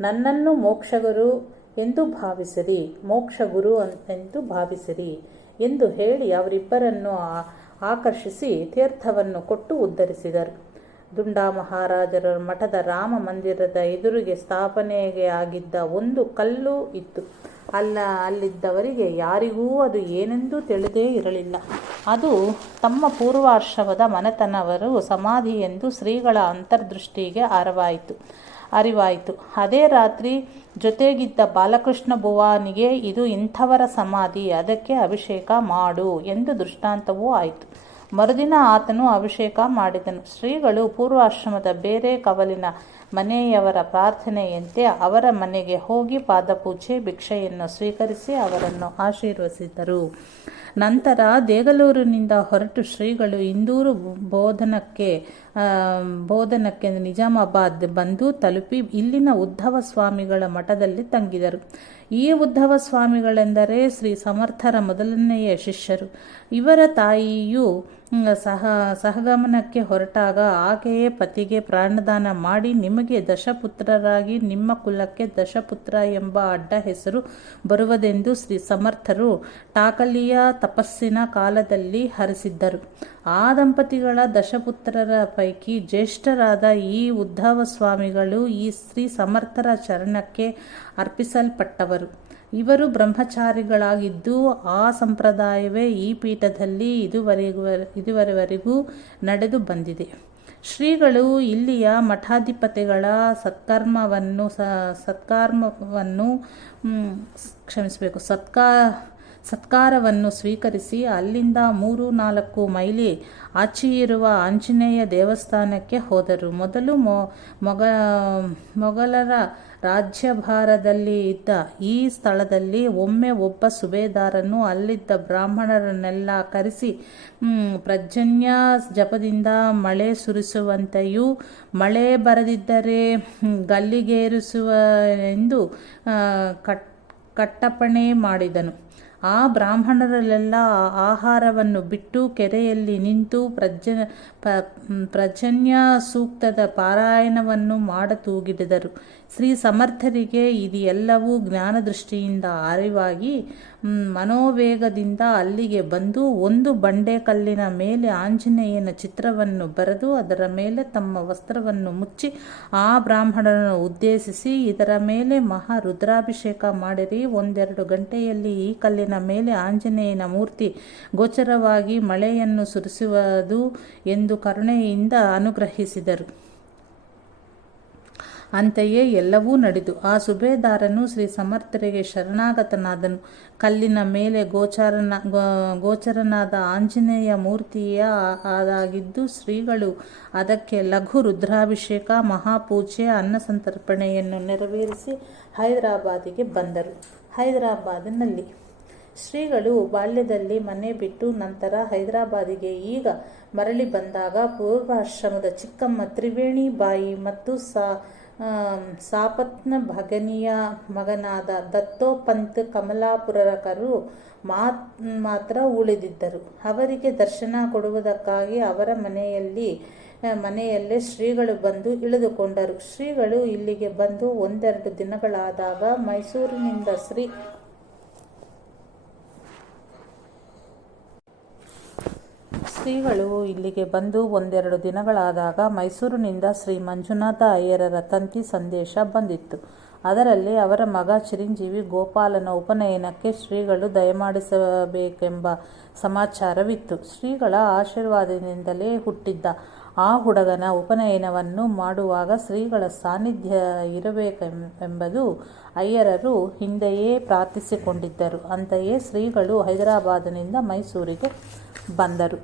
ನನ್ನನ್ನು ಮೋಕ್ಷಗುರು ಎಂದು ಭಾವಿಸಿರಿ ಎಂದು ಹೇಳಿ ಅವರಿಬ್ಬರನ್ನು ಆಕರ್ಷಿಸಿ ತೀರ್ಥವನ್ನು ಕೊಟ್ಟು ಉದ್ಧರಿಸಿದರು. ದುಂಡಾ ಮಹಾರಾಜರ ಮಠದ ರಾಮ ಮಂದಿರದ ಎದುರಿಗೆ ಸ್ಥಾಪನೆಗೆ ಆಗಿದ್ದ ಒಂದು ಕಲ್ಲು ಇತ್ತು. ಅಲ್ಲಿದ್ದವರಿಗೆ ಯಾರಿಗೂ ಅದು ಏನೆಂದು ತಿಳಿದೇ ಇರಲಿಲ್ಲ. ಅದು ತಮ್ಮ ಪೂರ್ವಾಶ್ರಮದ ಮನೆತನವರು ಸಮಾಧಿ ಎಂದು ಶ್ರೀಗಳ ಅಂತರ್ದೃಷ್ಟಿಗೆ ಅರಿವಾಯಿತು. ಅದೇ ರಾತ್ರಿ ಜೊತೆಗಿದ್ದ ಬಾಲಕೃಷ್ಣ ಬುವಾನಿಗೆ ಇದು ಇಂಥವರ ಸಮಾಧಿ, ಅದಕ್ಕೆ ಅಭಿಷೇಕ ಮಾಡು ಎಂದು ದೃಷ್ಟಾಂತವೂ ಆಯಿತು. ಮರುದಿನ ಆತನು ಅಭಿಷೇಕ ಮಾಡಿದನು. ಶ್ರೀಗಳು ಪೂರ್ವಾಶ್ರಮದ ಬೇರೆ ಕವಲಿನ ಮನೆಯವರ ಪ್ರಾರ್ಥನೆಯಂತೆ ಅವರ ಮನೆಗೆ ಹೋಗಿ ಪಾದಪೂಜೆ ಭಿಕ್ಷೆಯನ್ನು ಸ್ವೀಕರಿಸಿ ಅವರನ್ನು ಆಶೀರ್ವದಿಸಿದರು. ನಂತರ ದೇಗಲೂರಿನಿಂದ ಹೊರಟು ಶ್ರೀಗಳು ಇಂದೂರು ಬೋಧನಕ್ಕೆ ನಿಜಾಮಾಬಾದ್ ಬಂದು ತಲುಪಿ ಇಲ್ಲಿನ ಉದ್ಧವ ಸ್ವಾಮಿಗಳ ಮಠದಲ್ಲಿ ತಂಗಿದರು. ಈ ಉದ್ಧವ ಸ್ವಾಮಿಗಳೆಂದರೆ ಶ್ರೀ ಸಮರ್ಥರ ಮೊದಲನೆಯ ಶಿಷ್ಯರು. ಇವರ ತಾಯಿಯು ಸಹಗಮನಕ್ಕೆ ಹೊರಟಾಗ ಆಕೆಯೇ ಪತಿಗೆ ಪ್ರಾಣದಾನ ಮಾಡಿ ನಿಮಗೆ ದಶಪುತ್ರರಾಗಿ ನಿಮ್ಮ ಕುಲಕ್ಕೆ ದಶಪುತ್ರ ಎಂಬ ಅಡ್ಡ ಹೆಸರು ಬರುವುದೆಂದು ಶ್ರೀ ಸಮರ್ಥರು ಟಾಕಲಿಯ ತಪಸ್ಸಿನ ಕಾಲದಲ್ಲಿ ಹರಿಸಿದ್ದರು. ಆ ದಂಪತಿಗಳ ದಶಪುತ್ರರ ಪೈಕಿ ಜ್ಯೇಷ್ಠರಾದ ಈ ಉದ್ಧವ ಸ್ವಾಮಿಗಳು ಈ ಶ್ರೀ ಸಮರ್ಥರ ಚರಣಕ್ಕೆ ಅರ್ಪಿಸಲ್ಪಟ್ಟವರು. ಇವರು ಬ್ರಹ್ಮಚಾರಿಗಳಾಗಿದ್ದು ಆ ಸಂಪ್ರದಾಯವೇ ಈ ಪೀಠದಲ್ಲಿ ಇದುವರೆಗೂ ನಡೆದು ಬಂದಿದೆ. ಶ್ರೀಗಳು ಇಲ್ಲಿಯ ಮಠಾಧಿಪತಿಗಳ ಸತ್ಕಾರವನ್ನು ಸ್ವೀಕರಿಸಿ ಅಲ್ಲಿಂದ 3-4 ಮೈಲಿ ಆಚೆಯಿರುವ ಆಂಜನೇಯ ದೇವಸ್ಥಾನಕ್ಕೆ ಹೋದರು. ಮೊದಲು ಮೊಘಲರ ರಾಜ್ಯಭಾರದಲ್ಲಿ ಇದ್ದ ಈ ಸ್ಥಳದಲ್ಲಿ ಒಮ್ಮೆ ಒಬ್ಬ ಸುಬೇದಾರನು ಅಲ್ಲಿದ್ದ ಬ್ರಾಹ್ಮಣರನ್ನೆಲ್ಲ ಕರೆಸಿ ಪರ್ಜನ್ಯ ಜಪದಿಂದ ಮಳೆ ಸುರಿಸುವಂತೆಯೂ ಮಳೆ ಬರದಿದ್ದರೆ ಗಲ್ಲಿಗೇರಿಸುವೆಂದು ಕಟ್ಟಪ್ಪಣೆ ಮಾಡಿದನು. ಆ ಬ್ರಾಹ್ಮಣರೆಲ್ಲ ಆಹಾರವನ್ನು ಬಿಟ್ಟು ಕೆರೆಯಲ್ಲಿ ನಿಂತು ಪರ್ಜನ್ಯ ಸೂಕ್ತದ ಪಾರಾಯಣವನ್ನು ಮಾಡತೊಡಗಿದರು. ಶ್ರೀ ಸಮರ್ಥರಿಗೆ ಇದು ಎಲ್ಲವೂ ಜ್ಞಾನದೃಷ್ಟಿಯಿಂದ ಅರಿವಾಗಿ ಮನೋವೇಗದಿಂದ ಅಲ್ಲಿಗೆ ಬಂದು ಒಂದು ಬಂಡೆಕಲ್ಲಿನ ಮೇಲೆ ಆಂಜನೇಯನ ಚಿತ್ರವನ್ನು ಬರೆದು ಅದರ ಮೇಲೆ ತಮ್ಮ ವಸ್ತ್ರವನ್ನು ಮುಚ್ಚಿ ಆ ಬ್ರಾಹ್ಮಣರನ್ನು ಉದ್ದೇಶಿಸಿ, ಇದರ ಮೇಲೆ ಮಹಾ ರುದ್ರಾಭಿಷೇಕ ಮಾಡಿರಿ. 1-2 ಗಂಟೆಯಲ್ಲಿ ಈ ಕಲ್ಲಿನ ಮೇಲೆ ಆಂಜನೇಯನ ಮೂರ್ತಿ ಗೋಚರವಾಗಿ ಮಳೆಯನ್ನು ಸುರಿಸುವುದು ಎಂದು ಕರುಣೆಯಿಂದ ಅನುಗ್ರಹಿಸಿದರು. ಅಂತೆಯೇ ಎಲ್ಲವೂ ನಡೆದು ಆ ಸುಬೇದಾರನು ಶ್ರೀ ಸಮರ್ಥರಿಗೆ ಶರಣಾಗತನಾದನು. ಕಲ್ಲಿನ ಮೇಲೆ ಗೋಚರನಾದ ಆಂಜನೇಯ ಮೂರ್ತಿಯ ಆದಾಗಿದ್ದು ಶ್ರೀಗಳು ಅದಕ್ಕೆ ಲಘು ರುದ್ರಾಭಿಷೇಕ, ಮಹಾಪೂಜೆ, ಅನ್ನಸಂತರ್ಪಣೆಯನ್ನು ನೆರವೇರಿಸಿ ಹೈದರಾಬಾದಿಗೆ ಬಂದರು. ಹೈದರಾಬಾದಿನಲ್ಲಿ ಶ್ರೀಗಳು ಬಾಲ್ಯದಲ್ಲಿ ಮನೆ ಬಿಟ್ಟು ನಂತರ ಹೈದರಾಬಾದಿಗೆ ಈಗ ಮರಳಿ ಬಂದಾಗ ಪೂರ್ವಾಶ್ರಮದ ಚಿಕ್ಕಮ್ಮ ತ್ರಿವೇಣಿ ಬಾಯಿ ಮತ್ತು ಸಾಪತ್ನ ಭಗನಿಯ ಮಗನಾದ ದತ್ತೋಪಂತ್ ಕಮಲಾಪುರಕರು ಮಾತ್ರ ಉಳಿದಿದ್ದರು. ಅವರಿಗೆ ದರ್ಶನ ಕೊಡುವುದಕ್ಕಾಗಿ ಅವರ ಮನೆಯಲ್ಲಿ ಮನೆಯಲ್ಲೇ ಶ್ರೀಗಳು ಬಂದು ಇಳಿದುಕೊಂಡರು. ಶ್ರೀಗಳು ಇಲ್ಲಿಗೆ ಬಂದು ಒಂದೆರಡು ದಿನಗಳಾದಾಗ ಮೈಸೂರಿನಿಂದ ಶ್ರೀ ಮಂಜುನಾಥ ಅಯ್ಯರರ ತಂತಿ ಸಂದೇಶ ಬಂದಿತ್ತು. ಅದರಲ್ಲಿ ಅವರ ಮಗ ಚಿರಂಜೀವಿ ಗೋಪಾಲನ ಉಪನಯನಕ್ಕೆ ಶ್ರೀಗಳು ದಯಮಾಡಿಸಬೇಕೆಂಬ ಸಮಾಚಾರವಿತ್ತು. ಶ್ರೀಗಳ ಆಶೀರ್ವಾದದಿಂದಲೇ ಹುಟ್ಟಿದ್ದ ಆ ಹುಡುಗನ ಉಪನಯನವನ್ನು ಮಾಡುವಾಗ ಶ್ರೀಗಳ ಸಾನ್ನಿಧ್ಯ ಇರಬೇಕೆಂಬುದು ಅಯ್ಯರರು ಹಿಂದೆಯೇ ಪ್ರಾರ್ಥಿಸಿಕೊಂಡಿದ್ದರು. ಅಂತೆಯೇ ಶ್ರೀಗಳು ಹೈದರಾಬಾದಿನಿಂದ ಮೈಸೂರಿಗೆ ಬಂದರು.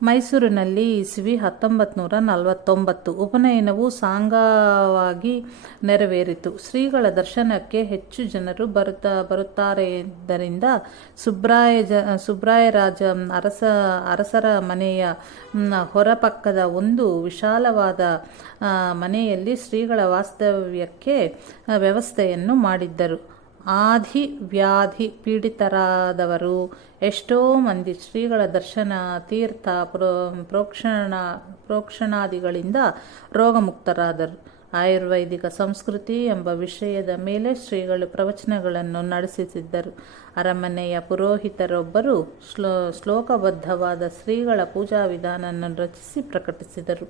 ಮೈಸೂರಿನಲ್ಲಿ ಇಸವಿ 1949 ಉಪನಯನವು ಸಾಂಗವಾಗಿ ನೆರವೇರಿತು. ಶ್ರೀಗಳ ದರ್ಶನಕ್ಕೆ ಹೆಚ್ಚು ಜನರು ಬರುತ್ತಾರೆದ್ದರಿಂದ ಸುಬ್ರಾಯರಾಜ ಅರಸರ ಮನೆಯ ಹೊರಪಕ್ಕದ ಒಂದು ವಿಶಾಲವಾದ ಮನೆಯಲ್ಲಿ ಶ್ರೀಗಳ ವಾಸ್ತವ್ಯಕ್ಕೆ ವ್ಯವಸ್ಥೆಯನ್ನು ಮಾಡಿದ್ದರು. ಆದಿ ವ್ಯಾಧಿ ಪೀಡಿತರಾದವರು ಎಷ್ಟೋ ಮಂದಿ ಶ್ರೀಗಳ ದರ್ಶನ, ತೀರ್ಥ ಪ್ರೋಕ್ಷಣಾದಿಗಳಿಂದ ರೋಗಮುಕ್ತರಾದರು. ಆಯುರ್ವೈದಿಕ ಸಂಸ್ಕೃತಿ ಎಂಬ ವಿಷಯದ ಮೇಲೆ ಶ್ರೀಗಳು ಪ್ರವಚನಗಳನ್ನು ನಡೆಸುತ್ತಿದ್ದರು. ಅರಮನೆಯ ಪುರೋಹಿತರೊಬ್ಬರು ಶ್ಲೋಕಬದ್ಧವಾದ ಶ್ರೀಗಳ ಪೂಜಾ ವಿಧಾನವನ್ನು ರಚಿಸಿ ಪ್ರಕಟಿಸಿದರು.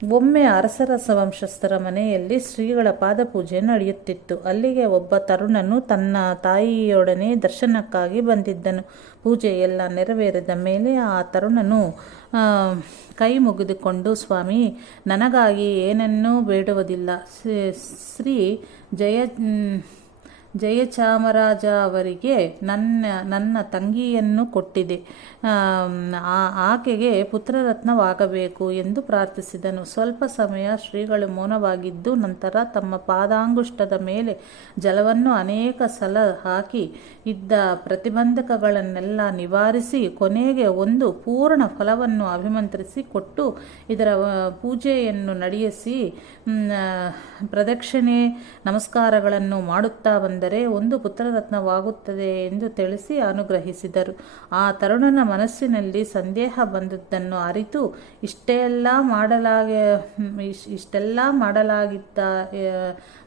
ಒಮ್ಮೆ ಅರಸರ ವಂಶಸ್ಥರ ಮನೆಯಲ್ಲಿ ಶ್ರೀಗಳ ಪಾದಪೂಜೆ ನಡೆಯುತ್ತಿತ್ತು. ಅಲ್ಲಿಗೆ ಒಬ್ಬ ತರುಣನು ತನ್ನ ತಾಯಿಯೊಡನೆ ದರ್ಶನಕ್ಕಾಗಿ ಬಂದಿದ್ದನು. ಪೂಜೆಯೆಲ್ಲ ನೆರವೇರಿದ ಮೇಲೆ ಆ ತರುಣನು ಕೈ ಮುಗಿದುಕೊಂಡು, ಸ್ವಾಮಿ, ನನಗಾಗಿ ಏನನ್ನೂ ಬೇಡುವುದಿಲ್ಲ. ಶ್ರೀ ಜಯಚಾಮರಾಜ ಅವರಿಗೆ ನನ್ನ ತಂಗಿಯನ್ನು ಕೊಟ್ಟಿದೆ. ಆಕೆಗೆ ಪುತ್ರರತ್ನವಾಗಬೇಕು ಎಂದು ಪ್ರಾರ್ಥಿಸಿದನು. ಸ್ವಲ್ಪ ಸಮಯ ಶ್ರೀಗಳು ಮೌನವಾಗಿದ್ದು ನಂತರ ತಮ್ಮ ಪಾದಾಂಗುಷ್ಟದ ಮೇಲೆ ಜಲವನ್ನು ಅನೇಕ ಸಲ ಹಾಕಿ ಇದ್ದ ಪ್ರತಿಬಂಧಕಗಳನ್ನೆಲ್ಲ ನಿವಾರಿಸಿ ಕೊನೆಗೆ ಒಂದು ಪೂರ್ಣ ಫಲವನ್ನು ಅಭಿಮಂತ್ರಿಸಿ ಕೊಟ್ಟು ಇದರ ಪೂಜೆಯನ್ನು ನಡೆಯಿಸಿ ಪ್ರದಕ್ಷಿಣೆ ನಮಸ್ಕಾರಗಳನ್ನು ಮಾಡುತ್ತಾ ಬಂದರೆ ಒಂದು ಪುತ್ರರತ್ನವಾಗುತ್ತದೆ ಎಂದು ತಿಳಿಸಿ ಅನುಗ್ರಹಿಸಿದರು. ಆ ತರುಣನ ಮನಸ್ಸಿನಲ್ಲಿ ಸಂದೇಹ ಬಂದದ್ದನ್ನು ಅರಿತು ಇಷ್ಟೆಲ್ಲ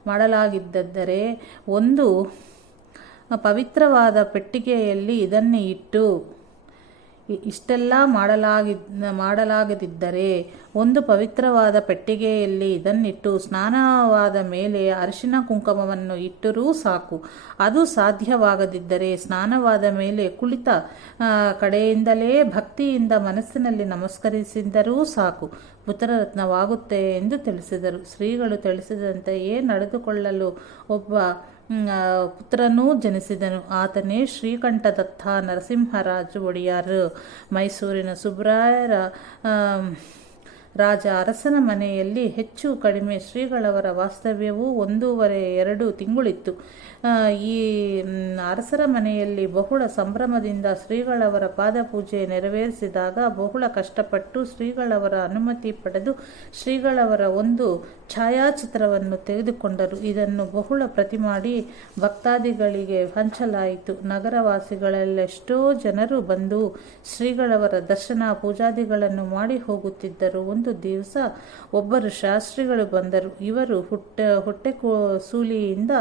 ಮಾಡಲಾಗಿದ್ದರೆ ಒಂದು ಪವಿತ್ರವಾದ ಪೆಟ್ಟಿಗೆಯಲ್ಲಿ ಇದನ್ನೇ ಇಟ್ಟು ಇಷ್ಟೆಲ್ಲ ಮಾಡಲಾಗದಿದ್ದರೆ ಒಂದು ಪವಿತ್ರವಾದ ಪೆಟ್ಟಿಗೆಯಲ್ಲಿ ಇದನ್ನಿಟ್ಟು ಸ್ನಾನವಾದ ಮೇಲೆ ಅರಿಶಿನ ಕುಂಕುಮವನ್ನು ಇಟ್ಟರೂ ಸಾಕು. ಅದು ಸಾಧ್ಯವಾಗದಿದ್ದರೆ ಸ್ನಾನವಾದ ಮೇಲೆ ಕುಳಿತ ಕಡೆಯಿಂದಲೇ ಭಕ್ತಿಯಿಂದ ಮನಸ್ಸಿನಲ್ಲಿ ನಮಸ್ಕರಿಸಿದ್ದರೂ ಸಾಕು, ಪುತ್ರರತ್ನವಾಗುತ್ತೆ ಎಂದು ತಿಳಿಸಿದರು. ಶ್ರೀಗಳು ತಿಳಿಸಿದಂತೆಯೇ ನಡೆದುಕೊಳ್ಳಲು ಒಬ್ಬ ಪುತ್ರನೂ ಜನಿಸಿದನು. ಆತನೇ ಶ್ರೀಕಂಠದತ್ತ ನರಸಿಂಹರಾಜ ಒಡೆಯರ್. ಮೈಸೂರಿನ ಸುಬ್ರಾಯ ರಾಜ ಅರಸನ ಮನೆಯಲ್ಲಿ ಹೆಚ್ಚು ಕಡಿಮೆ ಶ್ರೀಗಳವರ ವಾಸ್ತವ್ಯವು 1.5-2 ತಿಂಗಳಿತ್ತು. ಈ ಅರಸರ ಮನೆಯಲ್ಲಿ ಬಹುಳ ಸಂಭ್ರಮದಿಂದ ಶ್ರೀಗಳವರ ಪಾದಪೂಜೆ ನೆರವೇರಿಸಿದಾಗ ಬಹಳ ಕಷ್ಟಪಟ್ಟು ಶ್ರೀಗಳವರ ಅನುಮತಿ ಪಡೆದು ಶ್ರೀಗಳವರ ಒಂದು ಛಾಯಾಚಿತ್ರವನ್ನು ತೆಗೆದುಕೊಂಡರು. ಇದನ್ನು ಬಹುಳ ಪ್ರತಿ ಮಾಡಿ ಭಕ್ತಾದಿಗಳಿಗೆ ಹಂಚಲಾಯಿತು. ನಗರವಾಸಿಗಳೆಲ್ಲೆಷ್ಟೋ ಜನರು ಬಂದು ಶ್ರೀಗಳವರ ದರ್ಶನ ಪೂಜಾದಿಗಳನ್ನು ಮಾಡಿ ಹೋಗುತ್ತಿದ್ದರು. ಒಂದು ದಿವಸ ಒಬ್ಬರು ಶಾಸ್ತ್ರಿಗಳು ಬಂದರು. ಇವರು ಹೊಟ್ಟೆ ಸೂಲಿಯಿಂದ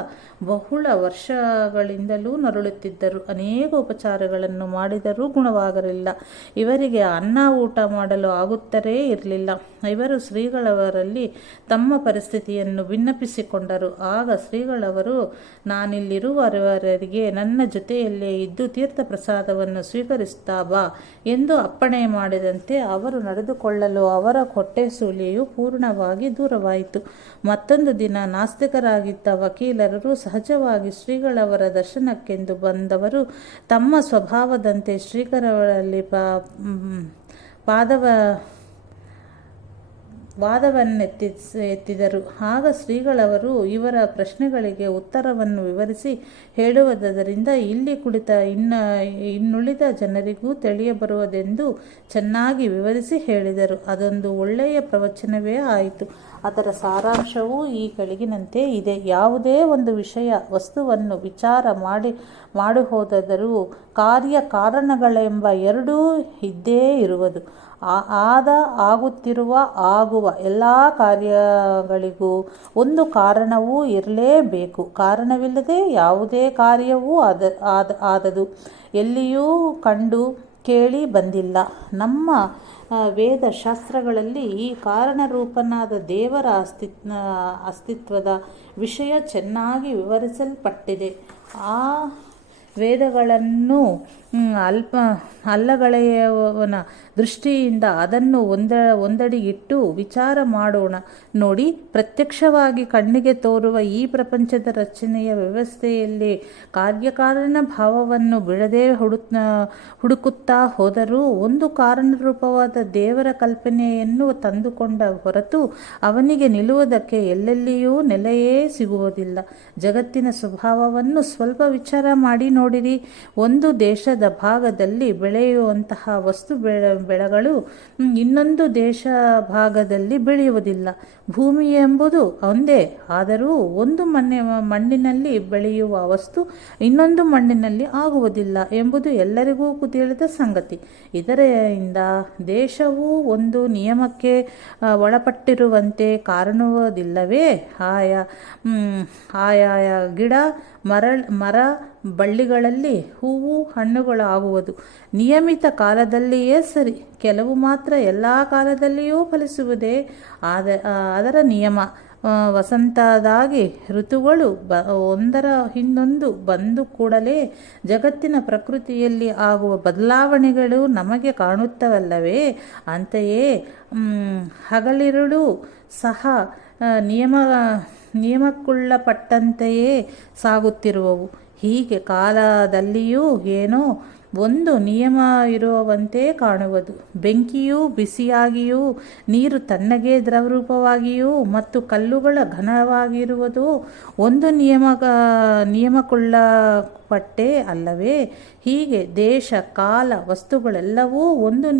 ಬಹುಳ ವರ್ಷಗಳಿಂದಲೂ ನರಳುತ್ತಿದ್ದರು. ಅನೇಕ ಉಪಚಾರಗಳನ್ನು ಮಾಡಿದರೂ ಗುಣವಾಗಲಿಲ್ಲ. ಇವರಿಗೆ ಅನ್ನ ಊಟ ಮಾಡಲು ಆಗುತ್ತಲೇ ಇರಲಿಲ್ಲ. ಇವರು ಶ್ರೀಗಳವರಲ್ಲಿ ತಮ್ಮ ಪರಿಸ್ಥಿತಿಯನ್ನು ವಿನ್ನಪಿಸಿಕೊಂಡರು. ಆಗ ಶ್ರೀಗಳವರು, ನಾನಿಲ್ಲಿರುವವರೆಗೆ ನನ್ನ ಜೊತೆಯಲ್ಲೇ ಇದ್ದು ತೀರ್ಥ ಪ್ರಸಾದವನ್ನು ಸ್ವೀಕರಿಸ್ತಾ ಬಾ ಎಂದು ಅಪ್ಪಣೆ ಮಾಡಿದಂತೆ ಅವರು ನಡೆದುಕೊಳ್ಳಲು ಅವರ ಹೊಟ್ಟೆ ಸೂಲಿಯು ಪೂರ್ಣವಾಗಿ ದೂರವಾಯಿತು. ಮತ್ತೊಂದು ದಿನ ನಾಸ್ತಿಕರಾಗಿದ್ದ ವಕೀಲರು ಸಹಜವಾಗಿ ಶ್ರೀಗಳವರ ದರ್ಶನಕ್ಕೆಂದು ಬಂದವರು ತಮ್ಮ ಸ್ವಭಾವದಂತೆ ಶ್ರೀಗಳವರಲ್ಲಿ ಎತ್ತಿದರು. ಆಗ ಶ್ರೀಗಳವರು ಇವರ ಪ್ರಶ್ನೆಗಳಿಗೆ ಉತ್ತರವನ್ನು ವಿವರಿಸಿ ಹೇಳುವುದರಿಂದ ಇಲ್ಲಿ ಕುಳಿತ ಇನ್ನುಳಿದ ಜನರಿಗೂ ತಿಳಿಯಬರುವುದೆಂದು ಚೆನ್ನಾಗಿ ವಿವರಿಸಿ ಹೇಳಿದರು. ಅದೊಂದು ಒಳ್ಳೆಯ ಪ್ರವಚನವೇ ಆಯಿತು. ಅದರ ಸಾರಾಂಶವೂ ಈ ಕೆಳಗಿನಂತೆ ಇದೆ. ಯಾವುದೇ ಒಂದು ವಿಷಯ ವಸ್ತುವನ್ನು ವಿಚಾರ ಹೋದಾದರೂ ಕಾರ್ಯ ಕಾರಣಗಳೆಂಬ ಎರಡೂ ಇದ್ದೇ ಇರುವುದು. ಆಗುವ ಎಲ್ಲ ಕಾರ್ಯಗಳಿಗೂ ಒಂದು ಕಾರಣವೂ ಇರಲೇಬೇಕು. ಕಾರಣವಿಲ್ಲದೆ ಯಾವುದೇ ಕಾರ್ಯವೂ ಆದದು ಎಲ್ಲಿಯೂ ಕಂಡು ಕೇಳಿ ಬಂದಿಲ್ಲ. ನಮ್ಮ ವೇದಶಾಸ್ತ್ರಗಳಲ್ಲಿ ಈ ಕಾರಣರೂಪನಾದ ದೇವರ ಅಸ್ತಿತ್ವದ ವಿಷಯ ಚೆನ್ನಾಗಿ ವಿವರಿಸಲ್ಪಟ್ಟಿದೆ. ಆ ವೇದಗಳನ್ನು ಅಲ್ಲಗಳೆಯವನ ದೃಷ್ಟಿಯಿಂದ ಅದನ್ನು ಒಂದಡಿಗಿಟ್ಟು ವಿಚಾರ ಮಾಡೋಣ. ನೋಡಿ, ಪ್ರತ್ಯಕ್ಷವಾಗಿ ಕಣ್ಣಿಗೆ ತೋರುವ ಈ ಪ್ರಪಂಚದ ರಚನೆಯ ವ್ಯವಸ್ಥೆಯಲ್ಲಿ ಕಾರ್ಯಕಾರಣ ಭಾವವನ್ನು ಬಿಡದೆ ಹುಡುಕುತ್ತಾ ಹೋದರೂ ಒಂದು ಕಾರಣರೂಪವಾದ ದೇವರ ಕಲ್ಪನೆಯನ್ನು ತಂದುಕೊಂಡ ಹೊರತು ಅವನಿಗೆ ನಿಲ್ಲುವುದಕ್ಕೆ ಎಲ್ಲೆಲ್ಲಿಯೂ ನೆಲೆಯೇ ಸಿಗುವುದಿಲ್ಲ. ಜಗತ್ತಿನ ಸ್ವಭಾವವನ್ನು ಸ್ವಲ್ಪ ವಿಚಾರ ಮಾಡಿ ನೋಡಿರಿ. ಒಂದು ದೇಶದ ಭಾಗದಲ್ಲಿ ಬೆಳೆಯುವಂತಹ ವಸ್ತು ಬೆಳೆಗಳು ಇನ್ನೊಂದು ದೇಶ ಭಾಗದಲ್ಲಿ ಬೆಳೆಯುವುದಿಲ್ಲ. ಭೂಮಿ ಎಂಬುದು ಒಂದೇ, ಆದರೂ ಒಂದು ಮಣ್ಣಿನಲ್ಲಿ ಬೆಳೆಯುವ ವಸ್ತು ಇನ್ನೊಂದು ಮಣ್ಣಿನಲ್ಲಿ ಆಗುವುದಿಲ್ಲ ಎಂಬುದು ಎಲ್ಲರಿಗೂ ತಿಳಿದ ಸಂಗತಿ. ಇದರಿಂದ ದೇಶವು ಒಂದು ನಿಯಮಕ್ಕೆ ಒಳಪಟ್ಟಿರುವಂತೆ ಕಾಣುವುದಿಲ್ಲವೇ? ಆಯಾಯ ಗಿಡ ಮರ ಬಳ್ಳಿಗಳಲ್ಲಿ ಹೂವು ಹಣ್ಣುಗಳು ಆಗುವುದು ನಿಯಮಿತ ಕಾಲದಲ್ಲಿಯೇ ಸರಿ. ಕೆಲವು ಮಾತ್ರ ಎಲ್ಲ ಕಾಲದಲ್ಲಿಯೂ ಫಲಿಸುವುದೇ ಅದರ ನಿಯಮ. ವಸಂತದಾಗಿ ಋತುಗಳು ಒಂದರ ಹಿಂದೊಂದು ಬಂದು ಕೂಡಲೇ ಜಗತ್ತಿನ ಪ್ರಕೃತಿಯಲ್ಲಿ ಆಗುವ ಬದಲಾವಣೆಗಳು ನಮಗೆ ಕಾಣುತ್ತವಲ್ಲವೇ? ಅಂತೆಯೇ ಹಗಲಿರುಳು ಸಹ ನಿಯಮಕ್ಕುಳ್ಳಪಟ್ಟಂತೆಯೇ ಸಾಗುತ್ತಿರುವವು. ಹೀಗೆ ಕಾಲದಲ್ಲಿಯೂ ಏನೋ ಒಂದು ನಿಯಮ ಇರುವಂತೆ ಕಾಣುವುದು. ಬೆಂಕಿಯು ಬಿಸಿಯಾಗಿಯೂ, ನೀರು ತಣ್ಣಗೆ ದ್ರವರೂಪವಾಗಿಯೂ ಮತ್ತು ಕಲ್ಲುಗಳ ಘನವಾಗಿರುವುದು ಒಂದು ನಿಯಮಕ್ಕುಳ್ಳಪಟ್ಟೇ ಅಲ್ಲವೇ? ಹೀಗೆ ದೇಶ, ಕಾಲ, ವಸ್ತುಗಳೆಲ್ಲವೂ ಒಂದು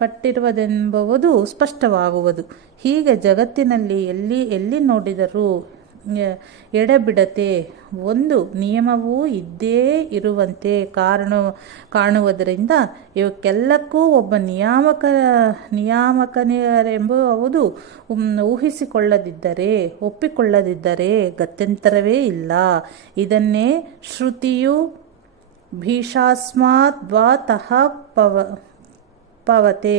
ಪಟ್ಟಿರುವುದೆಂಬುದು ಸ್ಪಷ್ಟವಾಗುವುದು. ಹೀಗೆ ಜಗತ್ತಿನಲ್ಲಿ ಎಲ್ಲಿ ನೋಡಿದರೂ ಎಡೆಬಿಡದೆ ಒಂದು ನಿಯಮವೂ ಇದ್ದೇ ಇರುವಂತೆ ಕಾಣುವುದರಿಂದ ಇವಕ್ಕೆಲ್ಲಕ್ಕೂ ಒಬ್ಬ ನಿಯಾಮಕನೆಂಬುದು ಒಪ್ಪಿಕೊಳ್ಳದಿದ್ದರೆ ಗತ್ಯಂತರವೇ ಇಲ್ಲ. ಇದನ್ನೇ ಶ್ರುತಿಯು ಭೀಷಾಸ್ಮಾದ್ವಾತಃ ಪವತೆ,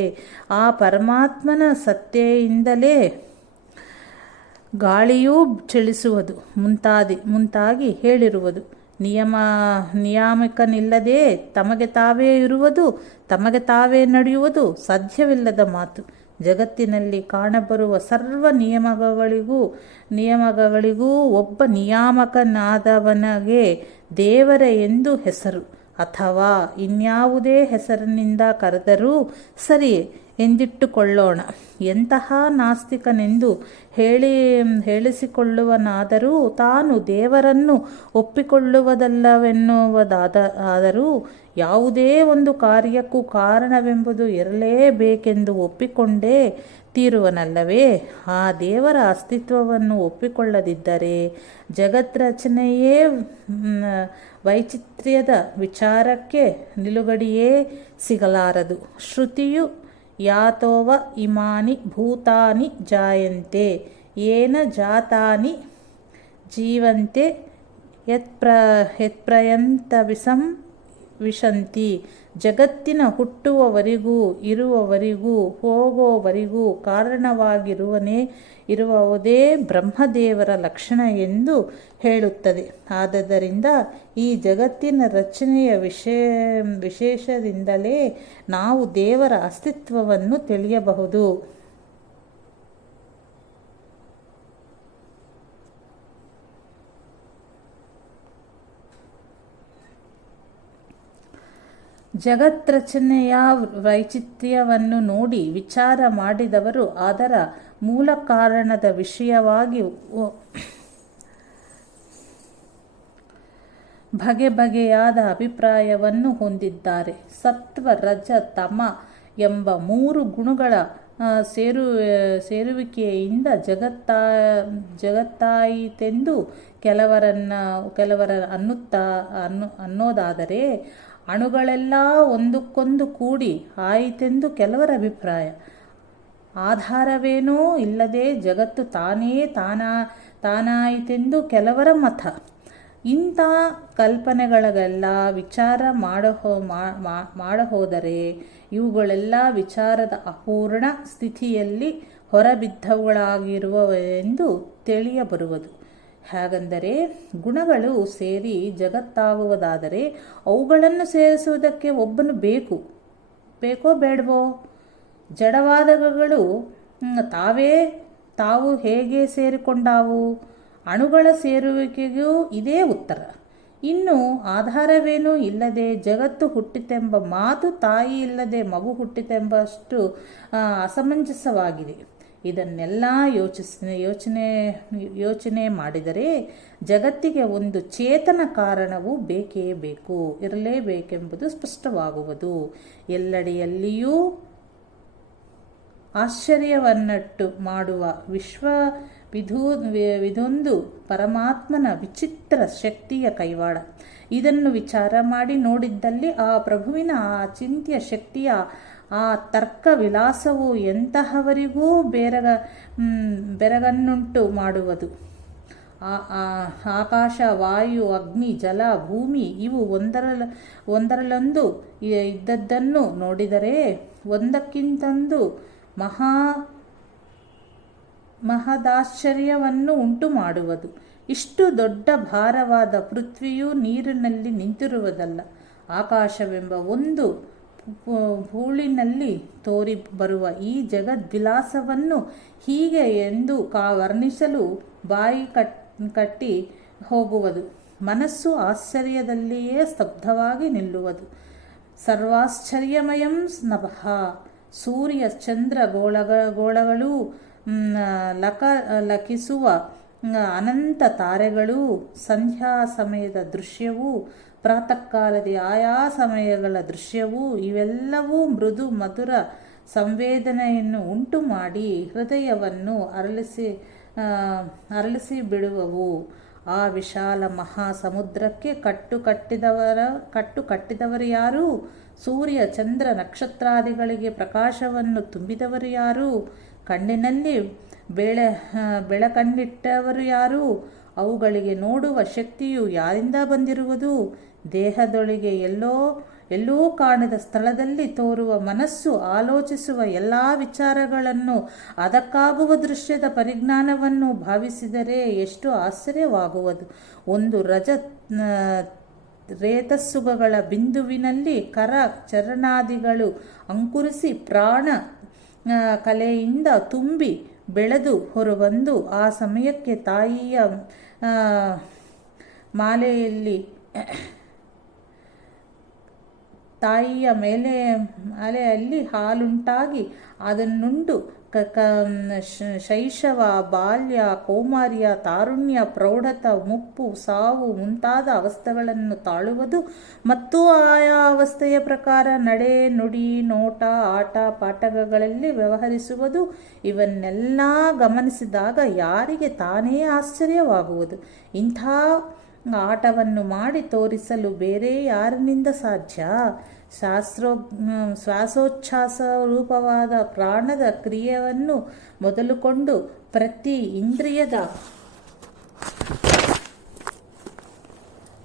ಆ ಪರಮಾತ್ಮನ ಸತ್ತೆಯಿಂದಲೇ ಗಾಳಿಯೂ ಚಲಿಸುವುದು ಮುಂತಾಗಿ ಹೇಳಿರುವುದು. ನಿಯಾಮಕನಿಲ್ಲದೆ ತಮಗೆ ತಾವೇ ಇರುವುದು, ತಮಗೆ ತಾವೇ ನಡೆಯುವುದು ಸಾಧ್ಯವಿಲ್ಲದ ಮಾತು. ಜಗತ್ತಿನಲ್ಲಿ ಕಾಣಬರುವ ಸರ್ವ ನಿಯಮಗಳಿಗೂ ಒಬ್ಬ ನಿಯಾಮಕನಾದವನಿಗೆ ದೇವರ ಎಂದು ಹೆಸರು, ಅಥವಾ ಇನ್ಯಾವುದೇ ಹೆಸರಿನಿಂದ ಕರೆದರೂ ಸರಿಯೇ ಎಂದಿಟ್ಟುಕೊಳ್ಳೋಣ. ಎಂತಹ ನಾಸ್ತಿಕನೆಂದು ಹೇಳಿಸಿಕೊಳ್ಳುವನಾದರೂ ತಾನು ದೇವರನ್ನು ಒಪ್ಪಿಕೊಳ್ಳುವುದಲ್ಲವೆನ್ನುವುದಾದರೂ ಯಾವುದೇ ಒಂದು ಕಾರ್ಯಕ್ಕೂ ಕಾರಣವೆಂಬುದು ಇರಲೇಬೇಕೆಂದು ಒಪ್ಪಿಕೊಂಡೇ ತೀರುವನಲ್ಲವೇ? ಆ ದೇವರ ಅಸ್ತಿತ್ವವನ್ನು ಒಪ್ಪಿಕೊಳ್ಳದಿದ್ದರೆ ಜಗತ್ರಚನೆಯೇ ವೈಚಿತ್ರ್ಯದ ವಿಚಾರಕ್ಕೆ ನಿಲುಗಡೆಯೇ ಸಿಗಲಾರದು. ಶ್ರುತಿಯು ಯಾತೋವ ಇಮಾನಿ ಭೂತಾನಿ ಜಾಯಂತೆ ಯೇನ ಜಾತಾನಿ ಜೀವಂತೆ ವಿಶಂತಿ. ಜಗತ್ತಿನ ಹುಟ್ಟುವವರಿಗೂ ಇರುವವರಿಗೂ ಹೋಗುವವರಿಗೂ ಕಾರಣವಾಗಿರುವುದೇ ಬ್ರಹ್ಮದೇವರ ಲಕ್ಷಣ ಎಂದು ಹೇಳುತ್ತದೆ. ಆದ್ದರಿಂದ ಈ ಜಗತ್ತಿನ ರಚನೆಯ ವಿಶೇಷದಿಂದಲೇ ನಾವು ದೇವರ ಅಸ್ತಿತ್ವವನ್ನು ತಿಳಿಯಬಹುದು. ಜಗತ್ರಚನೆಯ ವೈಚಿತ್ರ್ಯವನ್ನು ನೋಡಿ ವಿಚಾರ ಮಾಡಿದವರು ಅದರ ಮೂಲ ಕಾರಣದ ವಿಷಯವಾಗಿ ಬಗೆಬಗೆಯಾದ ಅಭಿಪ್ರಾಯವನ್ನು ಹೊಂದಿದ್ದಾರೆ. ಸತ್ವ, ರಜ, ತಮ ಎಂಬ 3 ಗುಣಗಳ ಸೇರುವಿಕೆಯಿಂದ ಜಗತ್ತಾಯಿತೆಂದು ಕೆಲವರ ಅನ್ನೋದಾದರೆ, ಅಣುಗಳೆಲ್ಲ ಒಂದಕ್ಕೊಂದು ಕೂಡಿ ಆಯಿತೆಂದು ಕೆಲವರ ಅಭಿಪ್ರಾಯ. ಆಧಾರವೇನೂ ಇಲ್ಲದೆ ಜಗತ್ತು ತಾನಾಯಿತೆಂದು ಕೆಲವರ ಮತ. ಇಂಥ ಕಲ್ಪನೆಗಳಿಗೆಲ್ಲ ವಿಚಾರ ಮಾಡಹೋದರೆ ಇವುಗಳೆಲ್ಲ ವಿಚಾರದ ಅಪೂರ್ಣ ಸ್ಥಿತಿಯಲ್ಲಿ ಹೊರಬಿದ್ದವುಗಳಾಗಿರುವವೆಂದು ತಿಳಿಯಬರುವುದು. ಹಾಗೆಂದರೆ ಗುಣಗಳು ಸೇರಿ ಜಗತ್ತಾಗುವುದಾದರೆ ಅವುಗಳನ್ನು ಸೇರಿಸುವುದಕ್ಕೆ ಒಬ್ಬನು ಬೇಕೋ ಬೇಡವೋ? ಜಡವಾದಗಳು ತಾವು ಹೇಗೆ ಸೇರಿಕೊಂಡಾವು? ಅಣುಗಳ ಸೇರುವಿಕೆಗೂ ಇದೇ ಉತ್ತರ. ಇನ್ನು ಆಧಾರವೇನೂ ಇಲ್ಲದೆ ಜಗತ್ತು ಹುಟ್ಟಿತೆಂಬ ಮಾತು ತಾಯಿ ಇಲ್ಲದೆ ಮಗು ಹುಟ್ಟಿತೆಂಬಷ್ಟು ಅಸಮಂಜಸವಾಗಿದೆ. ಇದನ್ನೆಲ್ಲ ಯೋಚನೆ ಮಾಡಿದರೆ ಜಗತ್ತಿಗೆ ಒಂದು ಚೇತನ ಕಾರಣವು ಬೇಕೇ ಬೇಕು, ಇರಲೇಬೇಕೆಂಬುದು ಸ್ಪಷ್ಟವಾಗುವುದು. ಎಲ್ಲೆಡೆಯಲ್ಲಿಯೂ ಆಶ್ಚರ್ಯವನ್ನುಂಟು ಮಾಡುವ ವಿಧೊಂದು ಪರಮಾತ್ಮನ ವಿಚಿತ್ರ ಶಕ್ತಿಯ ಕೈವಾಡ. ಇದನ್ನು ವಿಚಾರ ಮಾಡಿ ನೋಡಿದ್ದಲ್ಲಿ ಆ ಪ್ರಭುವಿನ ಅಚಿಂತ್ಯ ಶಕ್ತಿಯ ಆ ತರ್ಕ ವಿಲಾಸವು ಎಂತಹವರಿಗೂ ಬೆರಗನ್ನುಂಟು ಮಾಡುವುದು. ಆಕಾಶ, ವಾಯು, ಅಗ್ನಿ, ಜಲ, ಭೂಮಿ ಇವು ಒಂದರಲ್ಲೊಂದು ಇದ್ದದ್ದನ್ನು ನೋಡಿದರೆ ಒಂದಕ್ಕಿಂತೊಂದು ಮಹದಾಶ್ಚರ್ಯವನ್ನು ಉಂಟು ಮಾಡುವುದು. ಇಷ್ಟು ದೊಡ್ಡ ಭಾರವಾದ ಪೃಥ್ವಿಯು ನೀರಿನಲ್ಲಿ ನಿಂತಿರುವುದಲ್ಲ. ಆಕಾಶವೆಂಬ ಒಂದು ಧೂಳಿನಲ್ಲಿ ತೋರಿ ಬರುವ ಈ ಜಗದ್ವಿಲಾಸವನ್ನು ಹೀಗೆ ಎಂದು ವರ್ಣಿಸಲು ಬಾಯಿ ಕಟ್ಟಿ ಹೋಗುವುದು. ಮನಸ್ಸು ಆಶ್ಚರ್ಯದಲ್ಲಿಯೇ ಸ್ತಬ್ಧವಾಗಿ ನಿಲ್ಲುವುದು. ಸರ್ವಾಶ್ಚರ್ಯಮಯಂ ನಭಃ. ಸೂರ್ಯ, ಚಂದ್ರ, ಗೋಳಗಳು, ಲಕಿಸುವ ಅನಂತ ತಾರೆಗಳು, ಸಂಧ್ಯಾ ಸಮಯದ ದೃಶ್ಯವೂ ಪ್ರಾತಃಕಾಲದ ಆಯಾ ಸಮಯಗಳ ದೃಶ್ಯವೂ ಇವೆಲ್ಲವೂ ಮೃದು ಮಧುರ ಸಂವೇದನೆಯನ್ನು ಉಂಟು ಮಾಡಿ ಹೃದಯವನ್ನು ಅರಳಿಸಿ ಬಿಡುವವು. ಆ ವಿಶಾಲ ಮಹಾ ಸಮುದ್ರಕ್ಕೆ ಕಟ್ಟು ಕಟ್ಟಿದವರು ಯಾರು? ಸೂರ್ಯ, ಚಂದ್ರ, ನಕ್ಷತ್ರಾದಿಗಳಿಗೆ ಪ್ರಕಾಶವನ್ನು ತುಂಬಿದವರು ಯಾರು? ಕಣ್ಣಿನಲ್ಲಿ ಬೆಳಕನ್ನಿಟ್ಟವರು ಯಾರು? ಅವುಗಳಿಗೆ ನೋಡುವ ಶಕ್ತಿಯು ಯಾರಿಂದ ಬಂದಿರುವುದು? ದೇಹದೊಳಗೆ ಎಲ್ಲೋ ಕಾಣದ ಸ್ಥಳದಲ್ಲಿ ತೋರುವ ಮನಸ್ಸು ಆಲೋಚಿಸುವ ಎಲ್ಲ ವಿಚಾರಗಳನ್ನು ಅದಕ್ಕಾಗುವ ದೃಶ್ಯದ ಪರಿಜ್ಞಾನವನ್ನು ಭಾವಿಸಿದರೆ ಎಷ್ಟು ಆಶ್ಚರ್ಯವಾಗುವುದು. ಒಂದು ರೇತಸ್ಸುಗಳ ಬಿಂದುವಿನಲ್ಲಿ ಕರ ಚರಣಾದಿಗಳು ಅಂಕುರಿಸಿ ಪ್ರಾಣ ಕಲೆಯಿಂದ ತುಂಬಿ ಬೆಳೆದು ಹೊರಬಂದು ಆ ಸಮಯಕ್ಕೆ ತಾಯಿಯ ಮಾಲೆಯಲ್ಲಿ ಹಾಲುಂಟಾಗಿ ಅದನ್ನುಂಡು ಶೈಶವ, ಬಾಲ್ಯ, ಕೌಮಾರ್ಯ, ತಾರುಣ್ಯ, ಪ್ರೌಢತ, ಮುಪ್ಪು, ಸಾವು ಮುಂತಾದ ಅವಸ್ಥೆಗಳನ್ನು ತಾಳುವುದು ಮತ್ತು ಆಯಾ ಅವಸ್ಥೆಯ ಪ್ರಕಾರ ನಡೆ, ನುಡಿ, ನೋಟ, ಆಟ ಪಾಠಗಳಲ್ಲಿ ವ್ಯವಹರಿಸುವುದು. ಇವನ್ನೆಲ್ಲ ಗಮನಿಸಿದಾಗ ಯಾರಿಗೆ ತಾನೇ ಆಶ್ಚರ್ಯವಾಗುವುದು. ಇಂಥ ಆಟವನ್ನು ಮಾಡಿ ತೋರಿಸಲು ಬೇರೆ ಯಾರಿನಿಂದ ಸಾಧ್ಯ? ಶ್ವಾಸೋಚ್ಛ್ವಾಸ ರೂಪವಾದ ಪ್ರಾಣದ ಕ್ರಿಯೆಯನ್ನು ಮೊದಲುಕೊಂಡು ಪ್ರತಿ ಇಂದ್ರಿಯದ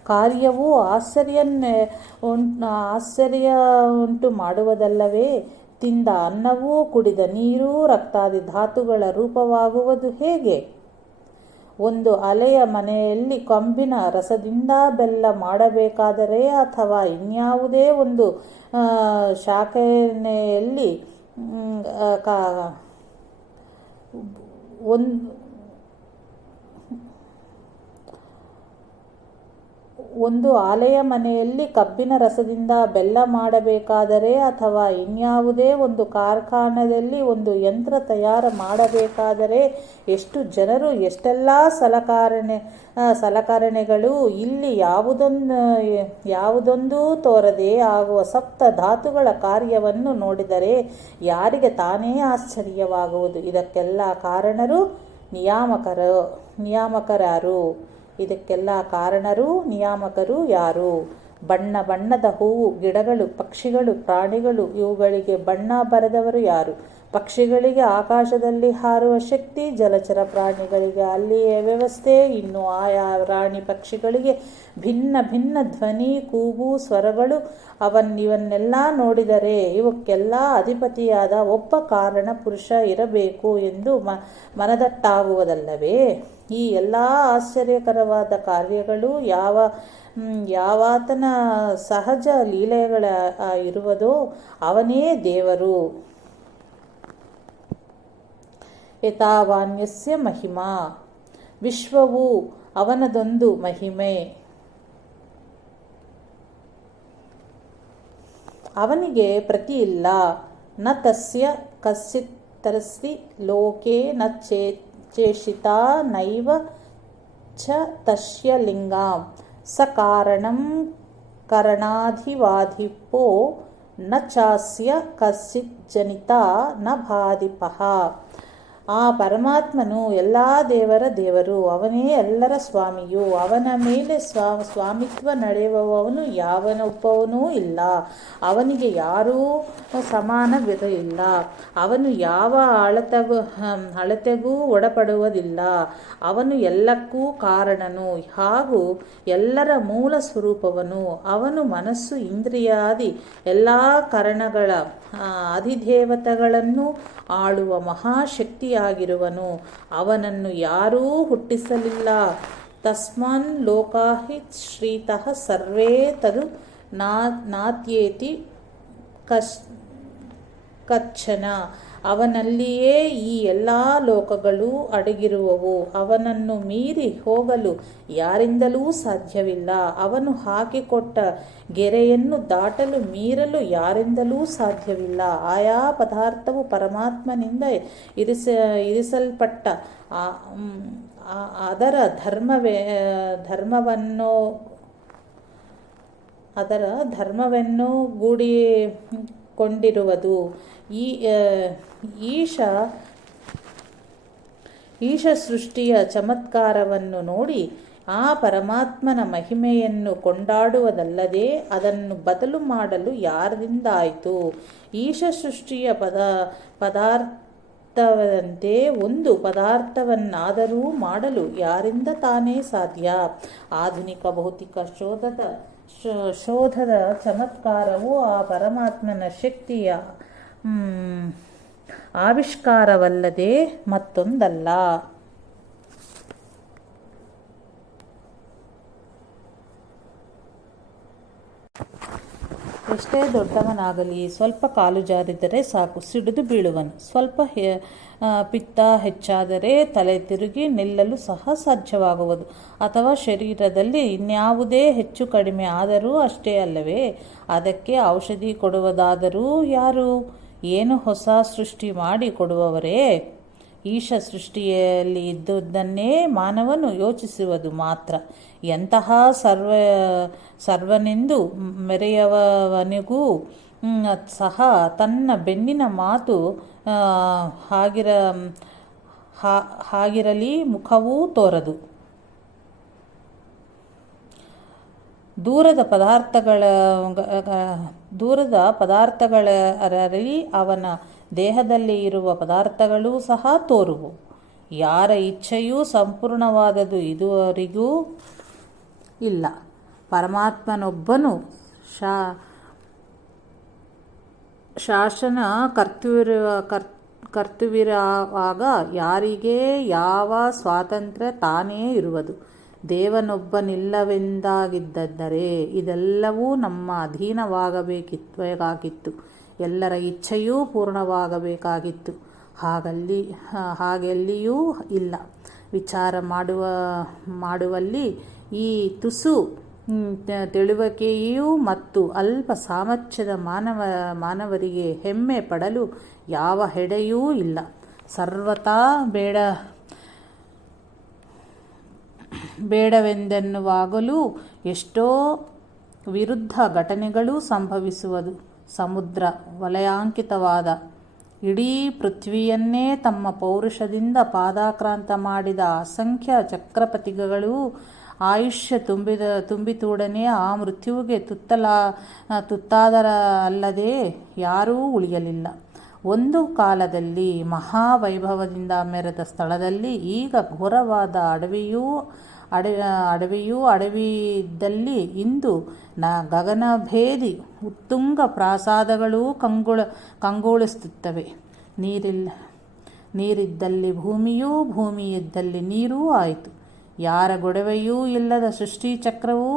ಕಾರ್ಯವೂ ಆಶ್ಚರ್ಯ ಉಂಟು ಮಾಡುವುದಲ್ಲವೇ? ತಿಂದ ಅನ್ನವೂ ಕುಡಿದ ನೀರೂ ರಕ್ತಾದಿ ಧಾತುಗಳ ರೂಪವಾಗುವುದು ಹೇಗೆ? ಒಂದು ಅಲೆಯ ಮನೆಯಲ್ಲಿ ಕೊಂಬಿನ ರಸದಿಂದ ಬೆಲ್ಲ ಮಾಡಬೇಕಾದರೆ ಅಥವಾ ಇನ್ಯಾವುದೇ ಒಂದು ಶಾಖೆಯಲ್ಲಿ ಒಂದು ಆಲೆಯ ಮನೆಯಲ್ಲಿ ಕಬ್ಬಿನ ರಸದಿಂದ ಬೆಲ್ಲ ಮಾಡಬೇಕಾದರೆ ಅಥವಾ ಇನ್ಯಾವುದೇ ಒಂದು ಕಾರ್ಖಾನೆಯಲ್ಲಿ ಒಂದು ಯಂತ್ರ ತಯಾರು ಮಾಡಬೇಕಾದರೆ ಎಷ್ಟು ಜನರು, ಎಷ್ಟೆಲ್ಲ ಸಲಕರಣೆಗಳು. ಇಲ್ಲಿ ಯಾವುದೊಂದು ತೋರದೆ ಆಗುವ ಸಪ್ತ ಧಾತುಗಳ ಕಾರ್ಯವನ್ನು ನೋಡಿದರೆ ಯಾರಿಗೆ ತಾನೇ ಆಶ್ಚರ್ಯವಾಗುವುದು. ಇದಕ್ಕೆಲ್ಲ ಕಾರಣರು ನಿಯಾಮಕರಾರು. ಇದಕ್ಕೆಲ್ಲ ನಿಯಾಮಕರು ಯಾರು? ಬಣ್ಣ ಬಣ್ಣದ ಹೂವು, ಗಿಡಗಳು, ಪಕ್ಷಿಗಳು, ಪ್ರಾಣಿಗಳು, ಇವುಗಳಿಗೆ ಬಣ್ಣ ಬರೆದವರು ಯಾರು? ಪಕ್ಷಿಗಳಿಗೆ ಆಕಾಶದಲ್ಲಿ ಹಾರುವ ಶಕ್ತಿ, ಜಲಚರ ಪ್ರಾಣಿಗಳಿಗೆ ಅಲ್ಲಿಯ ವ್ಯವಸ್ಥೆ, ಇನ್ನು ಆಯಾ ಪ್ರಾಣಿ ಪಕ್ಷಿಗಳಿಗೆ ಭಿನ್ನ ಭಿನ್ನ ಧ್ವನಿ, ಕೂಗು, ಸ್ವರಗಳು. ಇವನ್ನೆಲ್ಲ ನೋಡಿದರೆ ಇವಕ್ಕೆಲ್ಲ ಅಧಿಪತಿಯಾದ ಒಬ್ಬ ಕಾರಣ ಪುರುಷ ಇರಬೇಕು ಎಂದು ಮನದಟ್ಟಾಗುವುದಲ್ಲವೇ? ಈ ಎಲ್ಲ ಆಶ್ಚರ್ಯಕರವಾದ ಕಾರ್ಯಗಳು ಯಾವಾತನ ಸಹಜ ಲೀಲೆಗಳ ಇರುವುದೋ ಅವನೇ ದೇವರು. ಯಥಾವಾನ್ಯಸ್ಯ ಮಹಿಮಾ. ವಿಶ್ವವು ಅವನದೊಂದು ಮಹಿಮೆ. ಅವನಿಗೆ ಪ್ರತಿ ಇಲ್ಲ. ನ ತಸ್ಯ ಕಶ್ಚಿತ್ತಸ್ತಿ ಲೋಕೆ ನ ಚೇಷಿತಾ ನೈವ ಚ ತಸ್ಯ ಲಿಂಗಂ. ಸ ಕಾರಣಂ ಕರಣಾಧಿವಾಧಿಪೋ ನ ಚಾಸ್ಯ ಕಶ್ಚಿತ್ ಜನಿತಾ ನ ಬಾಧಿಪಃ. ಆ ಪರಮಾತ್ಮನು ಎಲ್ಲ ದೇವರ ದೇವರು. ಅವನೇ ಎಲ್ಲರ ಸ್ವಾಮಿಯು. ಅವನ ಮೇಲೆ ಸ್ವಾಮಿತ್ವ ನಡೆಯುವವನು ಯಾವನೊಬ್ಬವನೂ ಇಲ್ಲ. ಅವನಿಗೆ ಯಾರೂ ಸಮಾನವಿಲ್ಲ. ಅವನು ಯಾವ ಅಳತೆಗೂ ಒಳಪಡುವುದಿಲ್ಲ. ಅವನು ಎಲ್ಲಕ್ಕೂ ಕಾರಣನು ಹಾಗೂ ಎಲ್ಲರ ಮೂಲ ಸ್ವರೂಪವನು. ಅವನು ಮನಸ್ಸು, ಇಂದ್ರಿಯಾದಿ ಎಲ್ಲ ಕರಣಗಳ ಅಧಿದೇವತೆಗಳನ್ನು ಆಳುವ ಮಹಾಶಕ್ತಿಯಾಗಿರುವನು. ಅವನನ್ನು ಯಾರೂ ಹುಟ್ಟಿಸಲಿಲ್ಲ. ತಸ್ಮಾನ್ ಲೋಕಾಹಿ ಶ್ರೀತಃ ಸರ್ವೇ ತದು ನಾತ್ಯೇತಿ ಕಚ್ಚನ. ಅವನಲ್ಲಿಯೇ ಈ ಎಲ್ಲ ಲೋಕಗಳು ಅಡಗಿರುವವು. ಅವನನ್ನು ಮೀರಿ ಹೋಗಲು ಯಾರಿಂದಲೂ ಸಾಧ್ಯವಿಲ್ಲ. ಅವನು ಹಾಕಿಕೊಟ್ಟ ಗೆರೆಯನ್ನು ದಾಟಲು ಮೀರಲು ಯಾರಿಂದಲೂ ಸಾಧ್ಯವಿಲ್ಲ. ಆಯಾ ಪದಾರ್ಥವು ಪರಮಾತ್ಮನಿಂದ ಇರಿಸಲ್ಪಟ್ಟ ಅದರ ಧರ್ಮವನ್ನು ಗೂಡಿಕೊಂಡಿರುವುದು. ಈಶ ಸೃಷ್ಟಿಯ ಚಮತ್ಕಾರವನ್ನು ನೋಡಿ ಆ ಪರಮಾತ್ಮನ ಮಹಿಮೆಯನ್ನು ಕೊಂಡಾಡುವುದಲ್ಲದೆ ಅದನ್ನು ಬದಲು ಮಾಡಲು ಯಾರಿಂದಾಯಿತು? ಈಶ ಸೃಷ್ಟಿಯ ಪದಾರ್ಥವಂತೆ ಒಂದು ಪದಾರ್ಥವನ್ನಾದರೂ ಮಾಡಲು ಯಾರಿಂದ ತಾನೇ ಸಾಧ್ಯ? ಆಧುನಿಕ ಭೌತಿಕ ಶೋಧದ ಚಮತ್ಕಾರವು ಆ ಪರಮಾತ್ಮನ ಶಕ್ತಿಯ ಆವಿಷ್ಕಾರವಲ್ಲದೆ ಮತ್ತೊಂದಲ್ಲ. ಎಷ್ಟೇ ದೊಡ್ಡವನಾಗಲಿ ಸ್ವಲ್ಪ ಕಾಲು ಜಾರಿದರೆ ಸಾಕು ಸಿಡಿದು ಬೀಳುವನು. ಸ್ವಲ್ಪ ಪಿತ್ತ ಹೆಚ್ಚಾದರೆ ತಲೆ ತಿರುಗಿ ನಿಲ್ಲಲು ಸಹ ಸಾಧ್ಯವಾಗುವುದು. ಅಥವಾ ಶರೀರದಲ್ಲಿ ಇನ್ಯಾವುದೇ ಹೆಚ್ಚು ಕಡಿಮೆ ಆದರೂ ಅಷ್ಟೇ ಅಲ್ಲವೇ? ಅದಕ್ಕೆ ಔಷಧಿ ಕೊಡುವುದಾದರೂ ಯಾರು? ಏನು ಹೊಸ ಸೃಷ್ಟಿ ಮಾಡಿ ಕೊಡುವವರೇ? ಈಶ ಸೃಷ್ಟಿಯಲ್ಲಿ ಇದ್ದುದನ್ನೇ ಮಾನವನು ಯೋಚಿಸುವುದು ಮಾತ್ರ. ಎಂತಹ ಸರ್ವನೆಂದು ಮೆರೆಯುವವನಿಗೂ ಸಹ ತನ್ನ ಬೆನ್ನಿನ ಮಾತು ಹಾಗಿರಲಿ ಮುಖವೂ ತೋರದು. ದೂರದ ಪದಾರ್ಥಗಳರಲಿ ಅವನ ದೇಹದಲ್ಲಿ ಇರುವ ಪದಾರ್ಥಗಳೂ ಸಹ ತೋರುವು. ಯಾರ ಇಚ್ಛೆಯೂ ಸಂಪೂರ್ಣವಾದದ್ದು ಇದುವರೆಗೂ ಇಲ್ಲ. ಪರಮಾತ್ಮನೊಬ್ಬನು ಶಾಸನ ಕರ್ತೃವಿರುವಾಗ ಯಾರಿಗೆ ಯಾವ ಸ್ವಾತಂತ್ರ್ಯ ತಾನೇ ಇರುವುದು? ದೇವನೊಬ್ಬನಿಲ್ಲವೆಂದಾಗಿದ್ದರೆ ಇದೆಲ್ಲವೂ ನಮ್ಮ ಅಧೀನವಾಗಬೇಕಾಗಿತ್ತು. ಎಲ್ಲರ ಇಚ್ಛೆಯೂ ಪೂರ್ಣವಾಗಬೇಕಾಗಿತ್ತು. ಹಾಗೆಲ್ಲಿಯೂ ಇಲ್ಲ. ವಿಚಾರ ಮಾಡುವಲ್ಲಿ ಈ ತುಸು ತಿಳುವಳಿಕೆಯೂ ಮತ್ತು ಅಲ್ಪ ಸಾಮರ್ಥ್ಯದ ಮಾನವರಿಗೆ ಹೆಮ್ಮೆ ಪಡಲು ಯಾವ ಹೆಡೆಯೂ ಇಲ್ಲ. ಸರ್ವತಾ ಬೇಡವೆಂದೆನ್ನುವಾಗಲೂ ಎಷ್ಟೋ ವಿರುದ್ಧ ಘಟನೆಗಳೂ ಸಂಭವಿಸುವುದು. ಸಮುದ್ರ ವಲಯಾಂಕಿತವಾದ ಇಡೀ ಪೃಥ್ವಿಯನ್ನೇ ತಮ್ಮ ಪೌರುಷದಿಂದ ಪಾದಾಕ್ರಾಂತ ಮಾಡಿದ ಅಸಂಖ್ಯ ಚಕ್ರಪತಿಗಳು ಆಯುಷ್ಯ ತುಂಬಿತೊಡನೆ ಆ ಮೃತ್ಯುವಿಗೆ ತುತ್ತಾದರಲ್ಲದೆ ಯಾರೂ ಉಳಿಯಲಿಲ್ಲ. ಒಂದು ಕಾಲದಲ್ಲಿ ಮಹಾವೈಭವದಿಂದ ಮೆರೆದ ಸ್ಥಳದಲ್ಲಿ ಈಗ ಘೋರವಾದ ಅಡವಿಯಿದ್ದಲ್ಲಿ ಇಂದು ಗಗನಭೇದಿ ಉತ್ತುಂಗ ಪ್ರಾಸಾದಗಳೂ ಕಂಗೊಳಿಸುತ್ತವೆ. ನೀರಿದ್ದಲ್ಲಿ ಭೂಮಿಯೂ, ಭೂಮಿಯಿದ್ದಲ್ಲಿ ನೀರೂ ಆಯಿತು. ಯಾರ ಗೊಡವೆಯೂ ಇಲ್ಲದ ಸೃಷ್ಟಿಚಕ್ರವು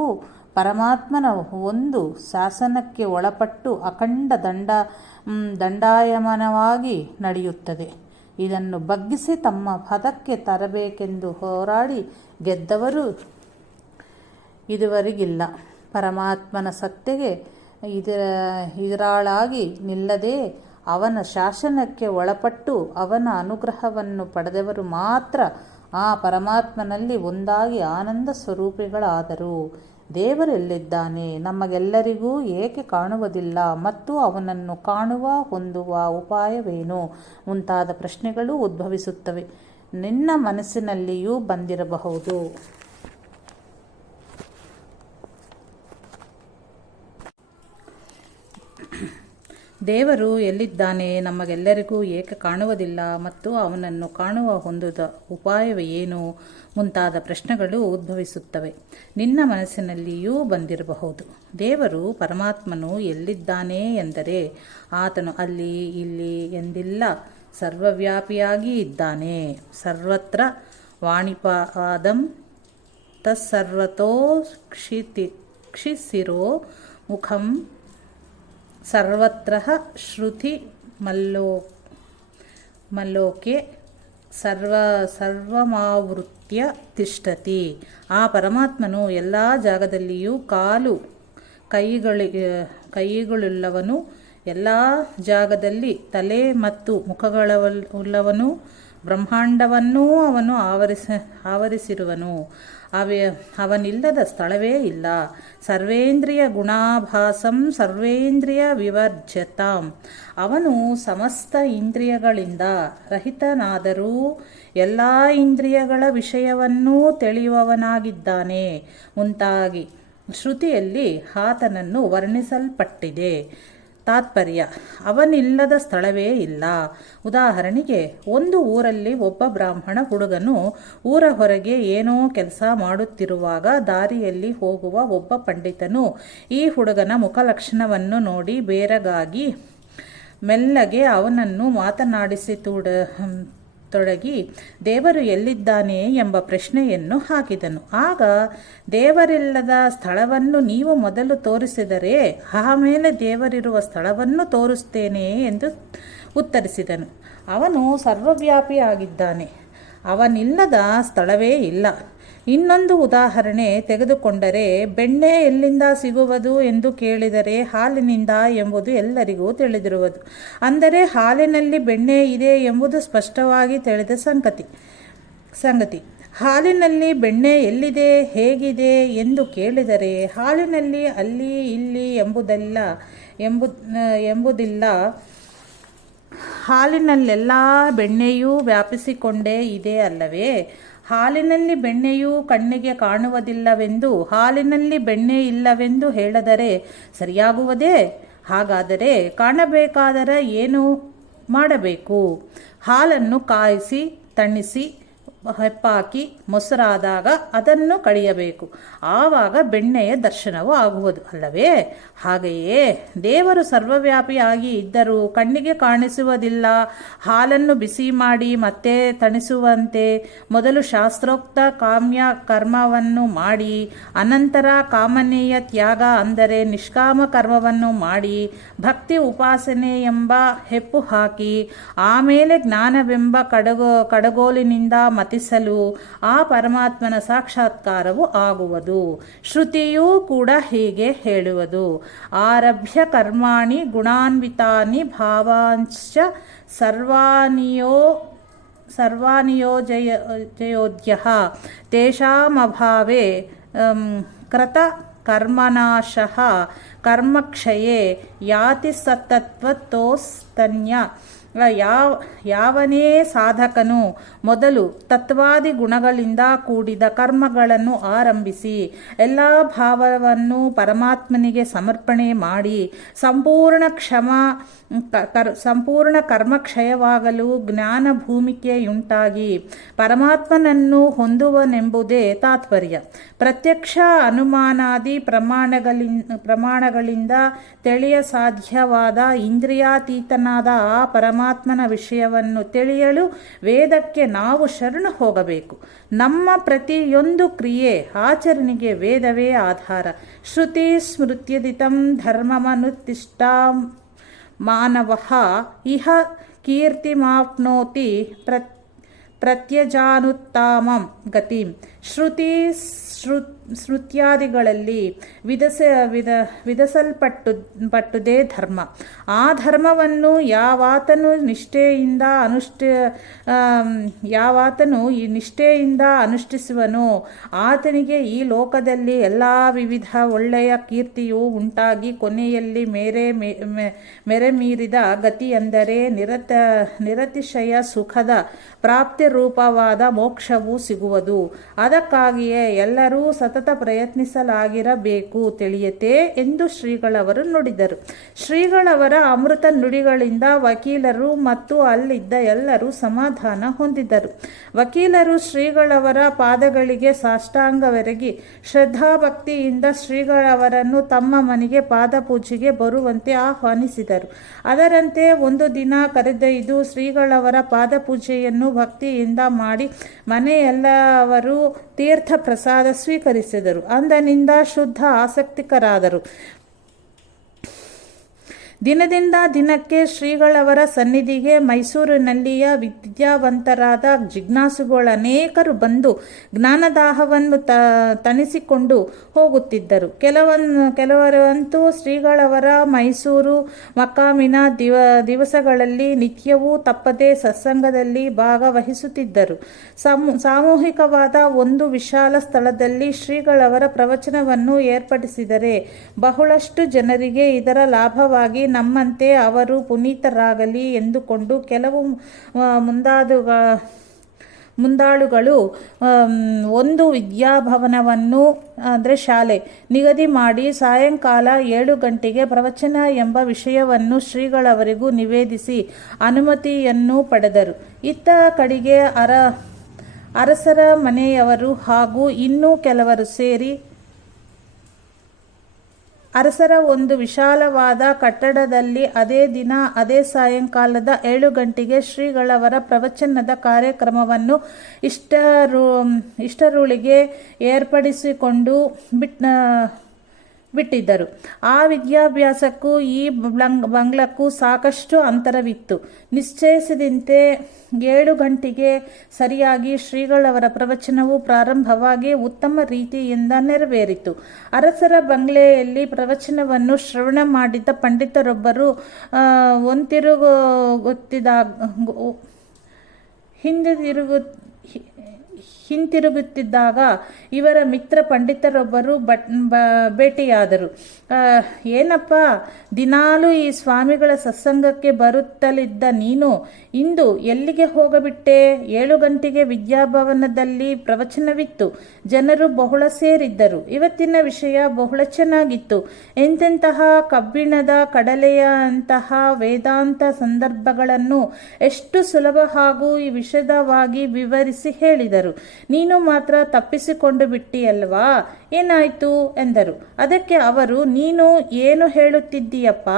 ಪರಮಾತ್ಮನ ಒಂದು ಶಾಸನಕ್ಕೆ ಒಳಪಟ್ಟು ಅಖಂಡ ದಂಡಾಯಮಾನವಾಗಿ ನಡೆಯುತ್ತದೆ. ಇದನ್ನು ಬಗ್ಗಿಸಿ ತಮ್ಮ ಪದಕ್ಕೆ ತರಬೇಕೆಂದು ಹೋರಾಡಿ ಗೆದ್ದವರು ಇದುವರೆಗಿಲ್ಲ. ಪರಮಾತ್ಮನ ಸತ್ತೆಗೆ ಇದರಾಳಾಗಿ ನಿಲ್ಲದೆ ಅವನ ಶಾಸನಕ್ಕೆ ಒಳಪಟ್ಟು ಅವನ ಅನುಗ್ರಹವನ್ನು ಪಡೆದವರು ಮಾತ್ರ ಆ ಪರಮಾತ್ಮನಲ್ಲಿ ಒಂದಾಗಿ ಆನಂದ ಸ್ವರೂಪಿಗಳಾದರು. ದೇವರೆಲ್ಲಿದ್ದಾನೆ, ನಮಗೆಲ್ಲರಿಗೂ ಏಕೆ ಕಾಣುವುದಿಲ್ಲ ಮತ್ತು ಅವನನ್ನು ಹೊಂದುವ ಉಪಾಯವೇನು ಮುಂತಾದ ಪ್ರಶ್ನೆಗಳು ಉದ್ಭವಿಸುತ್ತವೆ. ನಿನ್ನ ಮನಸ್ಸಿನಲ್ಲಿಯೂ ಬಂದಿರಬಹುದು. ದೇವರು ಎಲ್ಲಿದ್ದಾನೆ, ನಮಗೆಲ್ಲರಿಗೂ ಏಕೆ ಕಾಣುವುದಿಲ್ಲ ಮತ್ತು ಅವನನ್ನು ಹೊಂದುವ ಉಪಾಯವೇನು ಮುಂತಾದ ಪ್ರಶ್ನೆಗಳು ಉದ್ಭವಿಸುತ್ತವೆ. ನಿನ್ನ ಮನಸ್ಸಿನಲ್ಲಿಯೂ ಬಂದಿರಬಹುದು. ದೇವರು ಪರಮಾತ್ಮನು ಎಲ್ಲಿದ್ದಾನೆ ಎಂದರೆ ಆತನು ಅಲ್ಲಿ ಇಲ್ಲಿ ಎಂದಿಲ್ಲ, ಸರ್ವವ್ಯಾಪಿಯಾಗಿ ಇದ್ದಾನೆ. ಸರ್ವತ್ರ ವಾಣಿಪಾದಂ ತತ್ಸರ್ವತೋ ಕ್ಷಿಸಿರೋ ಮುಖಂ ಸರ್ವತ್ರ ಶ್ರುತಿ ಮಲ್ಲೋಕೆ ಸರ್ವಮಾವೃತ್ಯ ತಿಷ್ಠತಿ. ಆ ಪರಮಾತ್ಮನು ಎಲ್ಲ ಜಾಗದಲ್ಲಿಯೂ ಕೈಗಳುಳ್ಳವನು, ಎಲ್ಲ ಜಾಗದಲ್ಲಿ ತಲೆ ಮತ್ತು ಮುಖಗಳುಳ್ಳವನು. ಬ್ರಹ್ಮಾಂಡವನ್ನೂ ಅವನು ಆವರಿಸಿರುವನು. ಅವನಿಲ್ಲದ ಸ್ಥಳವೇ ಇಲ್ಲ. ಸರ್ವೇಂದ್ರಿಯ ಗುಣಾಭಾಸಂ ಸರ್ವೇಂದ್ರಿಯ ವಿವರ್ಜತಾಂ. ಅವನು ಸಮಸ್ತ ಇಂದ್ರಿಯಗಳಿಂದ ರಹಿತನಾದರೂ ಎಲ್ಲ ಇಂದ್ರಿಯಗಳ ವಿಷಯವನ್ನೂ ತಿಳಿಯುವವನಾಗಿದ್ದಾನೆ ಮುಂತಾಗಿ ಶ್ರುತಿಯಲ್ಲಿ ಆತನನ್ನು ವರ್ಣಿಸಲ್ಪಟ್ಟಿದೆ. ತಾತ್ಪರ್ಯ: ಅವನಿಲ್ಲದ ಸ್ಥಳವೇ ಇಲ್ಲ. ಉದಾಹರಣೆಗೆ, ಒಂದು ಊರಲ್ಲಿ ಒಬ್ಬ ಬ್ರಾಹ್ಮಣ ಹುಡುಗನು ಊರ ಹೊರಗೆ ಏನೋ ಕೆಲಸ ಮಾಡುತ್ತಿರುವಾಗ ದಾರಿಯಲ್ಲಿ ಹೋಗುವ ಒಬ್ಬ ಪಂಡಿತನು ಈ ಹುಡುಗನ ಮುಖಲಕ್ಷಣವನ್ನು ನೋಡಿ ಬೇರಗಾಗಿ ಮೆಲ್ಲಗೆ ಅವನನ್ನು ಮಾತನಾಡಿಸತೊಡಗಿ ದೇವರು ಎಲ್ಲಿದ್ದಾನೆ ಎಂಬ ಪ್ರಶ್ನೆಯನ್ನು ಹಾಕಿದನು. ಆಗ, ದೇವರಿಲ್ಲದ ಸ್ಥಳವನ್ನು ನೀವು ಮೊದಲು ತೋರಿಸಿದರೆ ಆಮೇಲೆ ದೇವರಿರುವ ಸ್ಥಳವನ್ನು ತೋರಿಸುತ್ತೇನೆ ಎಂದು ಉತ್ತರಿಸಿದನು. ಅವನು ಸರ್ವವ್ಯಾಪಿಯಾಗಿದ್ದಾನೆ, ಅವನಿಲ್ಲದ ಸ್ಥಳವೇ ಇಲ್ಲ. ಇನ್ನೊಂದು ಉದಾಹರಣೆ ತೆಗೆದುಕೊಂಡರೆ, ಬೆಣ್ಣೆ ಎಲ್ಲಿಂದ ಸಿಗುವುದು ಎಂದು ಕೇಳಿದರೆ ಹಾಲಿನಿಂದ ಎಂಬುದು ಎಲ್ಲರಿಗೂ ತಿಳಿದಿರುವುದು. ಅಂದರೆ ಹಾಲಿನಲ್ಲಿ ಬೆಣ್ಣೆ ಇದೆ ಎಂಬುದು ಸ್ಪಷ್ಟವಾಗಿ ತಿಳಿದ ಸಂಗತಿ. ಹಾಲಿನಲ್ಲಿ ಬೆಣ್ಣೆ ಎಲ್ಲಿದೆ, ಹೇಗಿದೆ ಎಂದು ಕೇಳಿದರೆ ಹಾಲಿನಲ್ಲಿ ಅಲ್ಲಿ ಇಲ್ಲಿ ಎಂಬುದಿಲ್ಲ. ಹಾಲಿನಲ್ಲೆಲ್ಲ ಬೆಣ್ಣೆಯೂ ವ್ಯಾಪಿಸಿಕೊಂಡೇ ಇದೆ ಅಲ್ಲವೇ? ಹಾಲಿನಲ್ಲಿ ಬೆಣ್ಣೆಯೂ ಕಣ್ಣಿಗೆ ಕಾಣುವುದಿಲ್ಲವೆಂದು ಹಾಲಿನಲ್ಲಿ ಬೆಣ್ಣೆ ಇಲ್ಲವೆಂದು ಹೇಳಿದರೆ ಸರಿಯಾಗುವುದೇ? ಹಾಗಾದರೆ ಕಾಣಬೇಕಾದರೆ ಏನು ಮಾಡಬೇಕು? ಹಾಲನ್ನು ಕಾಯಿಸಿ ತಣಿಸಿ ಹೆಪ್ಪಾಕಿ ಮೊಸರಾದಾಗ ಅದನ್ನು ಕಡಿಯಬೇಕು. ಆವಾಗ ಬೆಣ್ಣೆಯ ದರ್ಶನವೂ ಆಗುವುದು ಅಲ್ಲವೇ? ಹಾಗೆಯೇ ದೇವರು ಸರ್ವವ್ಯಾಪಿಯಾಗಿ ಇದ್ದರೂ ಕಣ್ಣಿಗೆ ಕಾಣಿಸುವುದಿಲ್ಲ. ಹಾಲನ್ನು ಬಿಸಿ ಮಾಡಿ ಮತ್ತೆ ತಣಿಸುವಂತೆ ಮೊದಲು ಶಾಸ್ತ್ರೋಕ್ತ ಕಾಮ್ಯ ಕರ್ಮವನ್ನು ಮಾಡಿ ಅನಂತರ ಕಾಮನೆಯ ತ್ಯಾಗ ಅಂದರೆ ನಿಷ್ಕಾಮ ಕರ್ಮವನ್ನು ಮಾಡಿ ಭಕ್ತಿ ಉಪಾಸನೆ ಎಂಬ ಹೆಪ್ಪು ಹಾಕಿ ಆಮೇಲೆ ಜ್ಞಾನವೆಂಬ ಕಡಗೋಲಿನಿಂದ ಮತ್ತೆ ಮತಿಸಲು ಆ ಪರಮಾತ್ಮನ ಸಾಕ್ಷಾತ್ಕಾರವು ಆಗುವುದು. ಶ್ರುತಿಯೂ ಕೂಡ ಹೀಗೆ ಹೇಳುವುದು. ಆರಭ್ಯ ಕರ್ಮಾಣಿ ಗುಣಾನ್ವಿತಾನಿ ಭಾವಾಂಶ್ಚ ಸರ್ವಾನಿಯೋಜಯೋದ್ಯಃ ತೇಷಾಮಭಾವೇ ಕೃತ ಕರ್ಮನಾಶಃ ಕರ್ಮಕ್ಷಯೇ ಯಾತಿ ಸತ್ತತ್ವತೋಸ್ತನ್ಯ. ಯಾವನೇ ಸಾಧಕನು ಮೊದಲು ತತ್ವಾದಿ ಗುಣಗಳಿಂದ ಕೂಡಿದ ಕರ್ಮಗಳನ್ನು ಆರಂಭಿಸಿ ಎಲ್ಲ ಭಾವವನ್ನು ಪರಮಾತ್ಮನಿಗೆ ಸಮರ್ಪಣೆ ಮಾಡಿ ಸಂಪೂರ್ಣ ಕರ್ಮಕ್ಷಯವಾಗಲು ಜ್ಞಾನ ಭೂಮಿಕೆಯುಂಟಾಗಿ ಪರಮಾತ್ಮನನ್ನು ಹೊಂದುವನೆಂಬುದೇ ತಾತ್ಪರ್ಯ. ಪ್ರತ್ಯಕ್ಷ ಅನುಮಾನಾದಿ ಪ್ರಮಾಣಗಳಿಂದ ತಿಳಿಯ ಸಾಧ್ಯವಾದ ಇಂದ್ರಿಯಾತೀತನಾದ ಆ ಪರಮಾತ್ಮನ ವಿಷಯವನ್ನು ತಿಳಿಯಲು ವೇದಕ್ಕೆ ನಾವು ಶರಣು ಹೋಗಬೇಕು. ನಮ್ಮ ಪ್ರತಿಯೊಂದು ಕ್ರಿಯೆ ಆಚರಣೆಗೆ ವೇದವೇ ಆಧಾರ. ಶ್ರುತಿ ಸ್ಮೃತ್ಯದಿತಂ ಧರ್ಮಮನುತಿಷ್ಠಾ ಮಾನವಃ ಇಹ ಕೀರ್ತಿಮಾಪ್ನೋತಿ ಪ್ರತ್ಯಜಾನುತ್ತಾಮಂ ಗತಿಂ. ಸ್ಮೃತ್ಯಾದಿಗಳಲ್ಲಿ ವಿಧಿಸಲ್ಪಟ್ಟುದೇ ಧರ್ಮ. ಆ ಧರ್ಮವನ್ನು ಯಾವಾತನು ನಿಷ್ಠೆಯಿಂದ ಅನುಷ್ಠಿಸುವನೋ ಆತನಿಗೆ ಈ ಲೋಕದಲ್ಲಿ ಎಲ್ಲ ವಿವಿಧ ಒಳ್ಳೆಯ ಕೀರ್ತಿಯು ಉಂಟಾಗಿ ಕೊನೆಯಲ್ಲಿ ಮೆರೆಮೀರಿದ ಗತಿ ಅಂದರೆ ನಿರತಿಶಯ ಸುಖದ ಪ್ರಾಪ್ತಿ ರೂಪವಾದ ಮೋಕ್ಷವು ಸಿಗುವುದು. ಅದಕ್ಕಾಗಿಯೇ ಎಲ್ಲರೂ ಸತತ ಪ್ರಯತ್ನಿಸಲಾಗಿರಬೇಕು ತಿಳಿಯತೆ ಎಂದು ಶ್ರೀಗಳವರು ನುಡಿದರು. ಶ್ರೀಗಳವರ ಅಮೃತ ನುಡಿಗಳಿಂದ ವಕೀಲರು ಮತ್ತು ಅಲ್ಲಿದ್ದ ಎಲ್ಲರೂ ಸಮಾಧಾನ ಹೊಂದಿದರು. ವಕೀಲರು ಶ್ರೀಗಳವರ ಪಾದಗಳಿಗೆ ಸಾಷ್ಟಾಂಗವೆರಗಿ ಶ್ರದ್ಧಾಭಕ್ತಿಯಿಂದ ಶ್ರೀಗಳವರನ್ನು ತಮ್ಮ ಮನೆಗೆ ಪಾದಪೂಜೆಗೆ ಬರುವಂತೆ ಆಹ್ವಾನಿಸಿದರು. ಅದರಂತೆ ಒಂದು ದಿನ ಕರೆದೊಯ್ದು ಶ್ರೀಗಳವರ ಪಾದಪೂಜೆಯನ್ನು ಭಕ್ತಿಯಿಂದ ಮಾಡಿ ಮನೆಯೆಲ್ಲವರು ತೀರ್ಥ ಪ್ರಸಾದ ಸ್ವೀಕರಿಸಿದರು. ಅಂದಿನಿಂದ ಶುದ್ಧ ಆಸಕ್ತಿಕರಾದರು. ದಿನದಿಂದ ದಿನಕ್ಕೆ ಶ್ರೀಗಳವರ ಸನ್ನಿಧಿಗೆ ಮೈಸೂರಿನಲ್ಲಿಯ ವಿದ್ಯಾವಂತರಾದ ಜಿಜ್ಞಾಸುಗಳನೇಕರು ಬಂದು ಜ್ಞಾನದಾಹವನ್ನು ತಣಿಸಿಕೊಂಡು ಹೋಗುತ್ತಿದ್ದರು. ಕೆಲವರಂತೂ ಶ್ರೀಗಳವರ ಮೈಸೂರು ಮಕಾಮಿನ ದಿವಸಗಳಲ್ಲಿ ನಿತ್ಯವೂ ತಪ್ಪದೆ ಸತ್ಸಂಗದಲ್ಲಿ ಭಾಗವಹಿಸುತ್ತಿದ್ದರು. ಸಾಮೂಹಿಕವಾದ ಒಂದು ವಿಶಾಲ ಸ್ಥಳದಲ್ಲಿ ಶ್ರೀಗಳವರ ಪ್ರವಚನವನ್ನು ಏರ್ಪಡಿಸಿದರೆ ಬಹಳಷ್ಟು ಜನರಿಗೆ ಇದರ ಲಾಭವಾಗಿ ನಮ್ಮಂತೆ ಅವರು ಪುನೀತರಾಗಲಿ ಎಂದುಕೊಂಡು ಕೆಲವು ಮುಂದಾಳುಗಳು ಒಂದು ವಿದ್ಯಾಭವನವನ್ನು ಅಂದರೆ ಶಾಲೆ ನಿಗದಿ ಮಾಡಿ ಸಾಯಂಕಾಲ 7 ಗಂಟೆಗೆ ಪ್ರವಚನ ಎಂಬ ವಿಷಯವನ್ನು ಶ್ರೀಗಳವರಿಗೂ ನಿವೇದಿಸಿ ಅನುಮತಿಯನ್ನು ಪಡೆದರು. ಇತ್ತ ಕಡೆಗೆ ಅರಸರ ಮನೆಯವರು ಹಾಗೂ ಇನ್ನೂ ಕೆಲವರು ಸೇರಿ ಅರಸರ ಒಂದು ವಿಶಾಲವಾದ ಕಟ್ಟಡದಲ್ಲಿ ಅದೇ ದಿನ ಅದೇ ಸಾಯಂಕಾಲದ 7 ಗಂಟೆಗೆ ಶ್ರೀಗಳವರ ಪ್ರವಚನದ ಕಾರ್ಯಕ್ರಮವನ್ನು ಇಷ್ಟರೊಳಗೆ ಏರ್ಪಡಿಸಿಕೊಂಡು ಬಿಟ್ಟಿದ್ದರು. ಆ ವಿದ್ಯಾಭ್ಯಾಸಕ್ಕೂ ಈ ಬಂಗ್ಲಕ್ಕೂ ಸಾಕಷ್ಟು ಅಂತರವಿತ್ತು. ನಿಶ್ಚಯಿಸಿದಂತೆ 7 ಗಂಟೆಗೆ ಸರಿಯಾಗಿ ಶ್ರೀಗಳವರ ಪ್ರವಚನವು ಪ್ರಾರಂಭವಾಗಿ ಉತ್ತಮ ರೀತಿಯಿಂದ ನೆರವೇರಿತು. ಅರಸರ ಬಂಗ್ಲೆಯಲ್ಲಿ ಪ್ರವಚನವನ್ನು ಶ್ರವಣ ಮಾಡಿದ ಪಂಡಿತರೊಬ್ಬರು ಹಿಂತಿರುಗುತ್ತಿದ್ದಾಗ ಇವರ ಮಿತ್ರ ಪಂಡಿತರೊಬ್ಬರು ಭೇಟಿಯಾದರು. ಏನಪ್ಪ, ದಿನಾಲೂ ಈ ಸ್ವಾಮಿಗಳ ಸತ್ಸಂಗಕ್ಕೆ ಬರುತ್ತಲಿದ್ದ ನೀನು ಇಂದು ಎಲ್ಲಿಗೆ ಹೋಗಬಿಟ್ಟೆ? 7 ಗಂಟೆಗೆ ವಿದ್ಯಾಭವನದಲ್ಲಿ ಪ್ರವಚನವಿತ್ತು. ಜನರು ಬಹಳ ಸೇರಿದ್ದರು. ಇವತ್ತಿನ ವಿಷಯ ಬಹಳ ಚೆನ್ನಾಗಿತ್ತು. ಎಂತೆಂತಹ ಕಬ್ಬಿಣದ ಕಡಲೆಯಂತಹ ವೇದಾಂತ ಸಂದರ್ಭಗಳನ್ನು ಎಷ್ಟು ಸುಲಭ ಹಾಗೂ ವಿಶದವಾಗಿ ವಿವರಿಸಿ ಹೇಳಿದರು. ನೀನು ಮಾತ್ರ ತಪ್ಪಿಸಿಕೊಂಡು ಬಿಟ್ಟಿಯಲ್ವಾ, ಏನಾಯ್ತು ಎಂದರು. ಅದಕ್ಕೆ ಅವರು, ನೀನು ಏನು ಹೇಳುತ್ತಿದ್ದೀಯಪ್ಪ,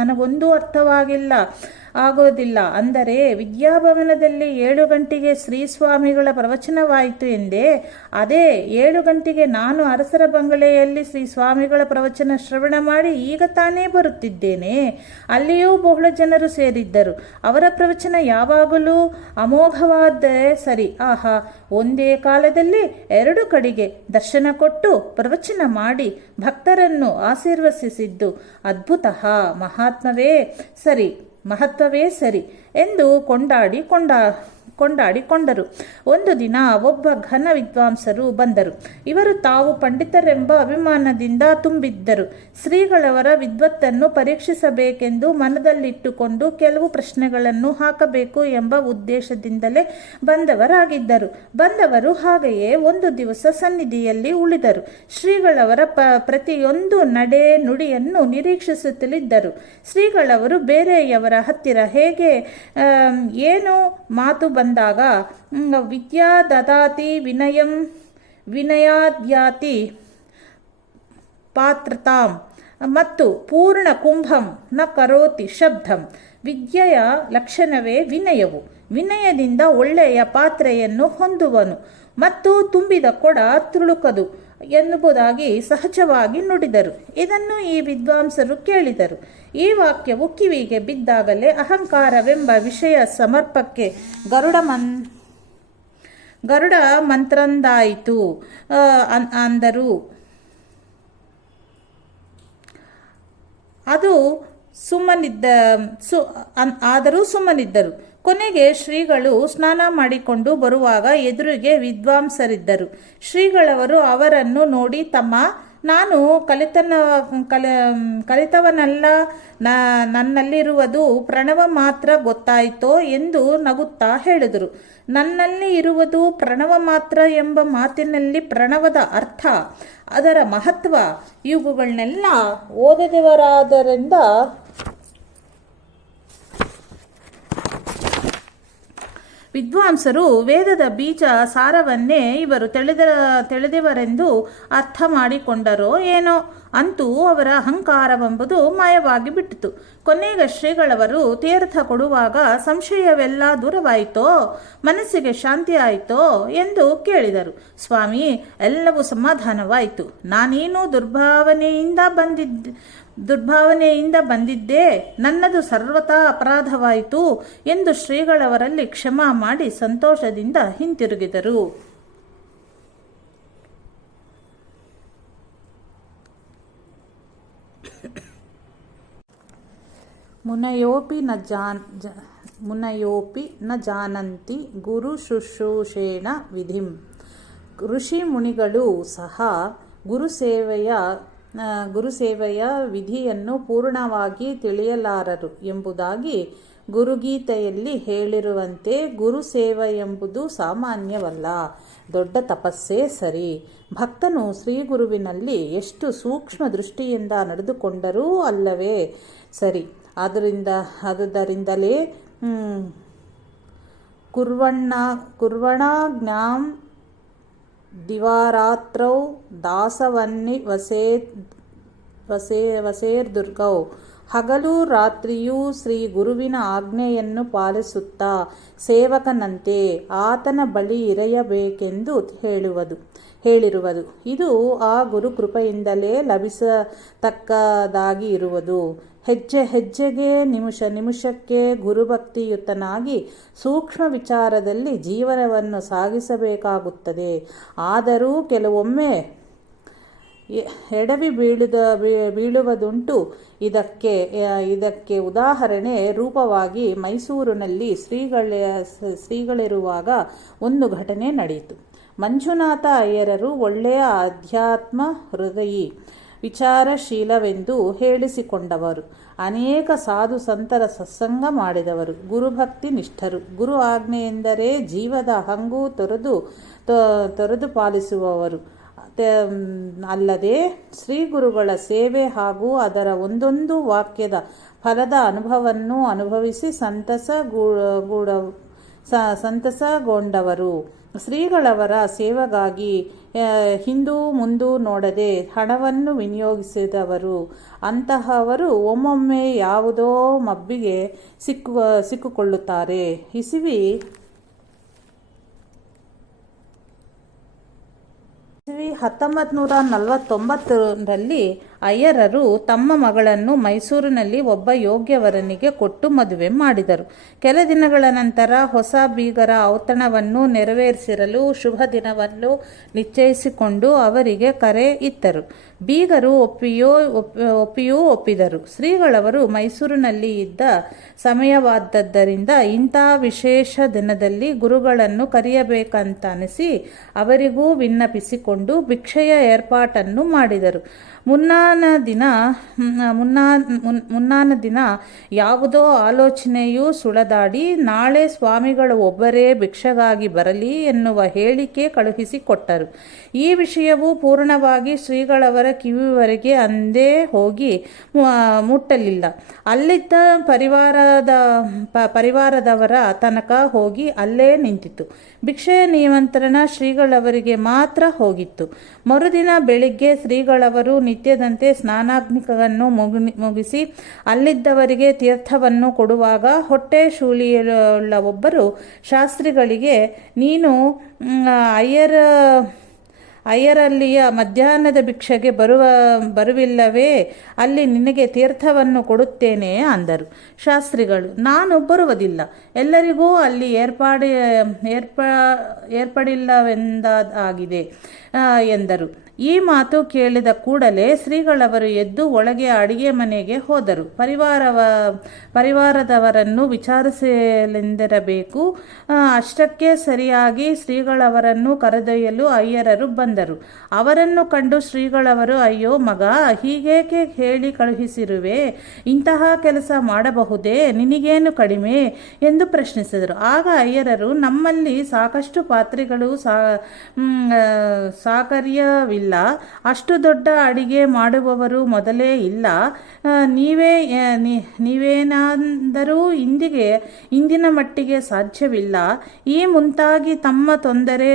ನನಗೊಂದೂ ಅರ್ಥವಾಗಿಲ್ಲ. ಆಗೋದಿಲ್ಲ. ಅಂದರೆ ವಿದ್ಯಾಭವನದಲ್ಲಿ 7 ಗಂಟೆಗೆ ಶ್ರೀಸ್ವಾಮಿಗಳ ಪ್ರವಚನವಾಯಿತು ಎಂದೇ. ಅದೇ 7 ಗಂಟೆಗೆ ನಾನು ಅರಸರ ಬಂಗಲೆಯಲ್ಲಿ ಶ್ರೀ ಸ್ವಾಮಿಗಳ ಪ್ರವಚನ ಶ್ರವಣ ಮಾಡಿ ಈಗ ತಾನೇ ಬರುತ್ತಿದ್ದೇನೆ. ಅಲ್ಲಿಯೂ ಬಹಳ ಜನರು ಸೇರಿದ್ದರು. ಅವರ ಪ್ರವಚನ ಯಾವಾಗಲೂ ಅಮೋಘವಾದರೆ ಸರಿ. ಆಹಾ, ಒಂದೇ ಕಾಲದಲ್ಲಿ 2 ಕಡೆಗೆ ದರ್ಶನ ಕೊಟ್ಟು ಪ್ರವಚನ ಮಾಡಿ ಭಕ್ತರನ್ನು ಆಶೀರ್ವದಿಸಿದ್ದು ಅದ್ಭುತ, ಮಹತ್ವವೇ ಸರಿ ಎಂದು ಕೊಂಡಾಡಿಕೊಂಡರು. ಒಂದು ದಿನ ಒಬ್ಬ ಘನ ವಿದ್ವಾಂಸರು ಬಂದರು. ಇವರು ತಾವು ಪಂಡಿತರೆಂಬ ಅಭಿಮಾನದಿಂದ ತುಂಬಿದ್ದರು. ಶ್ರೀಗಳವರ ವಿದ್ವತ್ತನ್ನು ಪರೀಕ್ಷಿಸಬೇಕೆಂದು ಮನದಲ್ಲಿಟ್ಟುಕೊಂಡು ಕೆಲವು ಪ್ರಶ್ನೆಗಳನ್ನು ಹಾಕಬೇಕು ಎಂಬ ಉದ್ದೇಶದಿಂದಲೇ ಬಂದವರು ಹಾಗೆಯೇ ಒಂದು ದಿವಸ ಸನ್ನಿಧಿಯಲ್ಲಿ ಉಳಿದರು. ಶ್ರೀಗಳವರ ಪ್ರತಿಯೊಂದು ನಡೆ ನುಡಿಯನ್ನು ನಿರೀಕ್ಷಿಸುತ್ತಲಿದ್ದರು. ಶ್ರೀಗಳವರು ಬೇರೆಯವರ ಹತ್ತಿರ ಹೇಗೆ ಏನು ಮಾತು ಬಂದಾಗ ವಿದ್ಯಾ ದದಾತಿ ವಿನಯಾದ್ಯಾತಿ ಪಾತ್ರತಾಂ ಮತ್ತು ಪೂರ್ಣ ಕುಂಭಂ ನ ಕರೋತಿ ಶಬ್ದಂ. ವಿದ್ಯೆಯ ಲಕ್ಷಣವೇ ವಿನಯವು. ವಿನಯದಿಂದ ಒಳ್ಳೆಯ ಪಾತ್ರೆಯನ್ನು ಹೊಂದುವನು ಮತ್ತು ತುಂಬಿದ ಕೊಡ ತುಳುಕದು ಎನ್ನುವುದಾಗಿ ಸಹಜವಾಗಿ ನುಡಿದರು. ಇದನ್ನು ಈ ವಿದ್ವಾಂಸರು ಕೇಳಿದರು. ಈ ವಾಕ್ಯವು ಕಿವಿಗೆ ಬಿದ್ದಾಗಲೇ ಅಹಂಕಾರವೆಂಬ ವಿಷಯ ಸಮರ್ಪಕ್ಕೆ ಗರುಡ ಮಂತ್ರಂದಾಯಿತು ಅಂದರು. ಆದರೂ ಸುಮ್ಮನಿದ್ದರು. ಕೊನೆಗೆ ಶ್ರೀಗಳು ಸ್ನಾನ ಮಾಡಿಕೊಂಡು ಬರುವಾಗ ಎದುರಿಗೆ ವಿದ್ವಾಂಸರಿದ್ದರು. ಶ್ರೀಗಳವರು ಅವರನ್ನು ನೋಡಿ, ತಮ್ಮ, ನಾನು ಕಲಿತವನಲ್ಲ, ನನ್ನಲ್ಲಿರುವುದು ಪ್ರಣವ ಮಾತ್ರ ಗೊತ್ತಾಯಿತೋ ಎಂದು ನಗುತ್ತಾ ಹೇಳಿದರು. ನನ್ನಲ್ಲಿ ಇರುವುದು ಪ್ರಣವ ಮಾತ್ರ ಎಂಬ ಮಾತಿನಲ್ಲಿ ಪ್ರಣವದ ಅರ್ಥ, ಅದರ ಮಹತ್ವ ಇವುಗಳನ್ನೆಲ್ಲ ಓದಿದವರಾದ್ದರಿಂದ ವಿದ್ವಾಂಸರು ವೇದದ ಬೀಜ ಸಾರವನ್ನೇ ಇವರು ತಿಳಿದವರೆಂದು ಅರ್ಥ ಮಾಡಿಕೊಂಡರೋ ಏನೋ. ಅಂತೂ ಅವರ ಅಹಂಕಾರವೆಂಬುದು ಮಾಯವಾಗಿ ಬಿಟ್ಟಿತು. ಕೊನೆಗೆ ಶ್ರೀಗಳವರು ತೀರ್ಥ ಕೊಡುವಾಗ ಸಂಶಯವೆಲ್ಲ ದೂರವಾಯಿತೋ, ಮನಸ್ಸಿಗೆ ಶಾಂತಿ ಆಯಿತೋ ಎಂದು ಕೇಳಿದರು. ಸ್ವಾಮಿ, ಎಲ್ಲವೂ ಸಮಾಧಾನವಾಯಿತು. ನಾನೇನು ದುರ್ಭಾವನೆಯಿಂದ ಬಂದಿದ್ದೆ, ನನ್ನದು ಸರ್ವತಾ ಅಪರಾಧವಾಯಿತು ಎಂದು ಶ್ರೀಗಳವರಲ್ಲಿ ಕ್ಷಮಾ ಮಾಡಿ ಸಂತೋಷದಿಂದ ಹಿಂತಿರುಗಿದರು. ಮುನಯೋಪಿ ನ ಜಾನಂತಿ ಗುರು ಶುಶ್ರೂಷೇಣ ವಿಧಿಂ. ಋಷಿ ಮುನಿಗಳು ಸಹ ಗುರುಸೇವೆಯ ವಿಧಿಯನ್ನು ಪೂರ್ಣವಾಗಿ ತಿಳಿಯಲಾರರು ಎಂಬುದಾಗಿ ಗುರುಗೀತೆಯಲ್ಲಿ ಹೇಳಿರುವಂತೆ ಗುರುಸೇವೆ ಎಂಬುದು ಸಾಮಾನ್ಯವಲ್ಲ, ದೊಡ್ಡ ತಪಸ್ಸೇ ಸರಿ. ಭಕ್ತನು ಶ್ರೀಗುರುವಿನಲ್ಲಿ ಎಷ್ಟು ಸೂಕ್ಷ್ಮ ದೃಷ್ಟಿಯಿಂದ ನಡೆದುಕೊಂಡರೂ ಅಲ್ಲವೇ ಸರಿ. ಆದುದರಿಂದಲೇ ಕುರ್ವಣಾಜ್ಞಾಂ ದಿವಾರಾತ್ರೌ ದಾಸವನ್ನಿ ವಸೇರ್ದುರ್ಗೌ. ಹಗಲು ರಾತ್ರಿಯೂ ಶ್ರೀ ಗುರುವಿನ ಆಜ್ಞೆಯನ್ನು ಪಾಲಿಸುತ್ತಾ ಸೇವಕನಂತೆ ಆತನ ಬಳಿ ಇರಬೇಕೆಂದು ಹೇಳಿರುವುದು. ಇದು ಆ ಗುರು ಕೃಪೆಯಿಂದಲೇ ಲಭಿಸತಕ್ಕದಾಗಿ ಇರುವುದು. ಹೆಜ್ಜೆ ಹೆಜ್ಜೆಗೆ ನಿಮಿಷಕ್ಕೆ ಗುರುಭಕ್ತಿಯುತನಾಗಿ ಸೂಕ್ಷ್ಮ ವಿಚಾರದಲ್ಲಿ ಜೀವನವನ್ನು ಸಾಗಿಸಬೇಕಾಗುತ್ತದೆ. ಆದರೂ ಕೆಲವೊಮ್ಮೆ ಎಡವಿ ಬೀಳುವುದುಂಟು. ಇದಕ್ಕೆ ಉದಾಹರಣೆ ರೂಪವಾಗಿ ಮೈಸೂರಿನಲ್ಲಿ ಶ್ರೀಗಳಿರುವಾಗ ಒಂದು ಘಟನೆ ನಡೆಯಿತು. ಮಂಜುನಾಥ ಅಯ್ಯರರು ಒಳ್ಳೆಯ ಅಧ್ಯಾತ್ಮ ಹೃದಯಿ, ವಿಚಾರಶೀಲವೆಂದು ಹೇಳಿಸಿಕೊಂಡವರು. ಅನೇಕ ಸಾಧು ಸಂತರ ಸತ್ಸಂಗ ಮಾಡಿದವರು. ಗುರುಭಕ್ತಿ ನಿಷ್ಠರು. ಗುರು ಆಜ್ಞೆಯೆಂದರೆ ಜೀವದ ಹಂಗು ತೊರೆದು ಪಾಲಿಸುವವರು. ಅಲ್ಲದೆ ಶ್ರೀ ಗುರುಗಳ ಸೇವೆ ಹಾಗೂ ಅದರ ಒಂದೊಂದು ವಾಕ್ಯದ ಫಲದ ಅನುಭವವನ್ನು ಅನುಭವಿಸಿ ಸಂತಸಗೊಂಡವರು. ಶ್ರೀಗಳವರ ಸೇವೆಗಾಗಿ ಹಿಂದೂ ಮುಂದೂ ನೋಡದೆ ಹಣವನ್ನು ವಿನಿಯೋಗಿಸಿದವರು. ಅಂತಹವರು ಒಮ್ಮೊಮ್ಮೆ ಯಾವುದೋ ಮಬ್ಬಿಗೆ ಸಿಕ್ಕಿಕೊಳ್ಳುತ್ತಾರೆ. ಇಸವಿ 1949ರಲ್ಲಿ ಅಯ್ಯರರು ತಮ್ಮ ಮಗಳನ್ನು ಮೈಸೂರಿನಲ್ಲಿ ಒಬ್ಬ ಯೋಗ್ಯವರನಿಗೆ ಕೊಟ್ಟು ಮದುವೆ ಮಾಡಿದರು. ಕೆಲ ದಿನಗಳ ನಂತರ ಹೊಸ ಬೀಗರ ಔತಣವನ್ನು ನೆರವೇರಿಸಿರಲು ಶುಭ ದಿನವನ್ನು ನಿಶ್ಚಯಿಸಿಕೊಂಡು ಅವರಿಗೆ ಕರೆ ಇತ್ತರು. ಬೀಗರು ಒಪ್ಪಿಯೂ ಒಪ್ಪಿದರು. ಶ್ರೀಗಳವರು ಮೈಸೂರಿನಲ್ಲಿ ಇದ್ದ ಸಮಯವಾದದ್ದರಿಂದ ಇಂಥ ವಿಶೇಷ ದಿನದಲ್ಲಿ ಗುರುಗಳನ್ನು ಕರೆಯಬೇಕಂತನಿಸಿ ಅವರಿಗೂ ವಿನ್ನಪಿಸಿಕೊಂಡು ಭಿಕ್ಷೆಯ ಏರ್ಪಾಟನ್ನು ಮಾಡಿದರು. ಮುನ್ನಾನ ದಿನ ಯಾವುದೋ ಆಲೋಚನೆಯು ಸುಳಿದಾಡಿ ನಾಳೆ ಸ್ವಾಮಿಗಳು ಒಬ್ಬರೇ ಭಿಕ್ಷೆಗಾಗಿ ಬರಲಿ ಎನ್ನುವ ಹೇಳಿಕೆ ಕಳುಹಿಸಿಕೊಟ್ಟರು. ಈ ವಿಷಯವು ಪೂರ್ಣವಾಗಿ ಶ್ರೀಗಳವರ ಕಿವಿಯವರೆಗೆ ಅಂದೇ ಹೋಗಿ ಮುಟ್ಟಲಿಲ್ಲ. ಅಲ್ಲಿದ್ದ ಪರಿವಾರದವರ ತನಕ ಹೋಗಿ ಅಲ್ಲೇ ನಿಂತಿತು. ಭಿಕ್ಷೆಯ ನಿಮಂತ್ರಣ ಶ್ರೀಗಳವರಿಗೆ ಮಾತ್ರ ಹೋಗಿತ್ತು. ಮರುದಿನ ಬೆಳಿಗ್ಗೆ ಶ್ರೀಗಳವರು ನಿತ್ಯದಂತೆ ಸ್ನಾನಾಗ್ನಿಕವನ್ನು ಮುಗಿಸಿ ಅಲ್ಲಿದ್ದವರಿಗೆ ತೀರ್ಥವನ್ನು ಕೊಡುವಾಗ ಹೊಟ್ಟೆ ಶೂಲಿಯುಳ್ಳ ಒಬ್ಬರು ಶಾಸ್ತ್ರಿಗಳಿಗೆ, ನೀನು ಅಯ್ಯರಲ್ಲಿಯ ಮಧ್ಯಾಹ್ನದ ಭಿಕ್ಷೆಗೆ ಬರುವಿಲ್ಲವೇ? ಅಲ್ಲಿ ನಿನಗೆ ತೀರ್ಥವನ್ನು ಕೊಡುತ್ತೇನೆ ಅಂದರು. ಶಾಸ್ತ್ರಿಗಳು, ನಾನು ಬರುವುದಿಲ್ಲ, ಎಲ್ಲರಿಗೂ ಅಲ್ಲಿ ಏರ್ಪಡಿಲ್ಲವೆಂದಾಗಿದೆ ಎಂದರು. ಈ ಮಾತು ಕೇಳಿದ ಕೂಡಲೇ ಶ್ರೀಗಳವರು ಎದ್ದು ಒಳಗೆ ಅಡಿಗೆ ಮನೆಗೆ ಹೋದರು. ಪರಿವಾರದವರನ್ನು ವಿಚಾರಿಸಲೆಂದಿರಬೇಕು. ಅಷ್ಟಕ್ಕೆ ಸರಿಯಾಗಿ ಶ್ರೀಗಳವರನ್ನು ಕರೆದೊಯ್ಯಲು ಅಯ್ಯರರು ಬಂದರು. ಅವರನ್ನು ಕಂಡು ಶ್ರೀಗಳವರು, ಅಯ್ಯೋ ಮಗ, ಹೀಗೇಕೆ ಹೇಳಿ ಕಳುಹಿಸಿರುವೆ? ಇಂತಹ ಕೆಲಸ ಮಾಡಬಹುದೇ? ನಿನಗೇನು ಕಡಿಮೆ ಎಂದು ಪ್ರಶ್ನಿಸಿದರು. ಆಗ ಅಯ್ಯರರು, ನಮ್ಮಲ್ಲಿ ಸಾಕಷ್ಟು ಪಾತ್ರೆಗಳು ಸಾಕರ್ಯವಿಲ್ಲ, ಅಷ್ಟು ದೊಡ್ಡ ಅಡಿಗೆ ಮಾಡುವವರು ಮೊದಲೇ ಇಲ್ಲ, ನೀವೇನಾದರೂ ಇಂದಿನ ಮಟ್ಟಿಗೆ ಸಾಧ್ಯವಿಲ್ಲ. ಈ ಮುಂತಾಗಿ ತಮ್ಮ ತೊಂದರೆ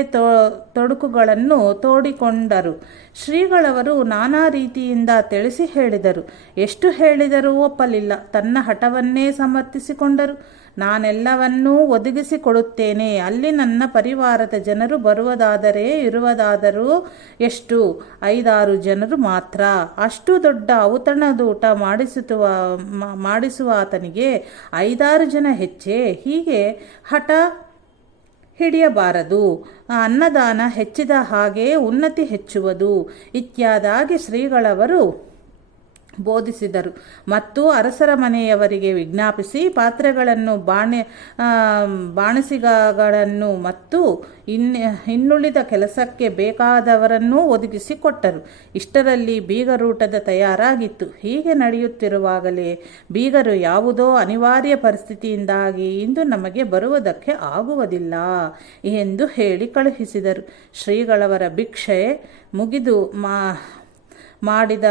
ತೊಡಕುಗಳನ್ನು ತೋಡಿಕೊಂಡರು. ಶ್ರೀಗಳವರು ನಾನಾ ರೀತಿಯಿಂದ ತಿಳಿಸಿ ಹೇಳಿದರು. ಎಷ್ಟು ಹೇಳಿದರೂ ಒಪ್ಪಲಿಲ್ಲ. ತನ್ನ ಹಠವನ್ನೇ ಸಮರ್ಥಿಸಿಕೊಂಡರು. ನಾನೆಲ್ಲವನ್ನೂ ಒದಗಿಸಿಕೊಡುತ್ತೇನೆ. ಅಲ್ಲಿ ನನ್ನ ಪರಿವಾರದ ಜನರು ಇರುವುದಾದರೂ ಎಷ್ಟು? 5-6 ಜನರು ಮಾತ್ರ. ಅಷ್ಟು ದೊಡ್ಡ ಔತಣದೂಟ ಮಾಡಿಸುವ ಆತನಿಗೆ 5-6 ಜನ ಹೆಚ್ಚೆ? ಹೀಗೆ ಹಠ ಹಿಡಿಯಬಾರದು. ಅನ್ನದಾನ ಹೆಚ್ಚಿದ ಹಾಗೆ ಉನ್ನತಿ ಹೆಚ್ಚುವುದು ಇತ್ಯಾದಾಗಿ ಶ್ರೀಗಳವರು ಬೋಧಿಸಿದರು. ಮತ್ತು ಅರಸರ ಮನೆಯವರಿಗೆ ವಿಜ್ಞಾಪಿಸಿ ಪಾತ್ರೆಗಳನ್ನು, ಬಾಣಸಿಗಗಳನ್ನು ಮತ್ತು ಇನ್ನುಳಿದ ಕೆಲಸಕ್ಕೆ ಬೇಕಾದವರನ್ನೂ ಒದಗಿಸಿಕೊಟ್ಟರು. ಇಷ್ಟರಲ್ಲಿ ಬೀಗರೂಟದ ತಯಾರಾಗಿತ್ತು. ಹೀಗೆ ನಡೆಯುತ್ತಿರುವಾಗಲೇ ಬೀಗರು ಯಾವುದೋ ಅನಿವಾರ್ಯ ಪರಿಸ್ಥಿತಿಯಿಂದಾಗಿ ಇಂದು ನಮಗೆ ಬರುವುದಕ್ಕೆ ಆಗುವುದಿಲ್ಲ ಎಂದು ಹೇಳಿ ಕಳುಹಿಸಿದರು. ಶ್ರೀಗಳವರ ಭಿಕ್ಷೆ ಮುಗಿದು ಮಾಡಿದ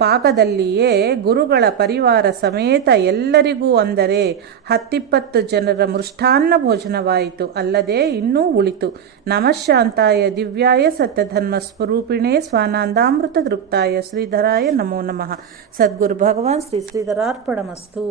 ಪಾಕದಲ್ಲಿಯೇ ಗುರುಗಳ ಪರಿವಾರ ಸಮೇತ ಎಲ್ಲರಿಗೂ, ಅಂದರೆ 10-20 ಜನರ ಮೃಷ್ಟಾನ್ನ ಭೋಜನವಾಯಿತು. ಅಲ್ಲದೆ ಇನ್ನೂ ಉಳಿತು. ನಮಃಶಾಂತಾಯ ದಿವ್ಯಾಯ ಸತ್ಯಧರ್ಮ ಸ್ವರೂಪಿಣೇ ಸ್ವಾನಂದಾಮೃತ ತೃಪ್ತಾಯ ಶ್ರೀಧರಾಯ ನಮೋ ನಮಃ. ಸದ್ಗುರು ಭಗವಾನ್ ಶ್ರೀ ಶ್ರೀಧರಾರ್ಪಣಮಸ್ತು.